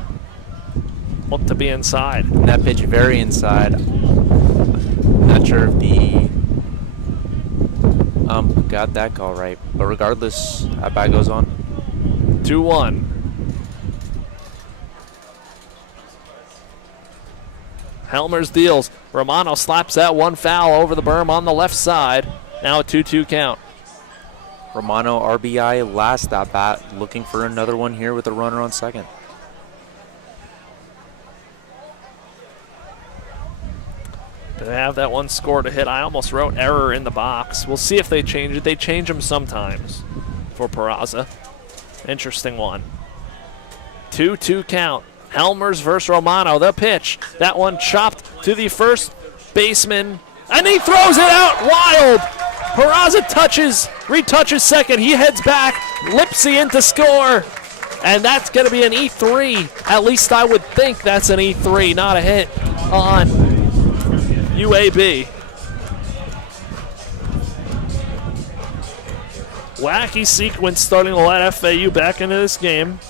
Look to be inside. That pitch very inside. Not sure if the got that call right, but regardless, that bat goes on. 2-1. Helmers deals. Romano slaps that one foul over the berm on the left side. Now a 2-2 count. Romano RBI last at bat, looking for another one here with a runner on second. They have that one score to hit. I almost wrote error in the box. We'll see if they change it. They change them sometimes for Peraza. Interesting one. 2-2 count. Helmers versus Romano. The pitch. That one chopped to the first baseman. And he throws it out wild. Peraza retouches second. He heads back. Lipsy in to score. And that's going to be an E3. At least I would think that's an E3, not a hit on UAB. Wacky sequence starting to let FAU back into this game.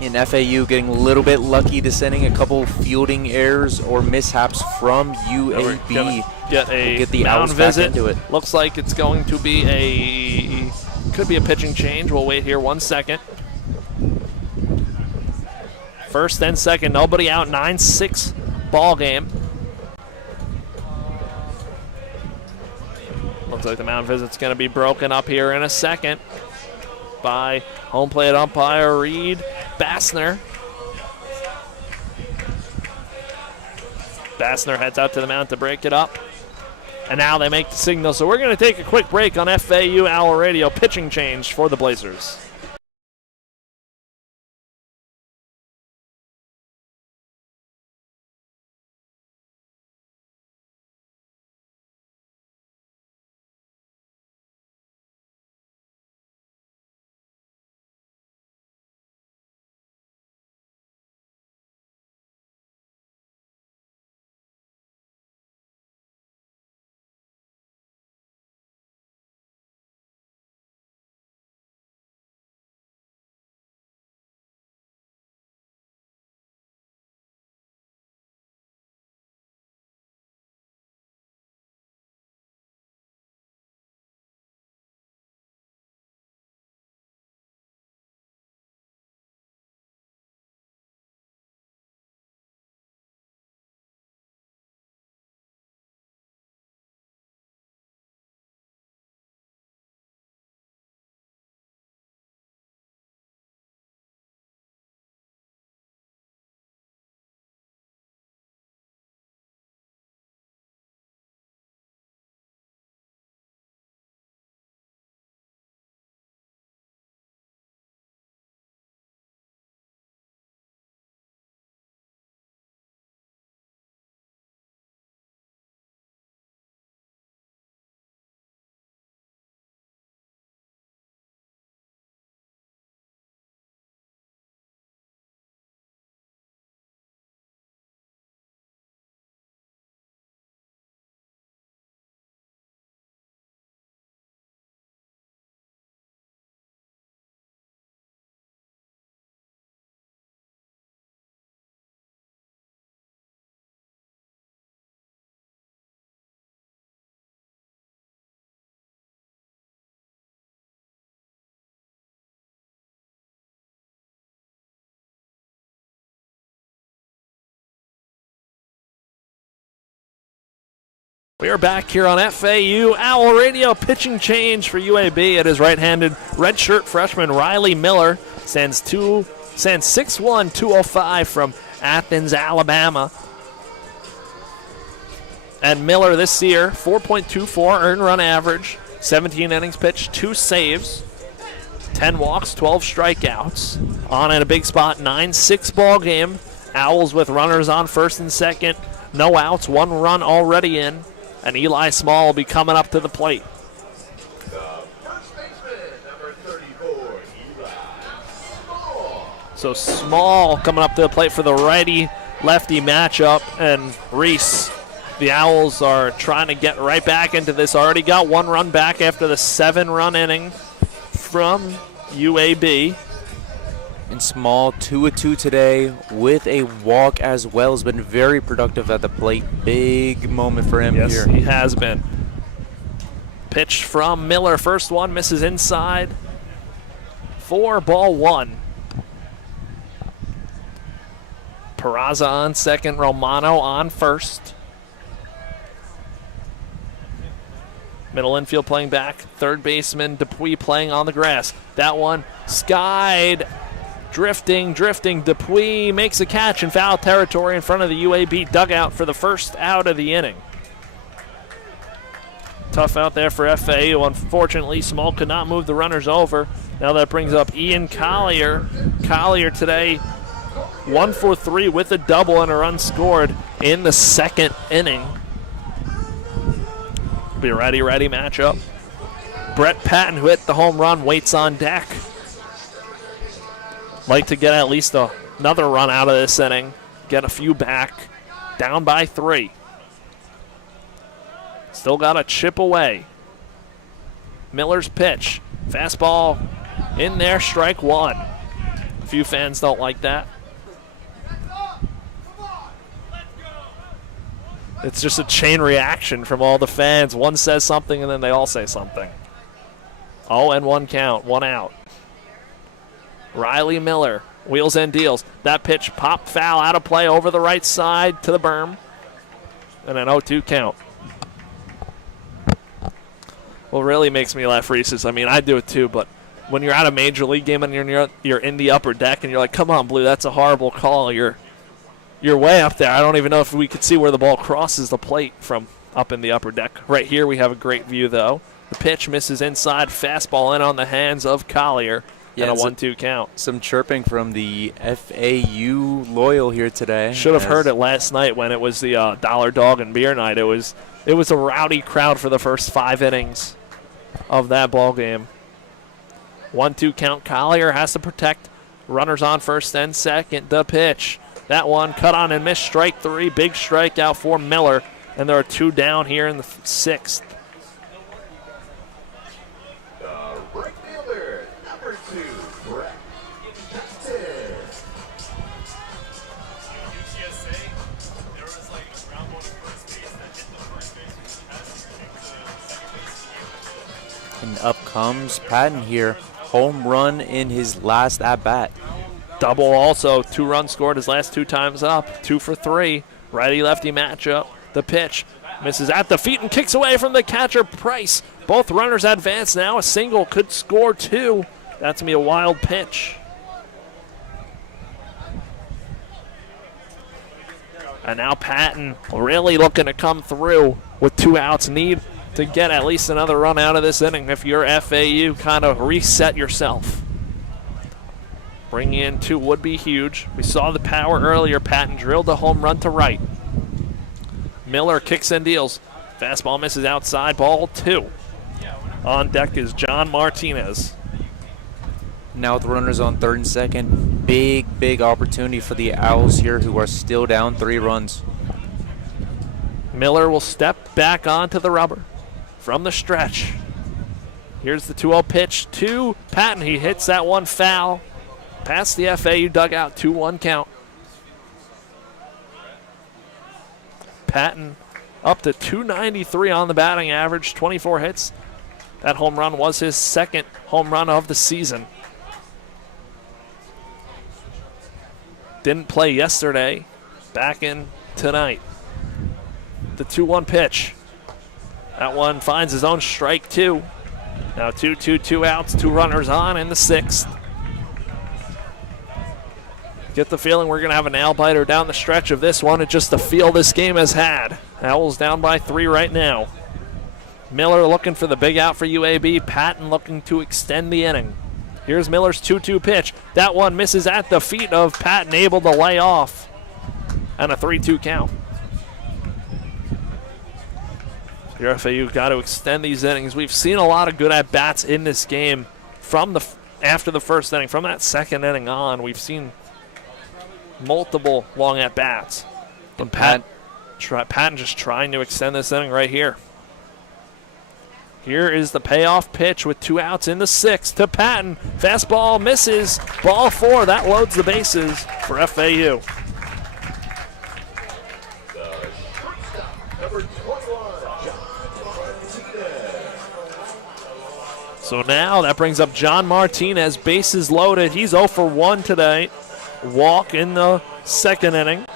In FAU getting a little bit lucky, descending a couple fielding errors or mishaps from UAB. Get the mound Owls visit. into it. Looks like it's going to be could be a pitching change. We'll wait here 1 second. First and second, nobody out, 9-6 ball game. Looks like the mound visit's going to be broken up here in a second by home plate umpire Reed Bassner. Bassner heads out to the mound to break it up. And now they make the signal. So we're going to take a quick break on FAU Owl Radio. Pitching change for the Blazers. We are back here on FAU Owl Radio. Pitching change for UAB. It is right-handed redshirt freshman Riley Miller. Stands 6'1", 205 from Athens, Alabama. And Miller this year, 4.24 earned run average, 17 innings pitched, 2 saves, 10 walks, 12 strikeouts. On at a big spot, 9-6 ball game. Owls with runners on first and second. No outs, 1 run already in. And Eli Small will be coming up to the plate. So Small coming up to the plate for the righty-lefty matchup. And Reece, the Owls are trying to get right back into this. Already got 1 run back after the 7-run inning from UAB. And Small, 2-2 today with a walk as well. Has been very productive at the plate. Big moment for him here. Yes, he has been. Pitch from Miller. First one misses inside. 4-1. Peraza on second. Romano on first. Middle infield playing back. Third baseman Dupuy playing on the grass. That one skied. Drifting. Dupuy makes a catch in foul territory in front of the UAB dugout for the first out of the inning. Tough out there for FAU. Unfortunately, Small could not move the runners over. Now that brings up Ian Collier. Collier today 1 for 3 with a double and a run scored in the second inning. Be a ready matchup. Brett Patton, who hit the home run, waits on deck. Like to get at least another run out of this inning. Get a few back. Down by 3. Still got a chip away. Miller's pitch. Fastball in there, strike 1. A few fans don't like that. It's just a chain reaction from all the fans. One says something and then they all say something. 0-1 count, 1 out. Riley Miller, wheels and deals. That pitch popped foul out of play over the right side to the berm. And an 0-2 count. What really makes me laugh, Reece, is, I mean, I do it too, but when you're at a major league game and you're in the upper deck and you're like, come on, Blue, that's a horrible call. You're way up there. I don't even know if we could see where the ball crosses the plate from up in the upper deck. Right here we have a great view, though. The pitch misses inside. Fastball in on the hands of Collier. And a 1-2 count. Some chirping from the FAU loyal here today. Should have heard it last night when it was the Dollar Dog and Beer Night. It was a rowdy crowd for the first 5 innings of that ball game. 1-2 count. Collier has to protect. Runners on first and second. The pitch. That one cut on and missed. Strike 3. Big strikeout for Miller. And there are 2 down here in the 6th. And up comes Patton here. Home run in his last at-bat. Double also. 2 runs scored his last 2 times up. 2 for 3. Righty-lefty matchup. The pitch misses at the feet and kicks away from the catcher, Price. Both runners advance now. A single could score 2. That's going to be a wild pitch. And now Patton really looking to come through with 2 outs. Need to get at least another run out of this inning. If you're FAU, kind of reset yourself. Bringing in 2 would be huge. We saw the power earlier. Patton drilled a home run to right. Miller kicks and deals. Fastball misses outside. Ball 2. On deck is John Martinez. Now with runners on third and second. Big opportunity for the Owls here, who are still down 3 runs. Miller will step back onto the rubber from the stretch. Here's the 2-0 pitch to Patton. He hits that one foul past the FAU dugout. 2-1 count. Patton up to 293 on the batting average, 24 hits. That home run was his 2nd home run of the season. Didn't play yesterday, back in tonight. The 2-1 pitch. That one finds his own strike 2. Now 2 outs, 2 runners on in the 6th. Get the feeling we're going to have a nail-biter down the stretch of this one. It's just the feel this game has had. Owls down by 3 right now. Miller looking for the big out for UAB. Patton looking to extend the inning. Here's Miller's 2-2 pitch. That one misses at the feet of Patton, able to lay off. And a 3-2 count. Your FAU got to extend these innings. We've seen a lot of good at-bats in this game from after the first inning. From that second inning on, we've seen multiple long at-bats. And Patton just trying to extend this inning right here. Here is the payoff pitch with 2 outs in the 6th to Patton. Fastball misses. Ball 4. That loads the bases for FAU. So now that brings up John Martinez. Bases loaded. He's 0 for 1 today. Walk in the 2nd inning.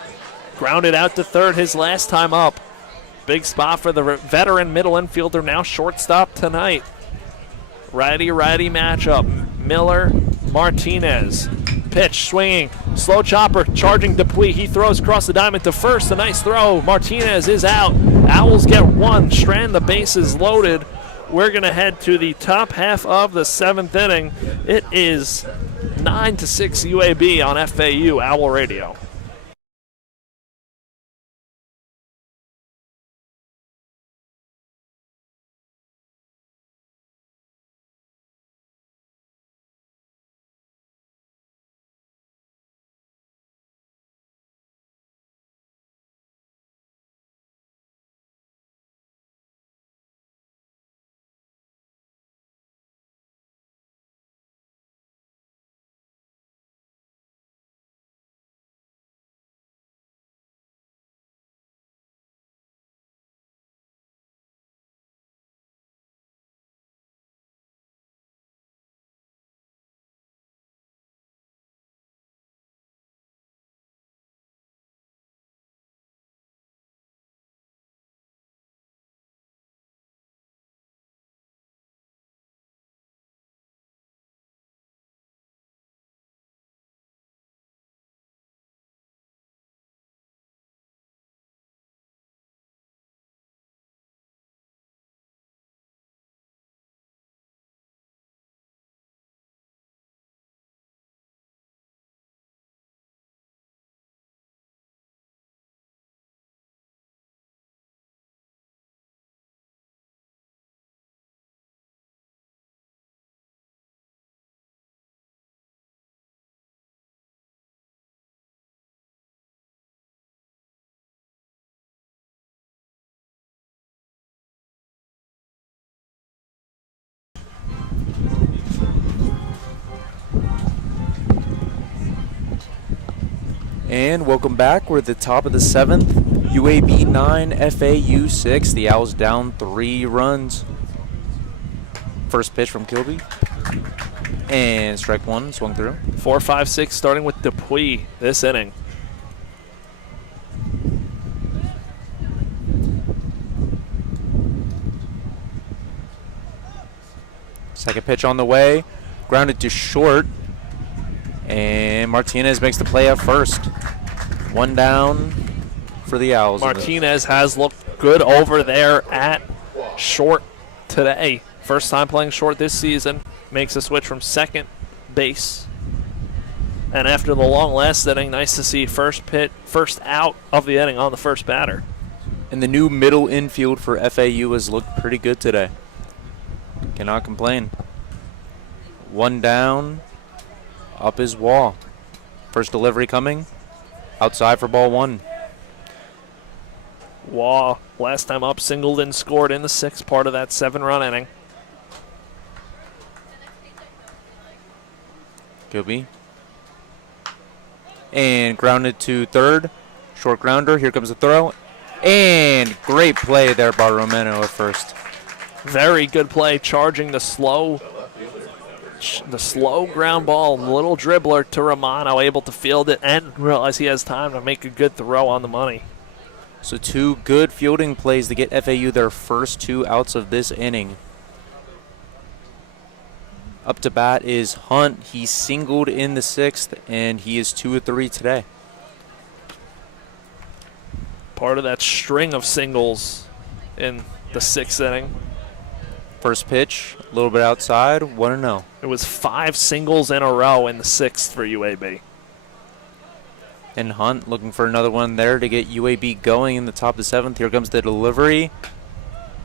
Grounded out to 3rd his last time up. Big spot for the veteran middle infielder, now shortstop tonight. Righty-righty matchup. Miller, Martinez. Pitch, swinging, slow chopper, charging Dupuis. He throws across the diamond to first. A nice throw. Martinez is out. Owls get 1. Strand the bases loaded. We're going to head to the top half of the 7th inning. It is 9-6 UAB on FAU Owl Radio. And welcome back. We're at the top of the 7th. UAB 9, FAU 6. The Owls down 3 runs. First pitch from Kilby. And strike 1, swung through. 4-5-6 starting with Dupuis this inning. Second pitch on the way. Grounded to short. And Martinez makes the play at first. 1 down for the Owls. Martinez has looked good over there at short today. First time playing short this season. Makes a switch from second base. And after the long last inning, nice to see first out of the inning on the first batter. And the new middle infield for FAU has looked pretty good today. Cannot complain. 1 down. Up his wall. First delivery coming. Outside for ball 1. Waugh, last time up, singled and scored in the 6th part of that 7-run inning. Gilby. And grounded to third. Short grounder. Here comes the throw. And great play there by Romano at first. Very good play, charging the slow ground ball, little dribbler to Romano, able to field it and realize he has time to make a good throw on the money. So 2 good fielding plays to get FAU their first 2 outs of this inning. Up to bat is Hunt. He singled in the 6th, and he is 2 of 3 today. Part of that string of singles in the 6th inning. First pitch, a little bit outside, 1-0. It was 5 singles in a row in the 6th for UAB. And Hunt looking for another one there to get UAB going in the top of the 7th. Here comes the delivery.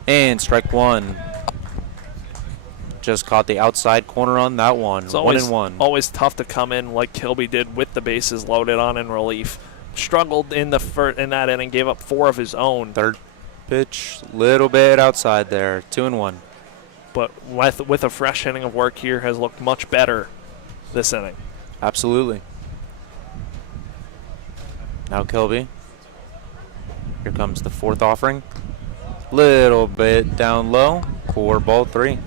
And strike one. Just caught the outside corner on that one. It's always, 1-1. always tough to come in like Kilby did with the bases loaded on in relief. Struggled in that inning, gave up 4 of his own. Third pitch, little bit outside there. 2-1. But with a fresh inning of work here, has looked much better this inning. Absolutely. Now Kilby. Here comes the 4th offering. Little bit down low. Core ball 3.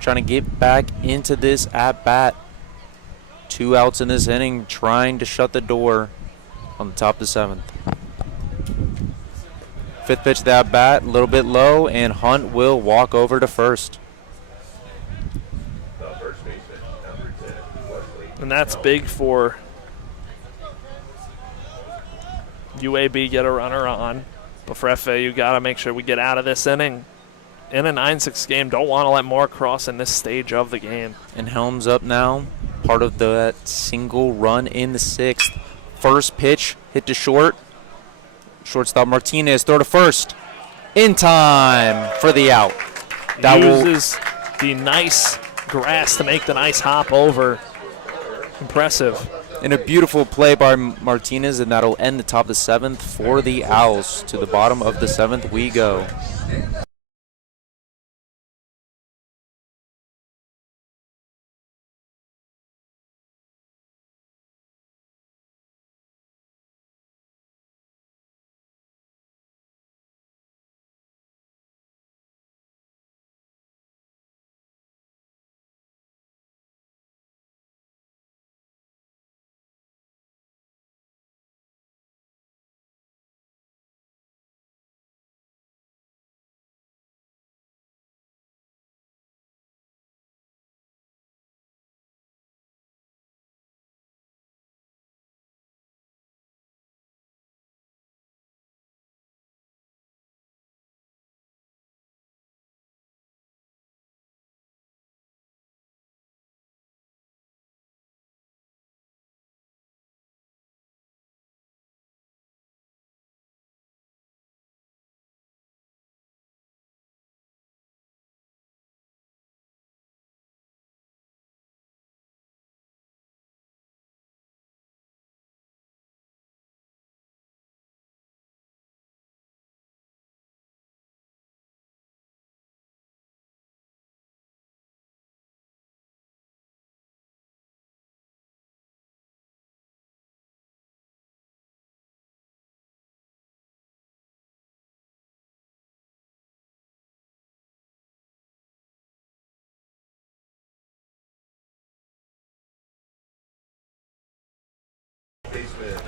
Trying to get back into this at bat. 2 outs in this inning, trying to shut the door on the top of the 7th. 5th pitch of the at bat, a little bit low, and Hunt will walk over to first. And that's big for UAB, get a runner on. But for FAU, you got to make sure we get out of this inning. In a 9-6 game, don't want to let more cross in this stage of the game. And Helms up now, part of that single run in the 6th. First pitch, hit to short. Shortstop Martinez, throw to first. In time for the out. That uses the nice grass to make the nice hop over. Impressive. And a beautiful play by Martinez, and that'll end the top of the 7th for the Owls. To the bottom of the 7th we go.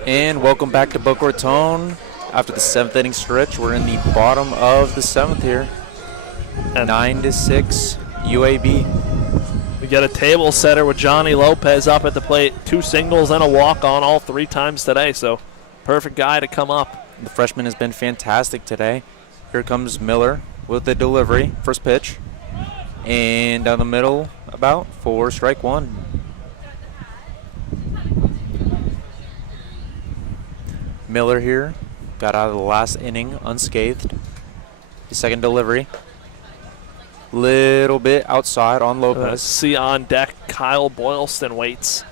And welcome back to Boca Raton. After the 7th inning stretch, we're in the bottom of the 7th here. 9-6 UAB. We get a table setter with Johnny Lopez up at the plate. 2 singles and a walk-on all 3 times today, so perfect guy to come up. The freshman has been fantastic today. Here comes Miller with the delivery. First pitch. And down the middle, about for strike 1. Miller here got out of the last inning unscathed. The second delivery. Little bit outside on Lopez. See on deck, Kyle Boylston waits.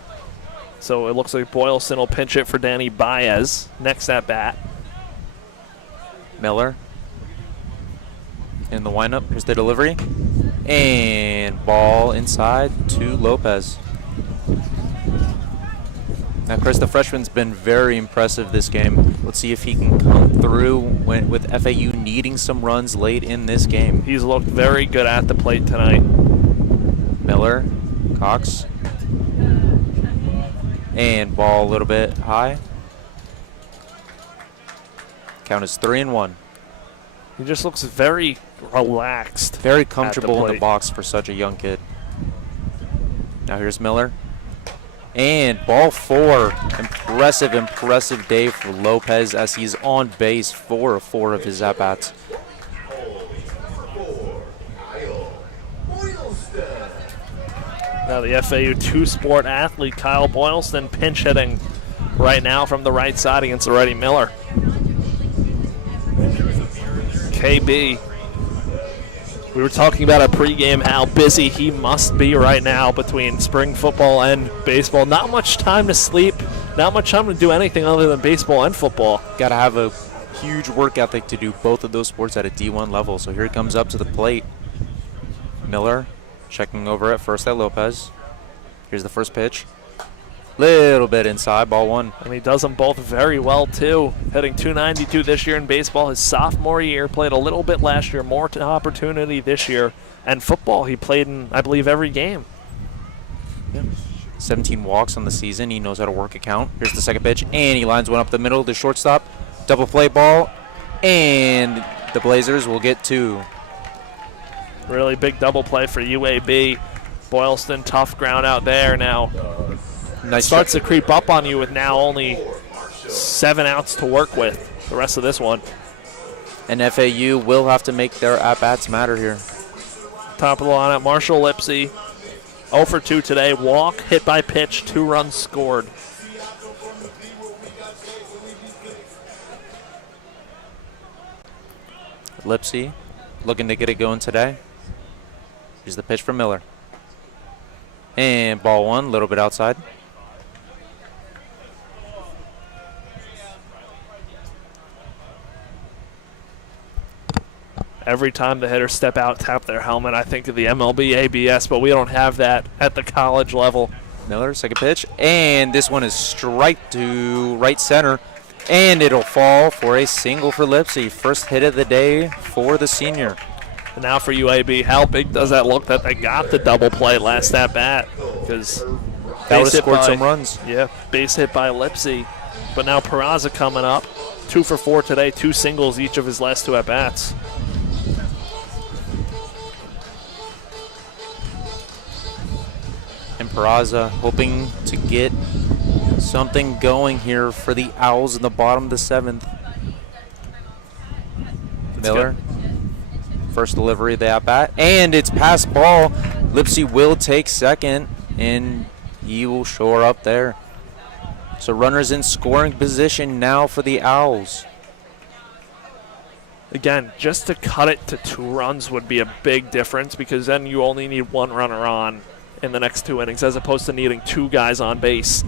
So it looks like Boylston will pinch it for Danny Baez next at bat. Miller in the windup. Here's the delivery. And ball inside to Lopez. Now, Chris, the freshman's been very impressive this game. Let's see if he can come through with FAU needing some runs late in this game. He's looked very good at the plate tonight. Miller, Cox. And ball a little bit high. Count is 3-1. He just looks very relaxed. Very comfortable in the box for such a young kid. Now here's Miller. And ball 4. Impressive day for Lopez as he's on base 4 of 4 of his at-bats. Now the FAU 2-sport athlete Kyle Boylston pinch hitting right now from the right side against the righty Miller. KB. We were talking about a pregame how busy he must be right now between spring football and baseball. Not much time to sleep, not much time to do anything other than baseball and football. Got to have a huge work ethic to do both of those sports at a D1 level. So here he comes up to the plate. Miller checking over at first at Lopez. Here's the first pitch. Little bit inside, ball one. And he does them both very well, too. Hitting .292 this year in baseball. His sophomore year, played a little bit last year, more opportunity this year. And football, he played in, I believe, every game. Yeah. 17 walks on the season. He knows how to work a count. Here's the second pitch, and he lines one up the middle to shortstop. Double play ball, and the Blazers will get two. Really big double play for UAB. Boylston, tough ground out there now. Nice starts to creep up on you with now only 7 outs to work with the rest of this one. And FAU will have to make their at-bats matter here. Top of the lineup, Marshall Lipsy, 0 for 2 today. Walk, hit by pitch, 2 runs scored. Lipsy looking to get it going today. Here's the pitch from Miller. And ball one, a little bit outside. Every time the hitters step out, tap their helmet, I think of the MLB ABS, but we don't have that at the college level. Miller, second pitch, and this one is strike to right center, and it'll fall for a single for Lipsy. First hit of the day for the senior. And now for UAB, how big does that look that they got the double play last at bat? Because that would have scored some runs. Yeah, base hit by Lipsy. But now Peraza coming up, 2 for 4 today, 2 singles each of his last 2 at bats. And Peraza hoping to get something going here for the Owls in the bottom of the 7th. Miller, first delivery of the at-bat, and it's pass ball. Lipsy will take second, and he will shore up there. So runners in scoring position now for the Owls. Again, just to cut it to 2 runs would be a big difference, because then you only need 1 runner on in the next 2 innings, as opposed to needing 2 guys on base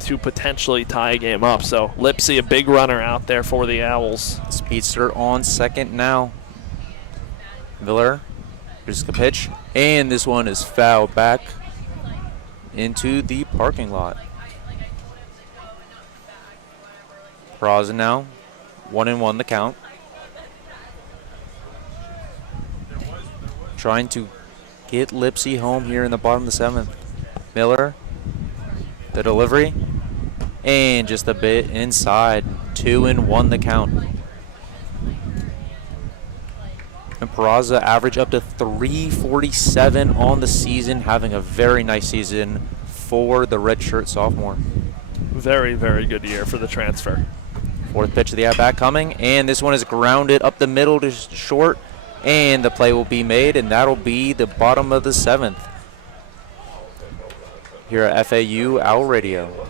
to potentially tie a game up. So Lipsy, a big runner out there for the Owls. Speedster on second now. Miller, here's the pitch, and this one is fouled back into the parking lot. Peraza now, 1-1 the count. Trying to get Lipsy home here in the bottom of the 7th. Miller, the delivery, and just a bit inside. 2-1 the count. And Peraza average up to 347 on the season, having a very nice season for the redshirt sophomore. Very, very good year for the transfer. Fourth pitch of the at-bat coming, and this one is grounded up the middle to short, and the play will be made, and that'll be the bottom of the 7th. Here at FAU Owl Radio.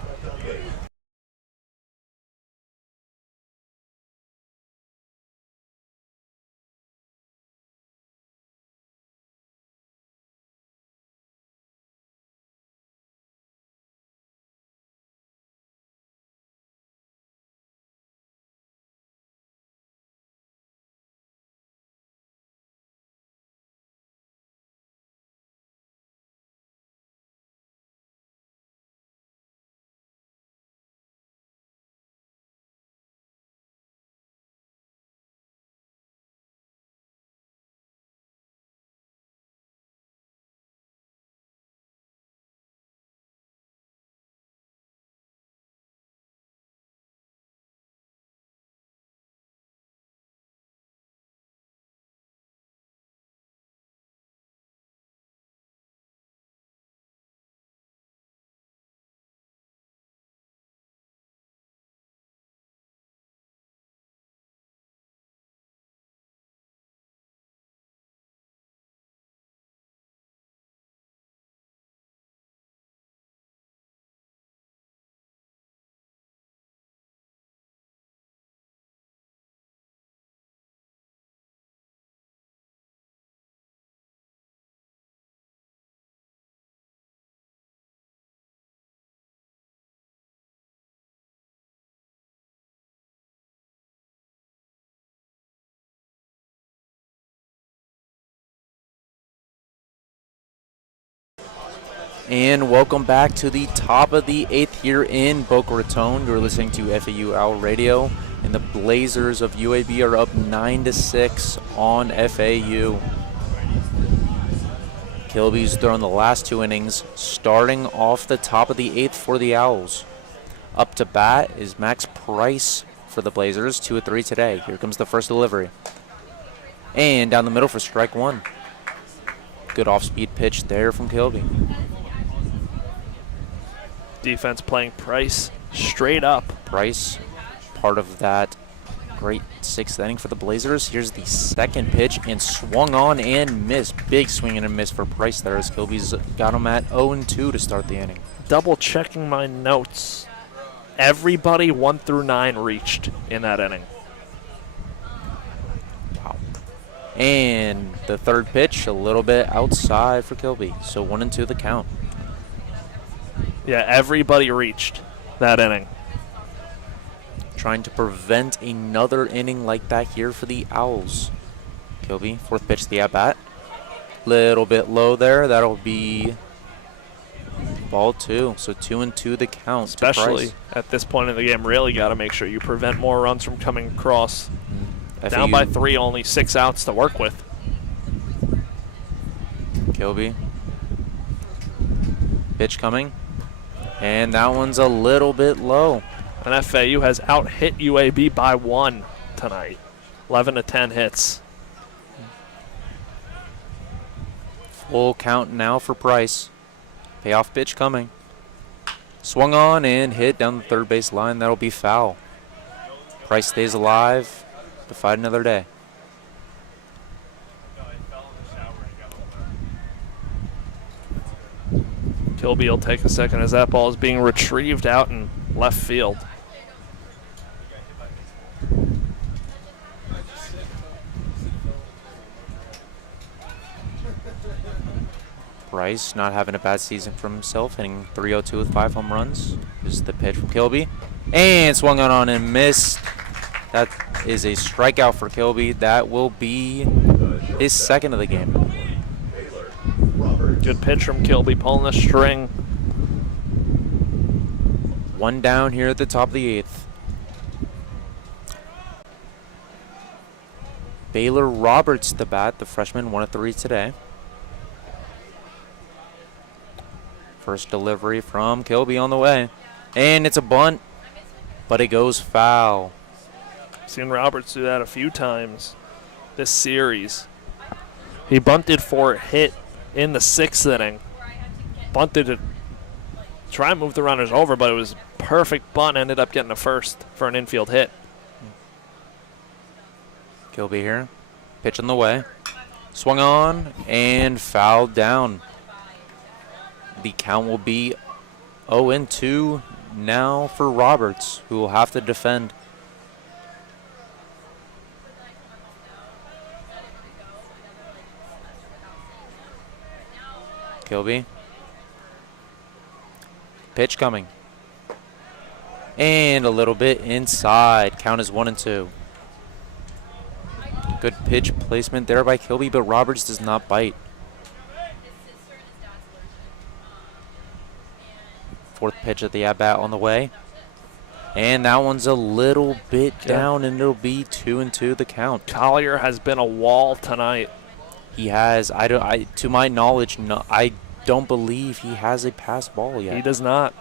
And welcome back to the top of the 8th here in Boca Raton. You're listening to FAU Owl Radio, and the Blazers of UAB are up 9-6 on FAU. Kilby's thrown the last 2 innings, starting off the top of the 8th for the Owls. Up to bat is Max Price for the Blazers, 2 of 3 today. Here comes the first delivery. And down the middle for strike 1. Good off-speed pitch there from Kilby. Defense playing Price straight up. Price, part of that great 6th inning for the Blazers. Here's the second pitch, and swung on and missed. Big swing and a miss for Price there, as Kilby's got him at 0-2 to start the inning. Double checking my notes. Everybody 1 through 9 reached in that inning. Wow. And the third pitch, a little bit outside for Kilby. So 1-2 the count. Yeah, everybody reached that inning. Trying to prevent another inning like that here for the Owls. Kilby, fourth pitch to the at-bat. Little bit low there. That'll be ball 2. So 2-2 the count. Especially at this point in the game, really got to make sure you prevent more runs from coming across. Down by 3, only 6 outs to work with. Kilby. Pitch coming. And that one's a little bit low. And FAU has out-hit UAB by 1 tonight. 11-10 hits. Full count now for Price. Payoff pitch coming. Swung on and hit down the third base line. That'll be foul. Price stays alive to fight another day. Kilby will take a second as that ball is being retrieved out in left field. Price not having a bad season for himself, hitting .302 with 5 home runs. This is the pitch from Kilby. And swung on and missed. That is a strikeout for Kilby. That will be his second of the game. Good pitch from Kilby, pulling the string. 1 down here at the top of the 8th. Baylor Roberts the bat, the freshman, 1 of 3 today. First delivery from Kilby on the way. And it's a bunt, but it goes foul. Seen Roberts do that a few times this series. He bunted for a hit in the 6th inning. Bunted to try and move the runners over, but it was perfect bunt. Ended up getting a first for an infield hit. Kilby here. Pitch on the way. Swung on and fouled down. The count will be 0-2 now for Roberts, who will have to defend. Kilby. Pitch coming. And a little bit inside. Count is 1-2. Good pitch placement there by Kilby, but Roberts does not bite. Fourth pitch at the at-bat on the way. And that one's a little bit down, and it'll be 2-2 the count. Collier has been a wall tonight. He has. To my knowledge, no, I don't believe he has a pass ball yet. He does not.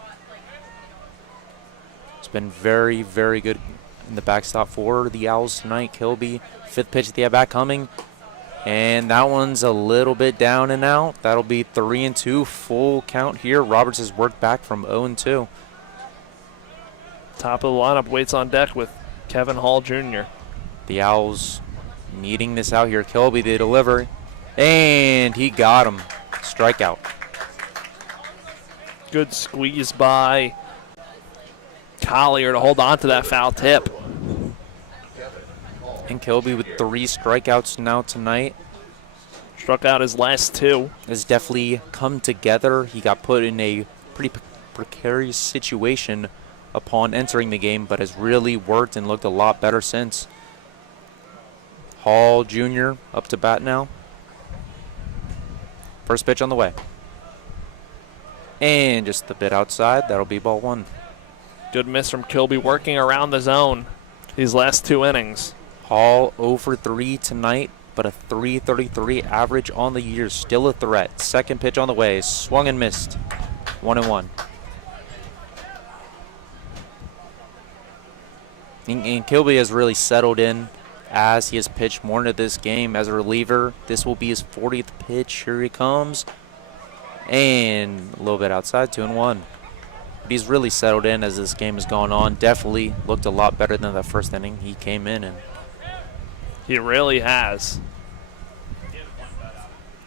It's been very, very good in the backstop for the Owls tonight. Kilby, fifth pitch at the at-bat coming. And that one's a little bit down and out. That'll be 3-2, full count here. Roberts has worked back from 0-2. Top of the lineup waits on deck with Kevin Hall Jr. The Owls needing this out here. Kilby, the delivery. And he got him. Strikeout. Good squeeze by Collier to hold on to that foul tip. And Kilby with 3 strikeouts now tonight. Struck out his last 2. Has definitely come together. He got put in a pretty precarious situation upon entering the game, but has really worked and looked a lot better since. Hall Jr. up to bat now. First pitch on the way. And just a bit outside. That'll be ball 1. Good miss from Kilby, working around the zone these last 2 innings. Hall over 3 tonight, but a 3.33 average on the year. Still a threat. Second pitch on the way. Swung and missed. 1-1. And Kilby has really settled in as he has pitched more into this game as a reliever. This will be his 40th pitch. Here he comes. And a little bit outside, 2-1. But he's really settled in as this game has gone on. Definitely looked a lot better than that first inning he came in. And he really has.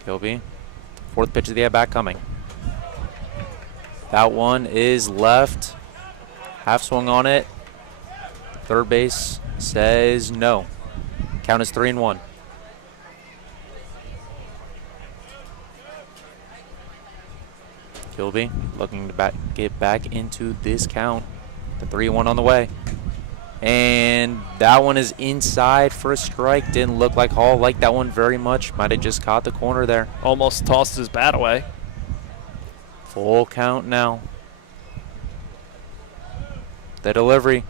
Kilby, 4th pitch of the at-bat coming. That one is left. Half swung on it. Third base says no. Count is 3-1. Kilby looking to get back into this count. The 3-1 on the way. And that one is inside for a strike. Didn't look like Hall liked that one very much. Might have just caught the corner there. Almost tossed his bat away. Full count now. The delivery.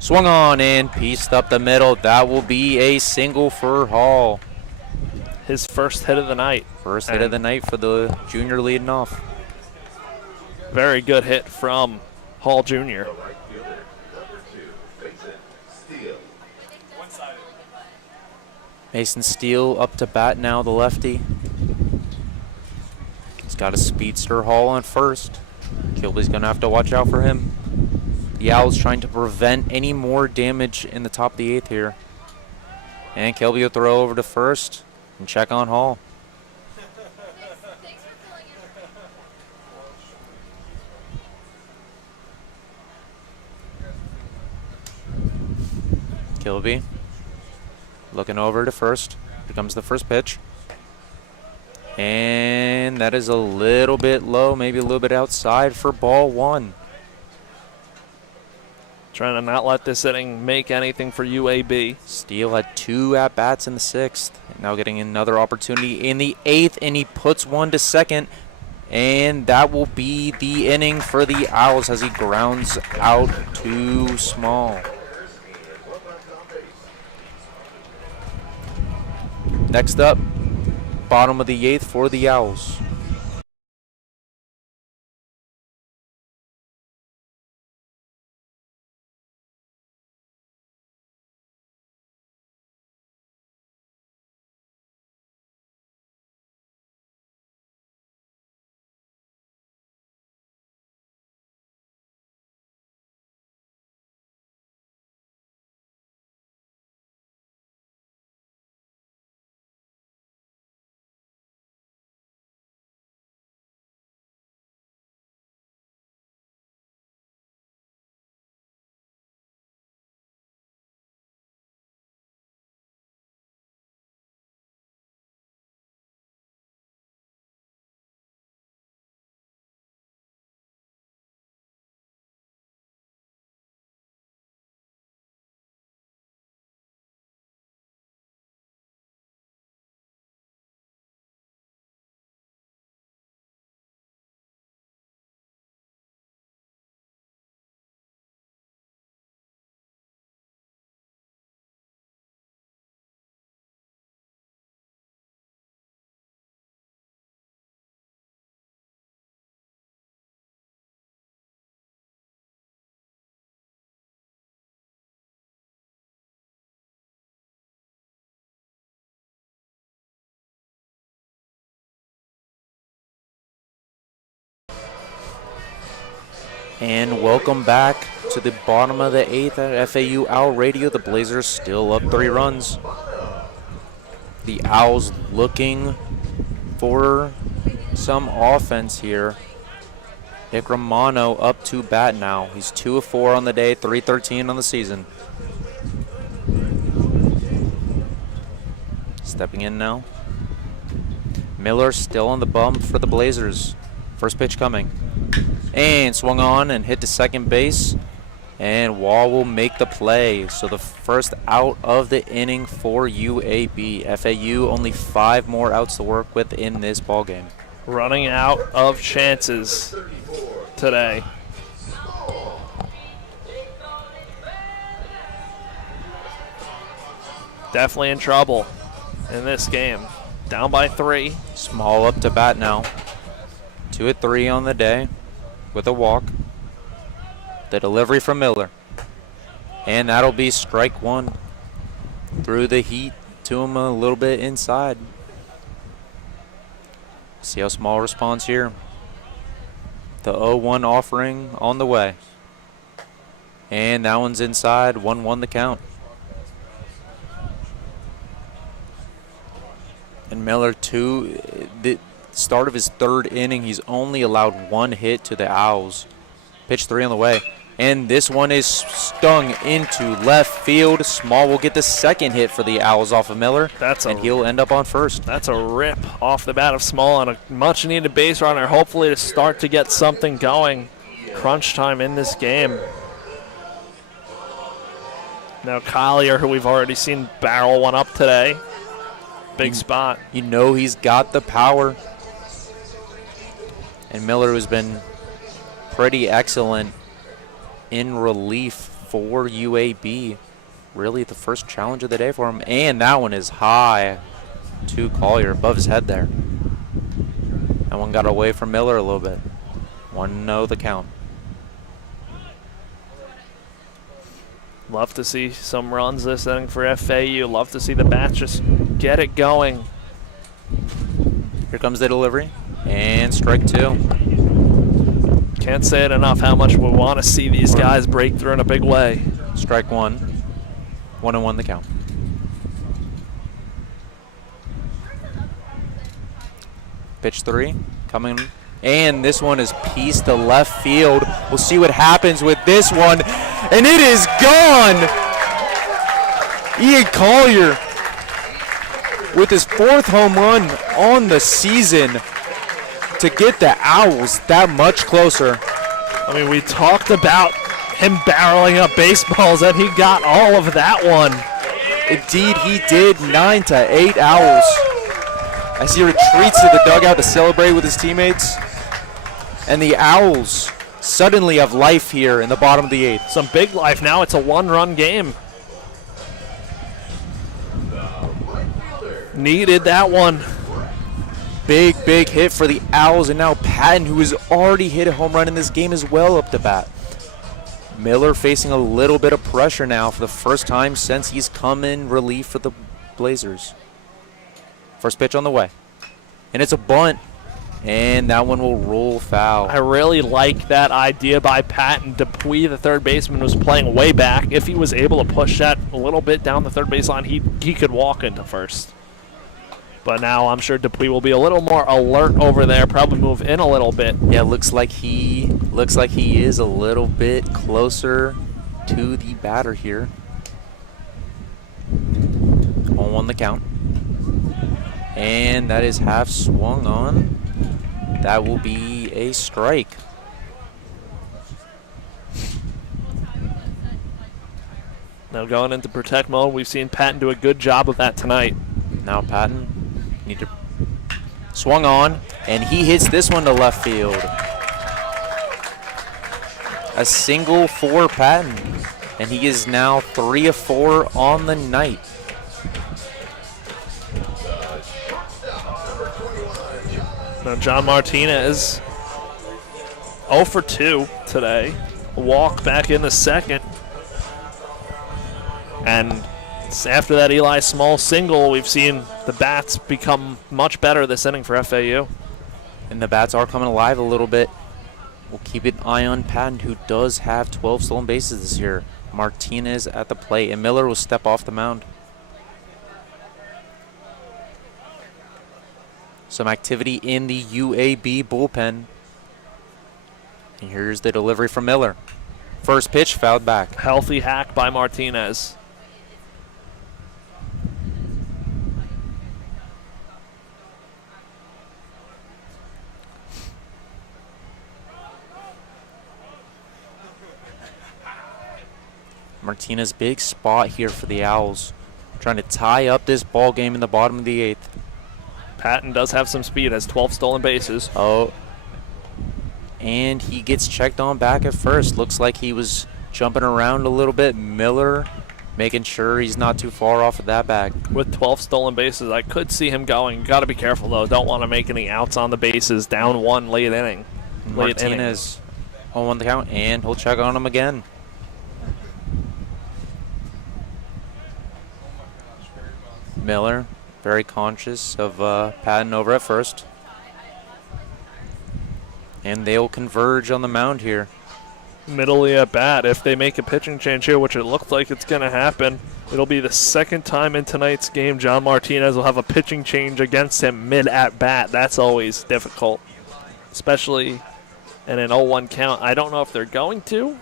Swung on and pieced up the middle. That will be a single for Hall. His first hit of the night. First hit of the night for the junior leading off. Very good hit from Hall Jr. Mason Steele up to bat now, the lefty. He's got a speedster. Hall on first. Kilby's going to have to watch out for him. The Owls trying to prevent any more damage in the top of the 8th here. And Kilby will throw over to first and check on Hall. Kilby looking over to first. Here comes the first pitch. And that is a little bit low, maybe a little bit outside for ball 1. Trying to not let this inning make anything for UAB. Steele had 2 at-bats in the 6th. Now getting another opportunity in the 8th, and he puts one to second. And that will be the inning for the Owls as he grounds out too small. Next up, bottom of the 8th for the Owls. And welcome back to the bottom of the 8th at FAU Owl Radio. The Blazers still up 3 runs. The Owls looking for some offense here. Nick Romano up to bat now. He's 2 of 4 on the day, 313 on the season. Stepping in now. Miller still on the bump for the Blazers. First pitch coming. And swung on and hit to second base. And Wall will make the play. So the first out of the inning for UAB. FAU only 5 more outs to work with in this ballgame. running out of chances today. Definitely in trouble in this game. Down by 3. Small up to bat now. 2 at 3 on the day with a walk. The delivery from Miller. And that'll be strike 1. Through the heat to him a little bit inside. See how Small responds here. The 0-1 offering on the way. And that one's inside. 1-1 the count. And Miller, the start of his 3rd inning, he's only allowed 1 hit to the Owls. Pitch 3 on the way. And this one is stung into left field. Small will get the 2nd hit for the Owls off of Miller. And he'll end up on first. That's a rip off the bat of Small on a much-needed base runner, hopefully to start to get something going. Crunch time in this game. Now Collier, who we've already seen barrel one up today. Big spot. You know he's got the power. And Miller has been pretty excellent in relief for UAB. Really the first challenge of the day for him. And that one is high to Collier, above his head there. That one got away from Miller a little bit. 1-0 the count. Love to see some runs this inning for FAU. Love to see the bats just get it going. Here comes the delivery. And strike 2. Can't say it enough how much we want to see these guys break through in a big way. Strike 1. 1-1 the count. Pitch 3 coming. And this one is pieced to left field. We'll see what happens with this one. And it is gone! Ian Collier with his 4th home run on the season to get the Owls that much closer. I mean, we talked about him barreling up baseballs, and he got all of that one. Indeed, he did. 9-8 Owls. As he retreats to the dugout to celebrate with his teammates. And the Owls suddenly have life here in the bottom of the 8th. Some big life now. It's a 1-run game. Needed that one. Big hit for the Owls, and now Patton, who has already hit a home run in this game as well, up the bat. Miller facing a little bit of pressure now for the first time since he's come in relief for the Blazers. First pitch on the way. And it's a bunt. And that one will roll foul. I really like that idea by Patton. Dupuis, the third baseman, was playing way back. If he was able to push that a little bit down the third baseline, he could walk into first. But now I'm sure Dupuis will be a little more alert over there, probably move in a little bit. Yeah, looks like he is a little bit closer to the batter here. 1-1 the count. And that is half swung on. That will be a strike. Now going into protect mode, we've seen Patton do a good job of that tonight. Now Patton swung on, and he hits this one to left field. A single for Patton, and he is now 3 of 4 on the night. Now John Martinez 0 for 2 today. A walk back in the second. And after that Eli Small single, we've seen the bats become much better this inning for FAU. And the bats are coming alive a little bit. We'll keep an eye on Patton, who does have 12 stolen bases this year. Martinez at the plate, and Miller will step off the mound. Some activity in the UAB bullpen. And here's the delivery from Miller. First pitch fouled back. Healthy hack by Martinez. Martinez, big spot here for the Owls. Trying to tie up this ball game in the bottom of the 8th. Patton does have some speed, has 12 stolen bases. Oh, and he gets checked on back at first. Looks like he was jumping around a little bit. Miller making sure he's not too far off of that bag. With 12 stolen bases, I could see him going. Got to be careful, though. Don't want to make any outs on the bases. Down one late inning. Martinez on the count, and he'll check on him again. Miller, very conscious of Patton over at first. And they'll converge on the mound here. Middle at bat. If they make a pitching change here, which it looks like it's going to happen, it'll be the second time in tonight's game John Martinez will have a pitching change against him mid at bat. That's always difficult, especially in an 0-1 count. I don't know if they're going to.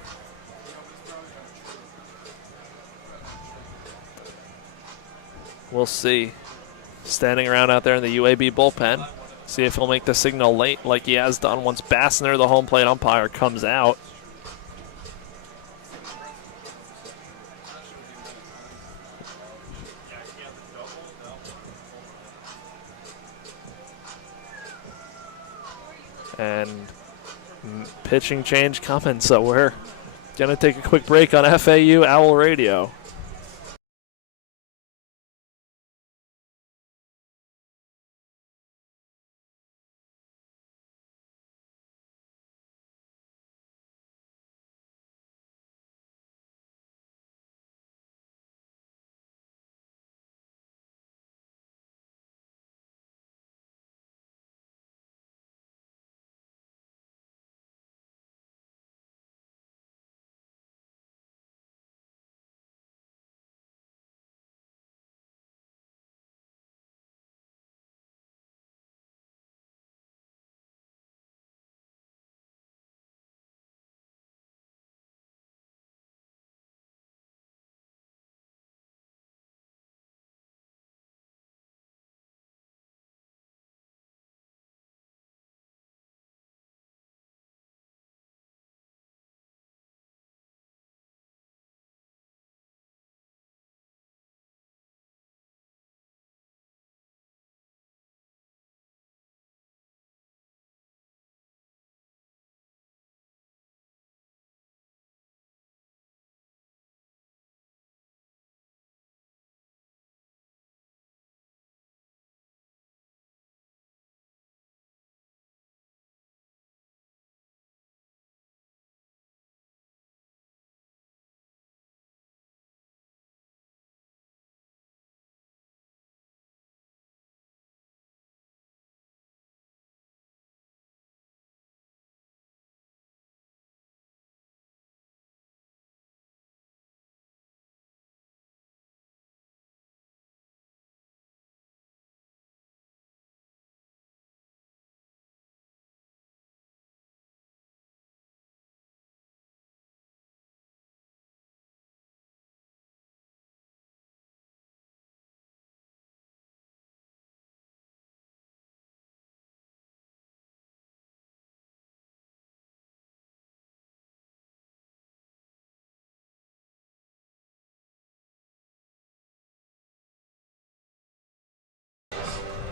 We'll see. Standing around out there in the UAB bullpen. See if he'll make the signal late like he has done once Bassner, the home plate umpire, comes out. And pitching change coming, so we're going to take a quick break on FAU Owl Radio.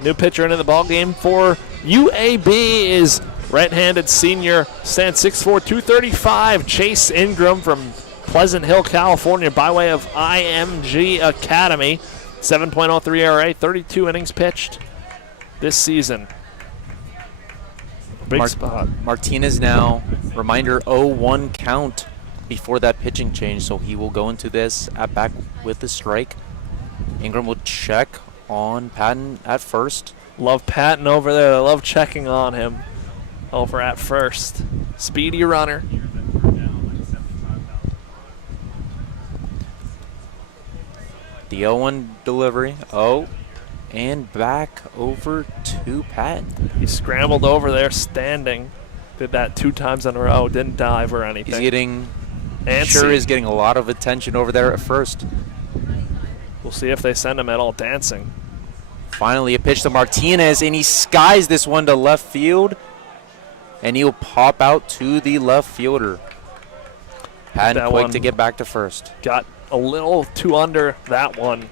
New pitcher into the ball game for UAB is right-handed senior, stands 6'4", 235, Chase Ingram from Pleasant Hill, California, by way of IMG Academy. 7.03 ERA, 32 innings pitched this season. Big spot. Martinez now, reminder, 0-1 count before that pitching change, so he will go into this at back with the strike. Ingram will check on Patton at first. Love Patton over there. I love checking on him over at first. Speedy runner. The 0-1 delivery. Oh, and back over to Patton. He scrambled over there standing. Did that 2 times in a row. Didn't dive or anything. He's getting, sure is getting a lot of attention over there at first. We'll see if they send him at all dancing. Finally a pitch to Martinez, and he skies this one to left field, and he'll pop out to the left fielder. Patton quick to get back to first. Got a little too under that one.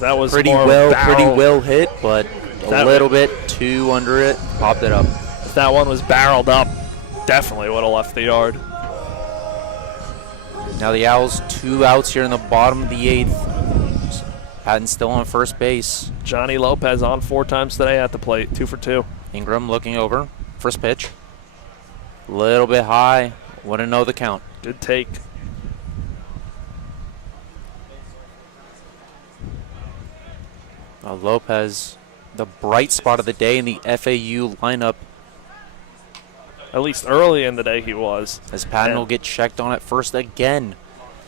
That was pretty more well hit, but a little bit too under it. Popped it up. If that one was barreled up, definitely would have left the yard. Now the Owls 2 outs here in the bottom of the 8th. Patton still on first base. Johnny Lopez on 4 times today at the plate, 2 for 2. Ingram looking over. First pitch. A little bit high. Wouldn't know the count. Good take. Now Lopez, the bright spot of the day in the FAU lineup. At least early in the day he was. As Patton will get checked on at first again.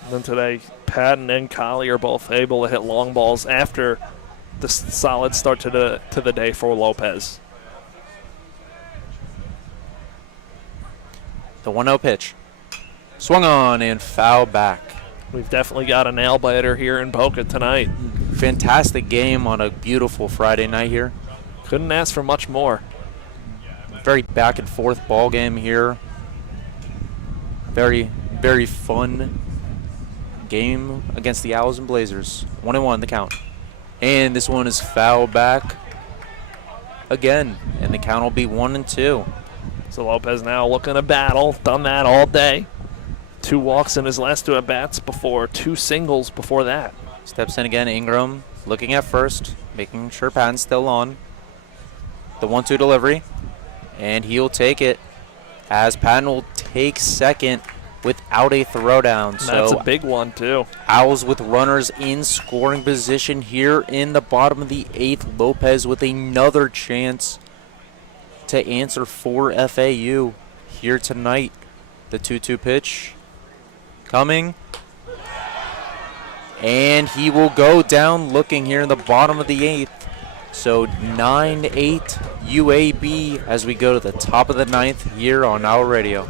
And then today, Patton and Colley are both able to hit long balls after the solid start to the day for Lopez. The 1-0 pitch. Swung on and foul back. We've definitely got a nail biter here in Boca tonight. Fantastic game on a beautiful Friday night here. Couldn't ask for much more. Very back and forth ball game here. Very, very fun game against the Owls and Blazers. 1-1 the count. And this one is foul back again. And the count will be 1-2. So Lopez now looking to battle. Done that all day. 2 walks in his last 2 at-bats before 2 singles before that. Steps in again, Ingram looking at first, making sure Patton's still on. The 1-2 delivery. And he'll take it as Patton will take second without a throwdown. That's a big one, too. Owls with runners in scoring position here in the bottom of the 8th. Lopez with another chance to answer for FAU here tonight. The 2-2 pitch coming. And he will go down looking here in the bottom of the 8th. So 9-8 UAB as we go to the top of the 9th here on our radio.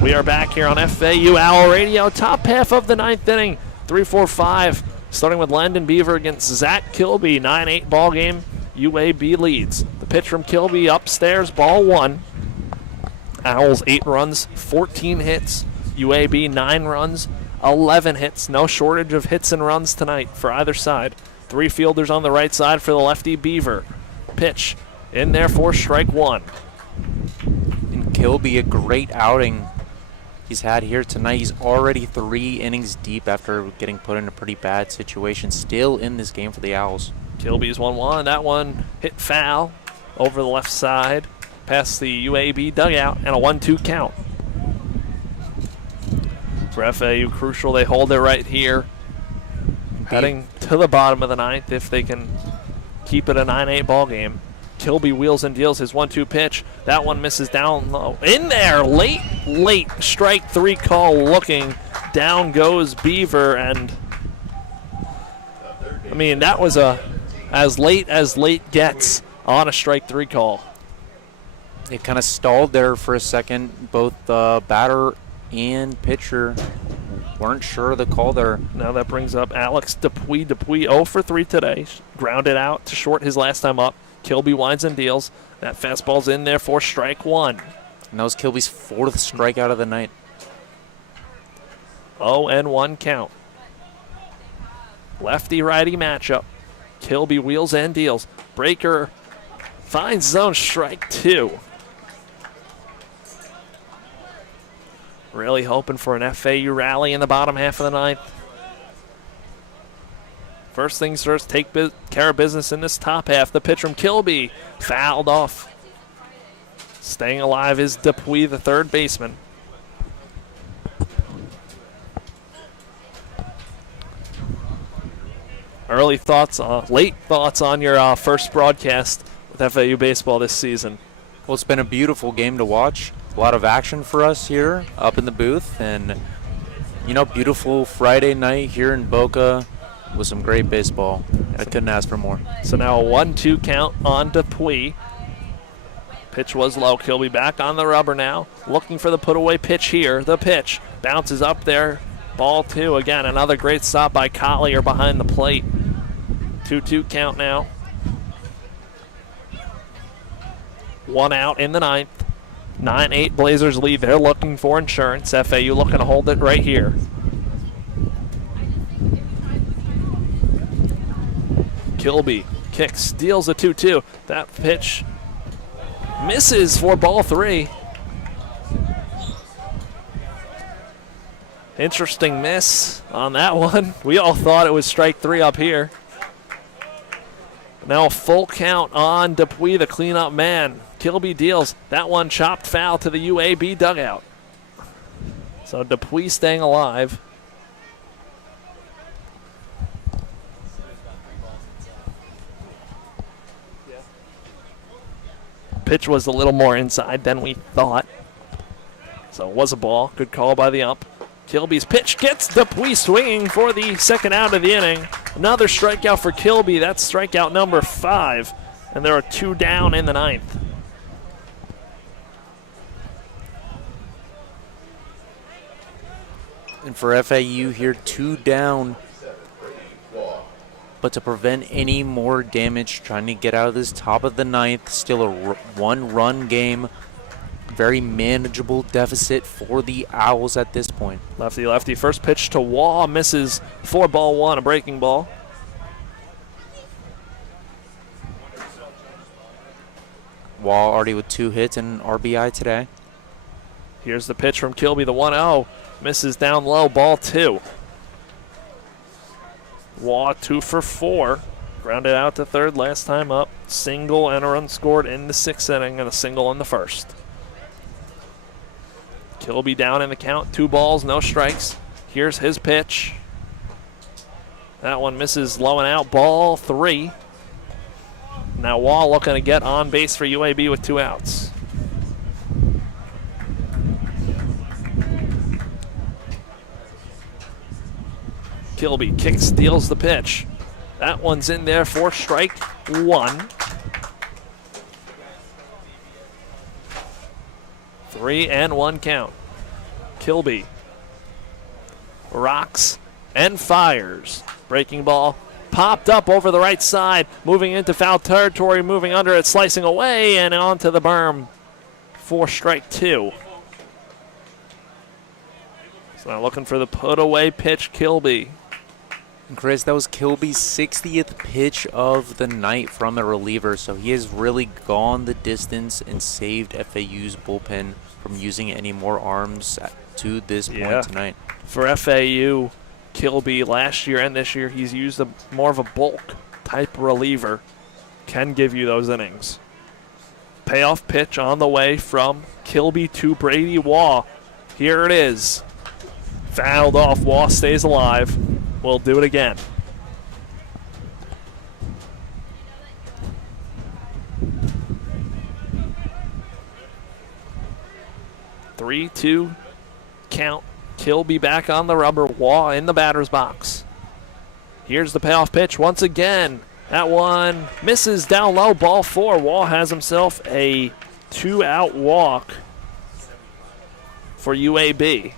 We are back here on FAU Owl Radio, top half of the 9th inning, 3-4-5, starting with Landon Beaver against Zach Kilby, 9-8 ball game. UAB leads. The pitch from Kilby upstairs, ball 1. Owls 8 runs, 14 hits. UAB 9 runs, 11 hits. No shortage of hits and runs tonight for either side. 3 fielders on the right side for the lefty Beaver. Pitch in there for strike 1. And Kilby, a great outing he's had here tonight. He's already 3 innings deep after getting put in a pretty bad situation. Still in this game for the Owls. Kilby's 1-1. That one hit foul over the left side past the UAB dugout, and a 1-2 count. For FAU, crucial they hold it right here. Heading to the bottom of the 9th if they can keep it a 9-8 ball game. Kilby wheels and deals his 1-2 pitch. That one misses down low. In there, late strike 3 call looking. Down goes Beaver, and I mean, that was as late gets on a strike 3 call. It kind of stalled there for a second. Both batter and pitcher weren't sure of the call there. Now that brings up Alex Dupuis. Dupuis 0 for 3 today. Grounded out to short his last time up. Kilby winds and deals. That fastball's in there for strike one. And that was Kilby's 4th strikeout of the night. 0-1 count. Lefty-righty matchup. Kilby wheels and deals. Breaker finds zone, strike 2. Really hoping for an FAU rally in the bottom half of the ninth. First things first, take care of business in this top half. The pitch from Kilby fouled off. Staying alive is Dupuis, the third baseman. Late thoughts on your first broadcast with FAU baseball this season? Well, it's been a beautiful game to watch. A lot of action for us here up in the booth, and beautiful Friday night here in Boca with some great baseball. I couldn't ask for more. So now a 1-2 count on Dupuis. Pitch was low. Kilby back on the rubber now, looking for the put-away pitch here. The pitch bounces up there. Ball 2. Again, another great stop by Collier behind the plate. 2-2 count now. 1 out in the ninth. 9-8 Blazers lead. They're looking for insurance. FAU looking to hold it right here. Kilby kicks, deals a 2-2. That pitch misses for ball 3. Interesting miss on that one. We all thought it was strike 3 up here. Now a full count on Dupuis, the cleanup man. Kilby deals. That one chopped foul to the UAB dugout. So Dupuis staying alive. Pitch was a little more inside than we thought. So it was a ball. Good call by the ump. Kilby's pitch gets Dupuis swinging for the second out of the inning. Another strikeout for Kilby. That's strikeout number 5. And there are 2 down in the ninth. And for FAU here, 2 down. But to prevent any more damage, trying to get out of this top of the ninth, still a 1-run game. Very manageable deficit for the Owls at this point. Lefty. First pitch to Waugh, misses for ball 1, a breaking ball. Waugh already with 2 hits and RBI today. Here's the pitch from Kilby, the 1-0. Misses down low, ball 2. Waugh 2 for 4. Grounded out to third last time up. Single and a run scored in the 6th inning and a single in the 1st. Kilby down in the count. 2 balls, no strikes. Here's his pitch. That one misses low and out. Ball 3. Now Waugh looking to get on base for UAB with 2 outs. Kilby kicks, deals the pitch. That one's in there for strike 1. 3-1 count. Kilby rocks and fires. Breaking ball popped up over the right side, moving into foul territory, moving under it, slicing away and onto the berm for strike 2. So now looking for the put-away pitch, Kilby. And Chris, that was Kilby's 60th pitch of the night from a reliever, so he has really gone the distance and saved FAU's bullpen from using any more arms to this point tonight. For FAU, Kilby last year and this year, he's used more of a bulk type reliever. Can give you those innings. Payoff pitch on the way from Kilby to Brady Waugh. Here it is. Fouled off. Waugh stays alive. We'll do it again. Three, 2 count. Kilby back on the rubber. Waugh in the batter's box. Here's the payoff pitch once again. That one misses down low. Ball 4. Waugh has himself a 2-out walk for UAB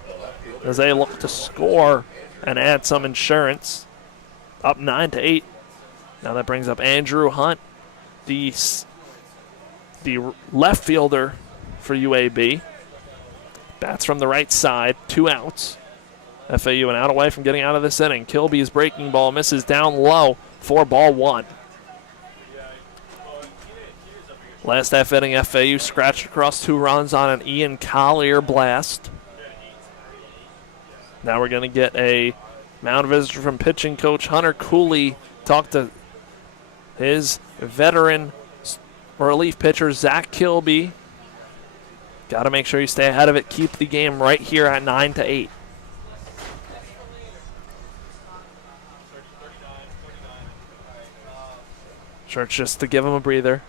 as they look to score and add some insurance. Up 9-8. Now that brings up Andrew Hunt, the left fielder for UAB. Bats from the right side, 2 outs. FAU an out away from getting out of this inning. Kilby's breaking ball misses down low for ball 1. Last half inning, FAU scratched across 2 runs on an Ian Collier blast. Now we're going to get a mound visitor from pitching coach Hunter Cooley. Talk to his veteran relief pitcher, Zach Kilby. Got to make sure you stay ahead of it. Keep the game right here at 9-8. Sure, it's just to give him a breather.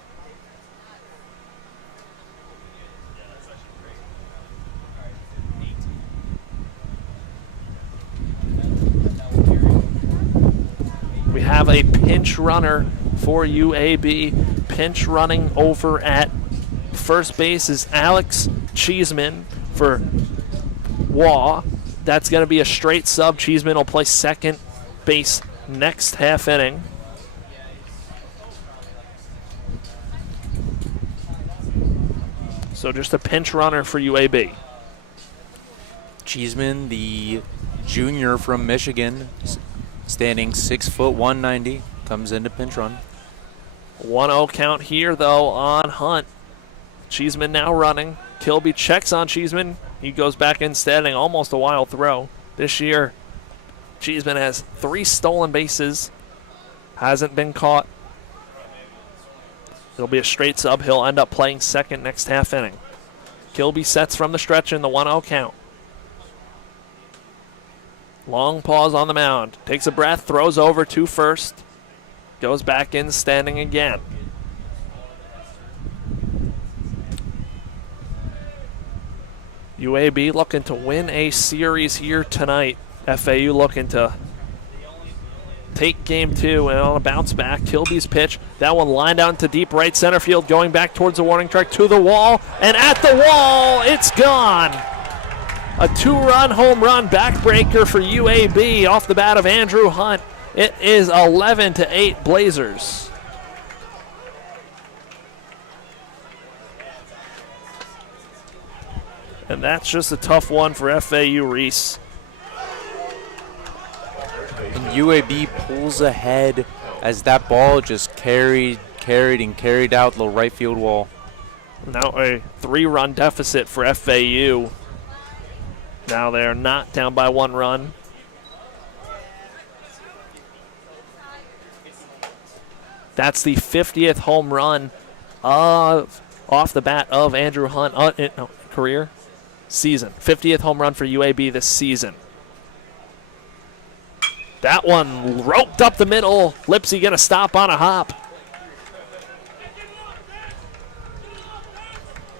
We have a pinch runner for UAB. Pinch running over at first base is Alex Cheeseman for Waugh. That's going to be a straight sub. Cheeseman will play second base next half inning. So just a pinch runner for UAB. Cheeseman, the junior from Michigan, standing 6 foot 190, comes into pinch run. 1-0 count here, though, on Hunt. Cheeseman now running. Kilby checks on Cheeseman. He goes back in standing, almost a wild throw. This year, Cheeseman has 3 stolen bases. Hasn't been caught. It'll be a straight sub. He'll end up playing second next half inning. Kilby sets from the stretch in the 1-0 count. Long pause on the mound. Takes a breath, throws over to first. Goes back in standing again. UAB looking to win a series here tonight. FAU looking to take game 2 and on a bounce back. Kilby's pitch. That one lined out into deep right center field, going back towards the warning track to the wall. And at the wall, it's gone. A 2-run home run backbreaker for UAB off the bat of Andrew Hunt. It is 11-8 Blazers. And that's just a tough one for FAU, Reece. And UAB pulls ahead as that ball just carried out the right field wall. Now a 3-run deficit for FAU. Now they're not down by 1 run. That's the 50th home run off the bat of Andrew Hunt career season. 50th home run for UAB this season. That one roped up the middle. Lipsy going to stop on a hop.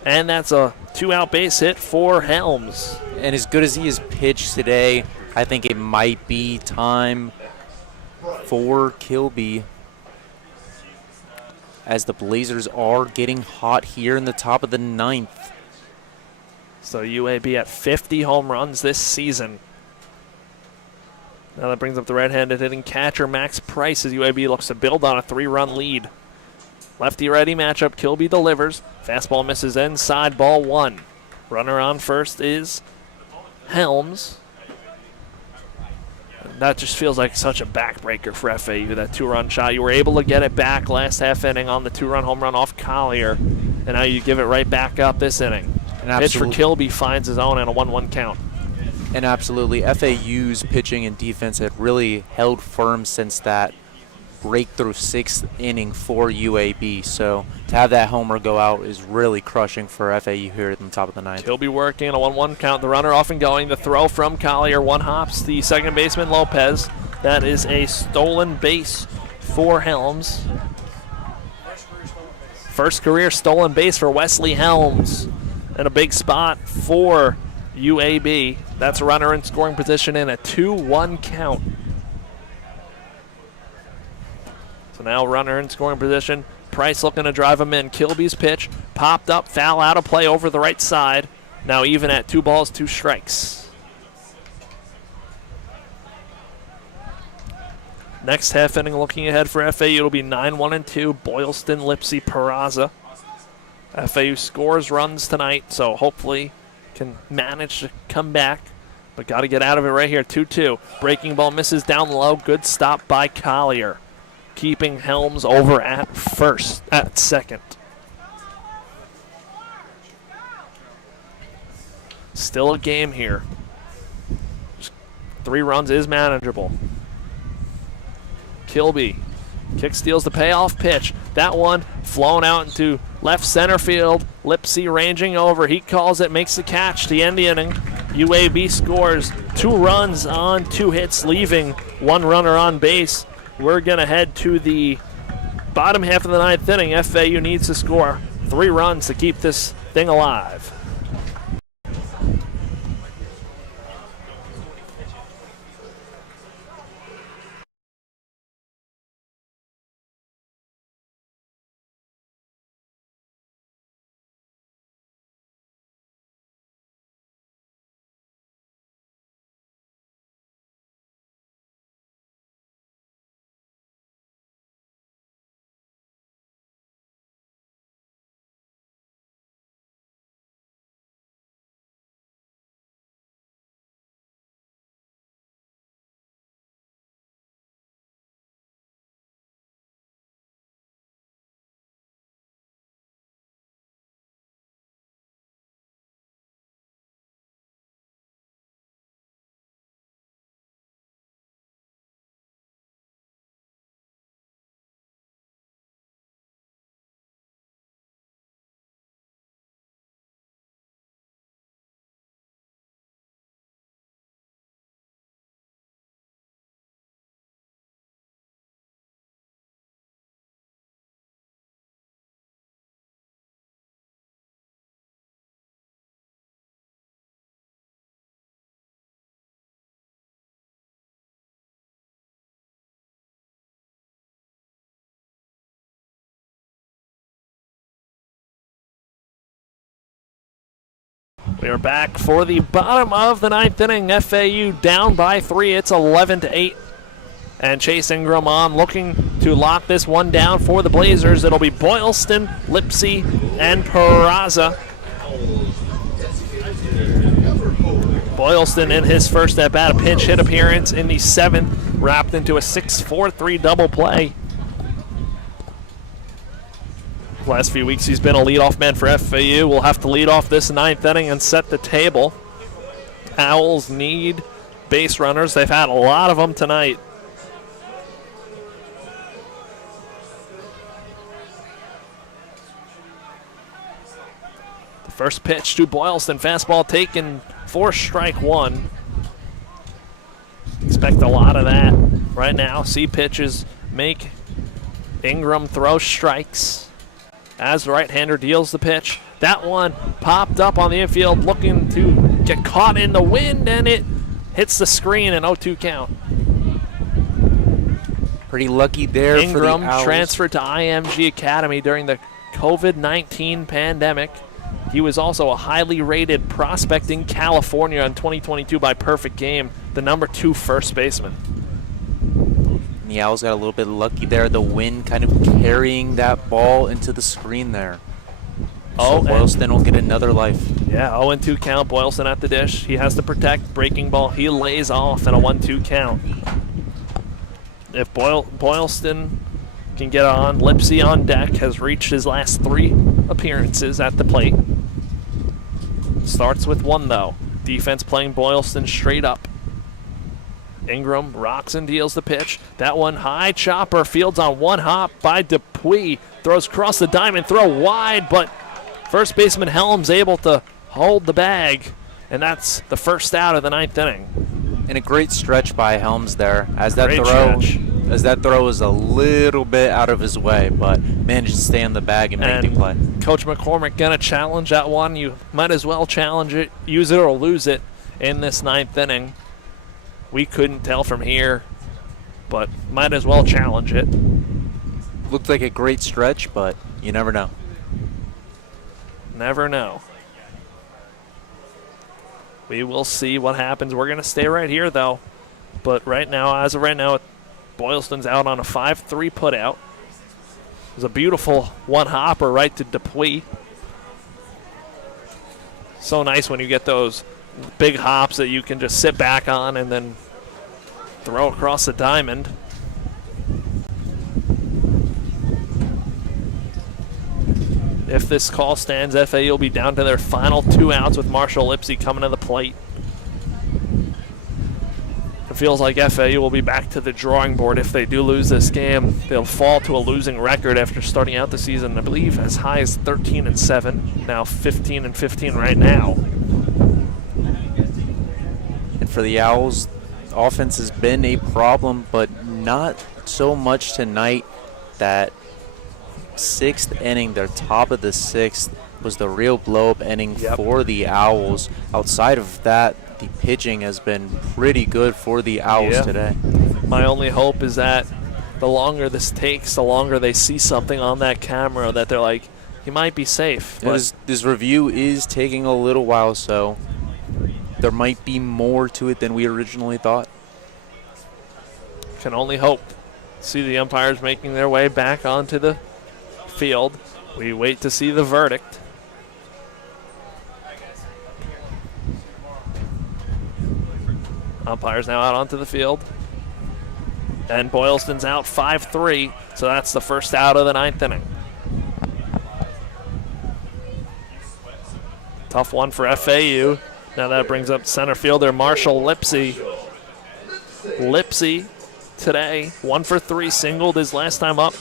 And that's a 2-out base hit for Helms. And as good as he has pitched today, I think it might be time for Kilby, as the Blazers are getting hot here in the top of the 9th. So UAB at 50 home runs this season. Now that brings up the right-handed hitting catcher Max Price as UAB looks to build on a 3-run lead. Lefty-righty matchup. Kilby delivers. Fastball misses inside, ball 1. Runner on first is Helms. That just feels like such a backbreaker for FAU, that 2-run shot. You were able to get it back last half inning on the 2-run home run off Collier, and now you give it right back up this inning. Pitch for Kilby finds his own and a 1-1 count. And absolutely, FAU's pitching and defense have really held firm since that breakthrough 6th inning for UAB. So to have that homer go out is really crushing for FAU here at the top of the 9th. Kilby working on a 1-1 count. The runner off and going. The throw from Collier. 1 hops the second baseman Lopez. That is a stolen base for Helms. First career stolen base for Wesley Helms. And a big spot for UAB. That's a runner in scoring position in a 2-1 count. So now runner in scoring position. Price looking to drive him in. Kilby's pitch popped up, foul out of play over the right side. Now even at 2 balls, 2 strikes. Next half inning, looking ahead for FAU, it'll be 9-1-2, Boylston, Lipsy, Peraza. FAU scores runs tonight, so hopefully can manage to come back, but got to get out of it right here. 2-2. Breaking ball misses down low. Good stop by Collier, keeping Helms over at second. Still a game here. 3 runs is manageable. Kilby kick steals the payoff pitch. That one flown out into left center field. Lipsy ranging over. He calls it, makes the catch to end the inning. UAB scores 2 runs on 2 hits, leaving 1 runner on base. We're going to head to the bottom half of the 9th inning. FAU needs to score 3 runs to keep this thing alive. We are back for the bottom of the 9th inning. FAU down by 3. It's 11-8. And Chase Ingram on, looking to lock this one down for the Blazers. It'll be Boylston, Lipsy, and Peraza. Boylston in his first at-bat, a pinch hit appearance in the 7th, wrapped into a 6-4-3 double play. Last few weeks he's been a leadoff man for FAU. We'll have to lead off this 9th inning and set the table. Owls need base runners. They've had a lot of them tonight. The first pitch to Boylston, fastball taken for strike 1. Expect a lot of that right now. See pitches make Ingram throw strikes. As the right-hander deals the pitch. That one popped up on the infield, looking to get caught in the wind, and it hits the screen, an 0-2 count. Pretty lucky there for the Owls. Ingram transferred to IMG Academy during the COVID-19 pandemic. He was also a highly rated prospect in California in 2022 by Perfect Game, the number 2 first baseman. The Owls got a little bit lucky there. The wind kind of carrying that ball into the screen there. So Boylston will get another life. Yeah, 0-2 count. Boylston at the dish. He has to protect. Breaking ball. He lays off in a 1-2 count. If Boylston can get on, Lipsy on deck, has reached his last 3 appearances at the plate. Starts with 1 though. Defense playing Boylston straight up. Ingram rocks and deals the pitch. That one high chopper, fields on 1 hop by Dupuis. Throws across the diamond, throw wide, but first baseman Helms able to hold the bag, and that's the first out of the 9th inning. And a great stretch by Helms there, as that throw was a little bit out of his way, but managed to stay on the bag and make the play. Coach McCormick gonna challenge that one. You might as well challenge it, use it or lose it in this 9th inning. We couldn't tell from here, but might as well challenge it. Looked like a great stretch, but you never know. Never know. We will see what happens. We're going to stay right here, though. But right now, as of right now, Boylston's out on a 5-3 putout. It was a beautiful one-hopper right to Dupuis. So nice when you get those big hops that you can just sit back on and then throw across the diamond. If this call stands, FAU will be down to their final 2 outs with Marshall Lipsey coming to the plate. It feels like FAU will be back to the drawing board if they do lose this game. They'll fall to a losing record after starting out the season, I believe, as high as 13-7, now 15-15 right now. And for the Owls, offense has been a problem, but not so much tonight. That 6th inning, their top of the 6th, was the real blow-up inning for the Owls. Outside of that, the pitching has been pretty good for the Owls today. My only hope is that the longer this takes, the longer they see something on that camera that they're like, he might be safe. This review is taking a little while, so there might be more to it than we originally thought. Can only hope. See the umpires making their way back onto the field. We wait to see the verdict. Umpires now out onto the field. And Boylston's out 5-3, so that's the first out of the 9th inning. Tough one for FAU. Now that brings up center fielder Marshall Lipsey. Lipsey today, 1 for 3, singled his last time up.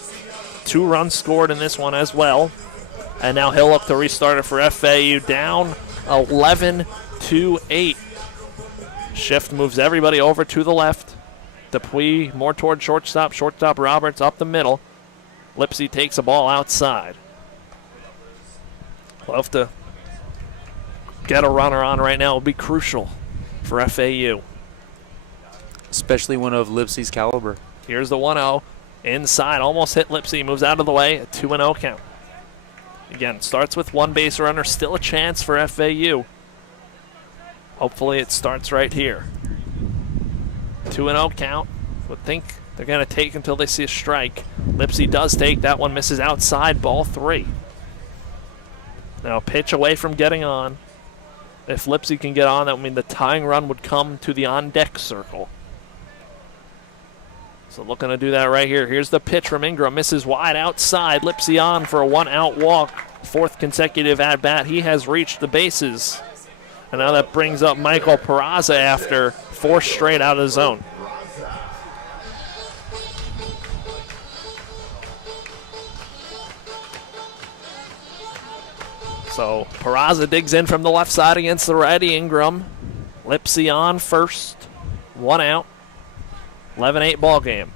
2 runs scored in this one as well. And now he'll look to restart it for FAU, down 11-8. Shift moves everybody over to the left. Dupuis more toward shortstop. Shortstop Roberts up the middle. Lipsey takes a ball outside. Love to get a runner on right now. Will be crucial for FAU. Especially one of Lipsey's caliber. Here's the 1-0. Inside, almost hit Lipsey. Moves out of the way. A 2-0 count. Again, starts with 1 base runner. Still a chance for FAU. Hopefully it starts right here. 2-0 count. Would think they're going to take until they see a strike. Lipsey does take. That one misses outside. Ball 3. Now pitch away from getting on. If Lipsey can get on, that would mean the tying run would come to the on-deck circle. So looking to do that right here. Here's the pitch from Ingram. Misses wide outside. Lipsey on for a 1-out walk. 4th consecutive at-bat. He has reached the bases. And now that brings up Michael Peraza after 4 straight out of the zone. So Peraza digs in from the left side against the righty Ingram. Lipsey on first. 1 out. 11-8 ball game.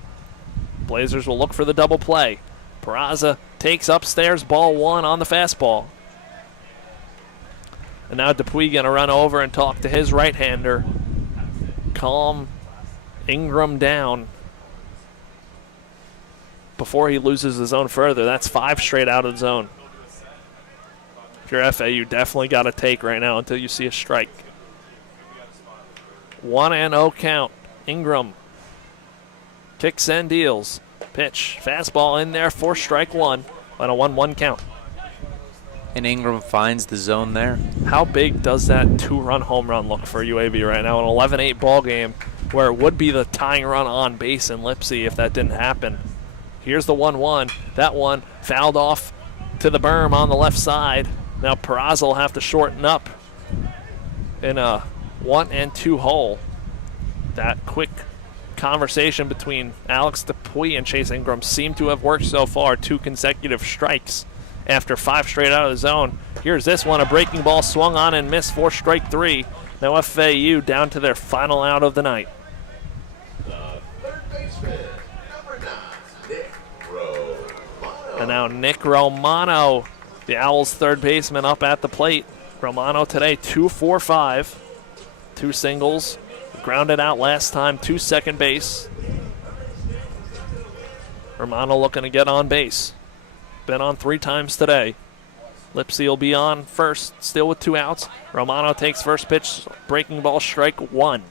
Blazers will look for the double play. Peraza takes upstairs, ball 1 on the fastball. And now Dupuis going to run over and talk to his right-hander. Calm Ingram down before he loses the zone further. That's 5 straight out of the zone. If you're FAU, definitely got to take right now until you see a strike. 1-0 count. Ingram kicks and deals. Pitch. Fastball in there for strike 1 on a 1-1 count. And Ingram finds the zone there. How big does that 2-run home run look for UAB right now? An 11-8 ball game where it would be the tying run on base in Lipsey if that didn't happen. Here's the 1-1. That one fouled off to the berm on the left side. Now Peraza will have to shorten up in a 1-2 hole. That quick conversation between Alex Dupuis and Chase Ingram seemed to have worked so far. 2 consecutive strikes after 5 straight out of the zone. Here's this one, a breaking ball swung on and missed for strike 3. Now FAU down to their final out of the night. And now Nick Romano, the Owls' third baseman, up at the plate. Romano today 2 for 5. 2 singles. Grounded out last time to second base. Romano looking to get on base. Been on 3 times today. Lipsy will be on first, still with 2 outs. Romano takes first pitch, breaking ball, strike 1.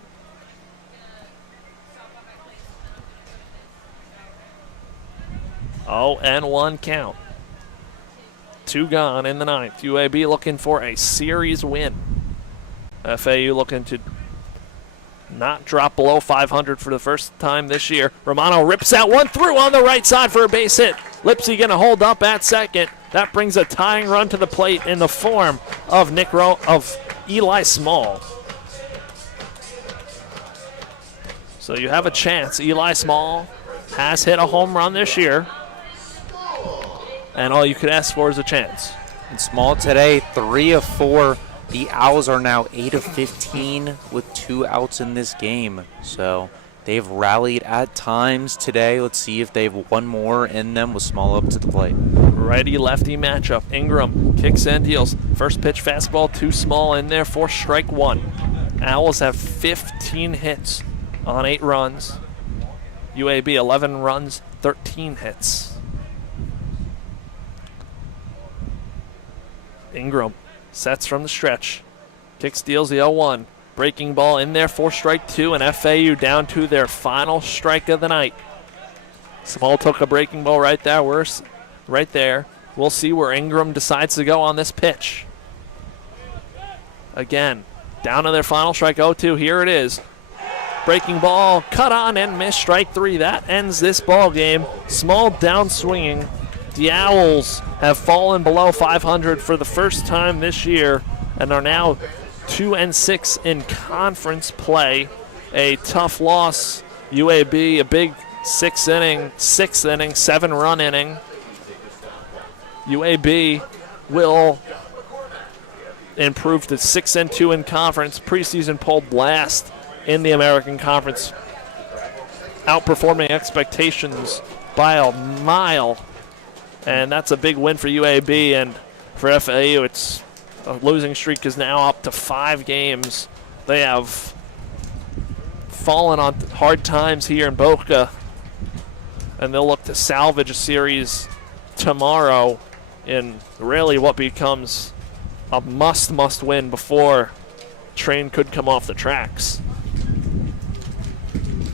Oh, and 1 count. 2 gone in the 9th. UAB looking for a series win. FAU looking to not drop below 500 for the first time this year. Romano rips out 1 through on the right side for a base hit. Lipsy going to hold up at second. That brings a tying run to the plate in the form of Eli Small. So you have a chance. Eli Small has hit a home run this year, and all you could ask for is a chance. And Small today, 3 of 4. The Owls are now 8 of 15 with 2 outs in this game. So they've rallied at times today. Let's see if they have one more in them with Small up to the plate. Righty-lefty matchup. Ingram kicks and deals. First pitch fastball to Small in there for strike 1. Owls have 15 hits on 8 runs. UAB 11 runs, 13 hits. Ingram sets from the stretch. Kicks, deals the 0-1. Breaking ball in there for strike 2, and FAU down to their final strike of the night. Small took a breaking ball right there. We'll see where Ingram decides to go on this pitch. Again, down to their final strike 0-2. Here it is. Breaking ball, cut on and missed, strike 3. That ends this ball game. Small down swinging. The Owls have fallen below 500 for the first time this year and are now 2-6 in conference play. A tough loss. UAB, a big 6th inning, 7-run inning. UAB will improve to 6-2 in conference. Preseason polled last in the American Conference, outperforming expectations by a mile. And that's a big win for UAB, and for FAU, it's a losing streak is now up to 5 games. They have fallen on hard times here in Boca, and they'll look to salvage a series tomorrow in really what becomes a must win before train could come off the tracks.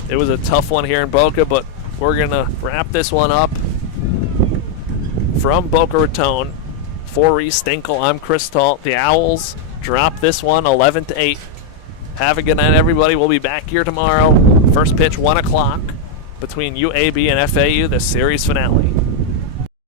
It was a tough one here in Boca, but we're going to wrap this one up. From Boca Raton, for Reece, Dinkel, I'm Chris Talt. The Owls drop this one 11-8. Have a good night, everybody. We'll be back here tomorrow. First pitch, 1 o'clock between UAB and FAU, the series finale.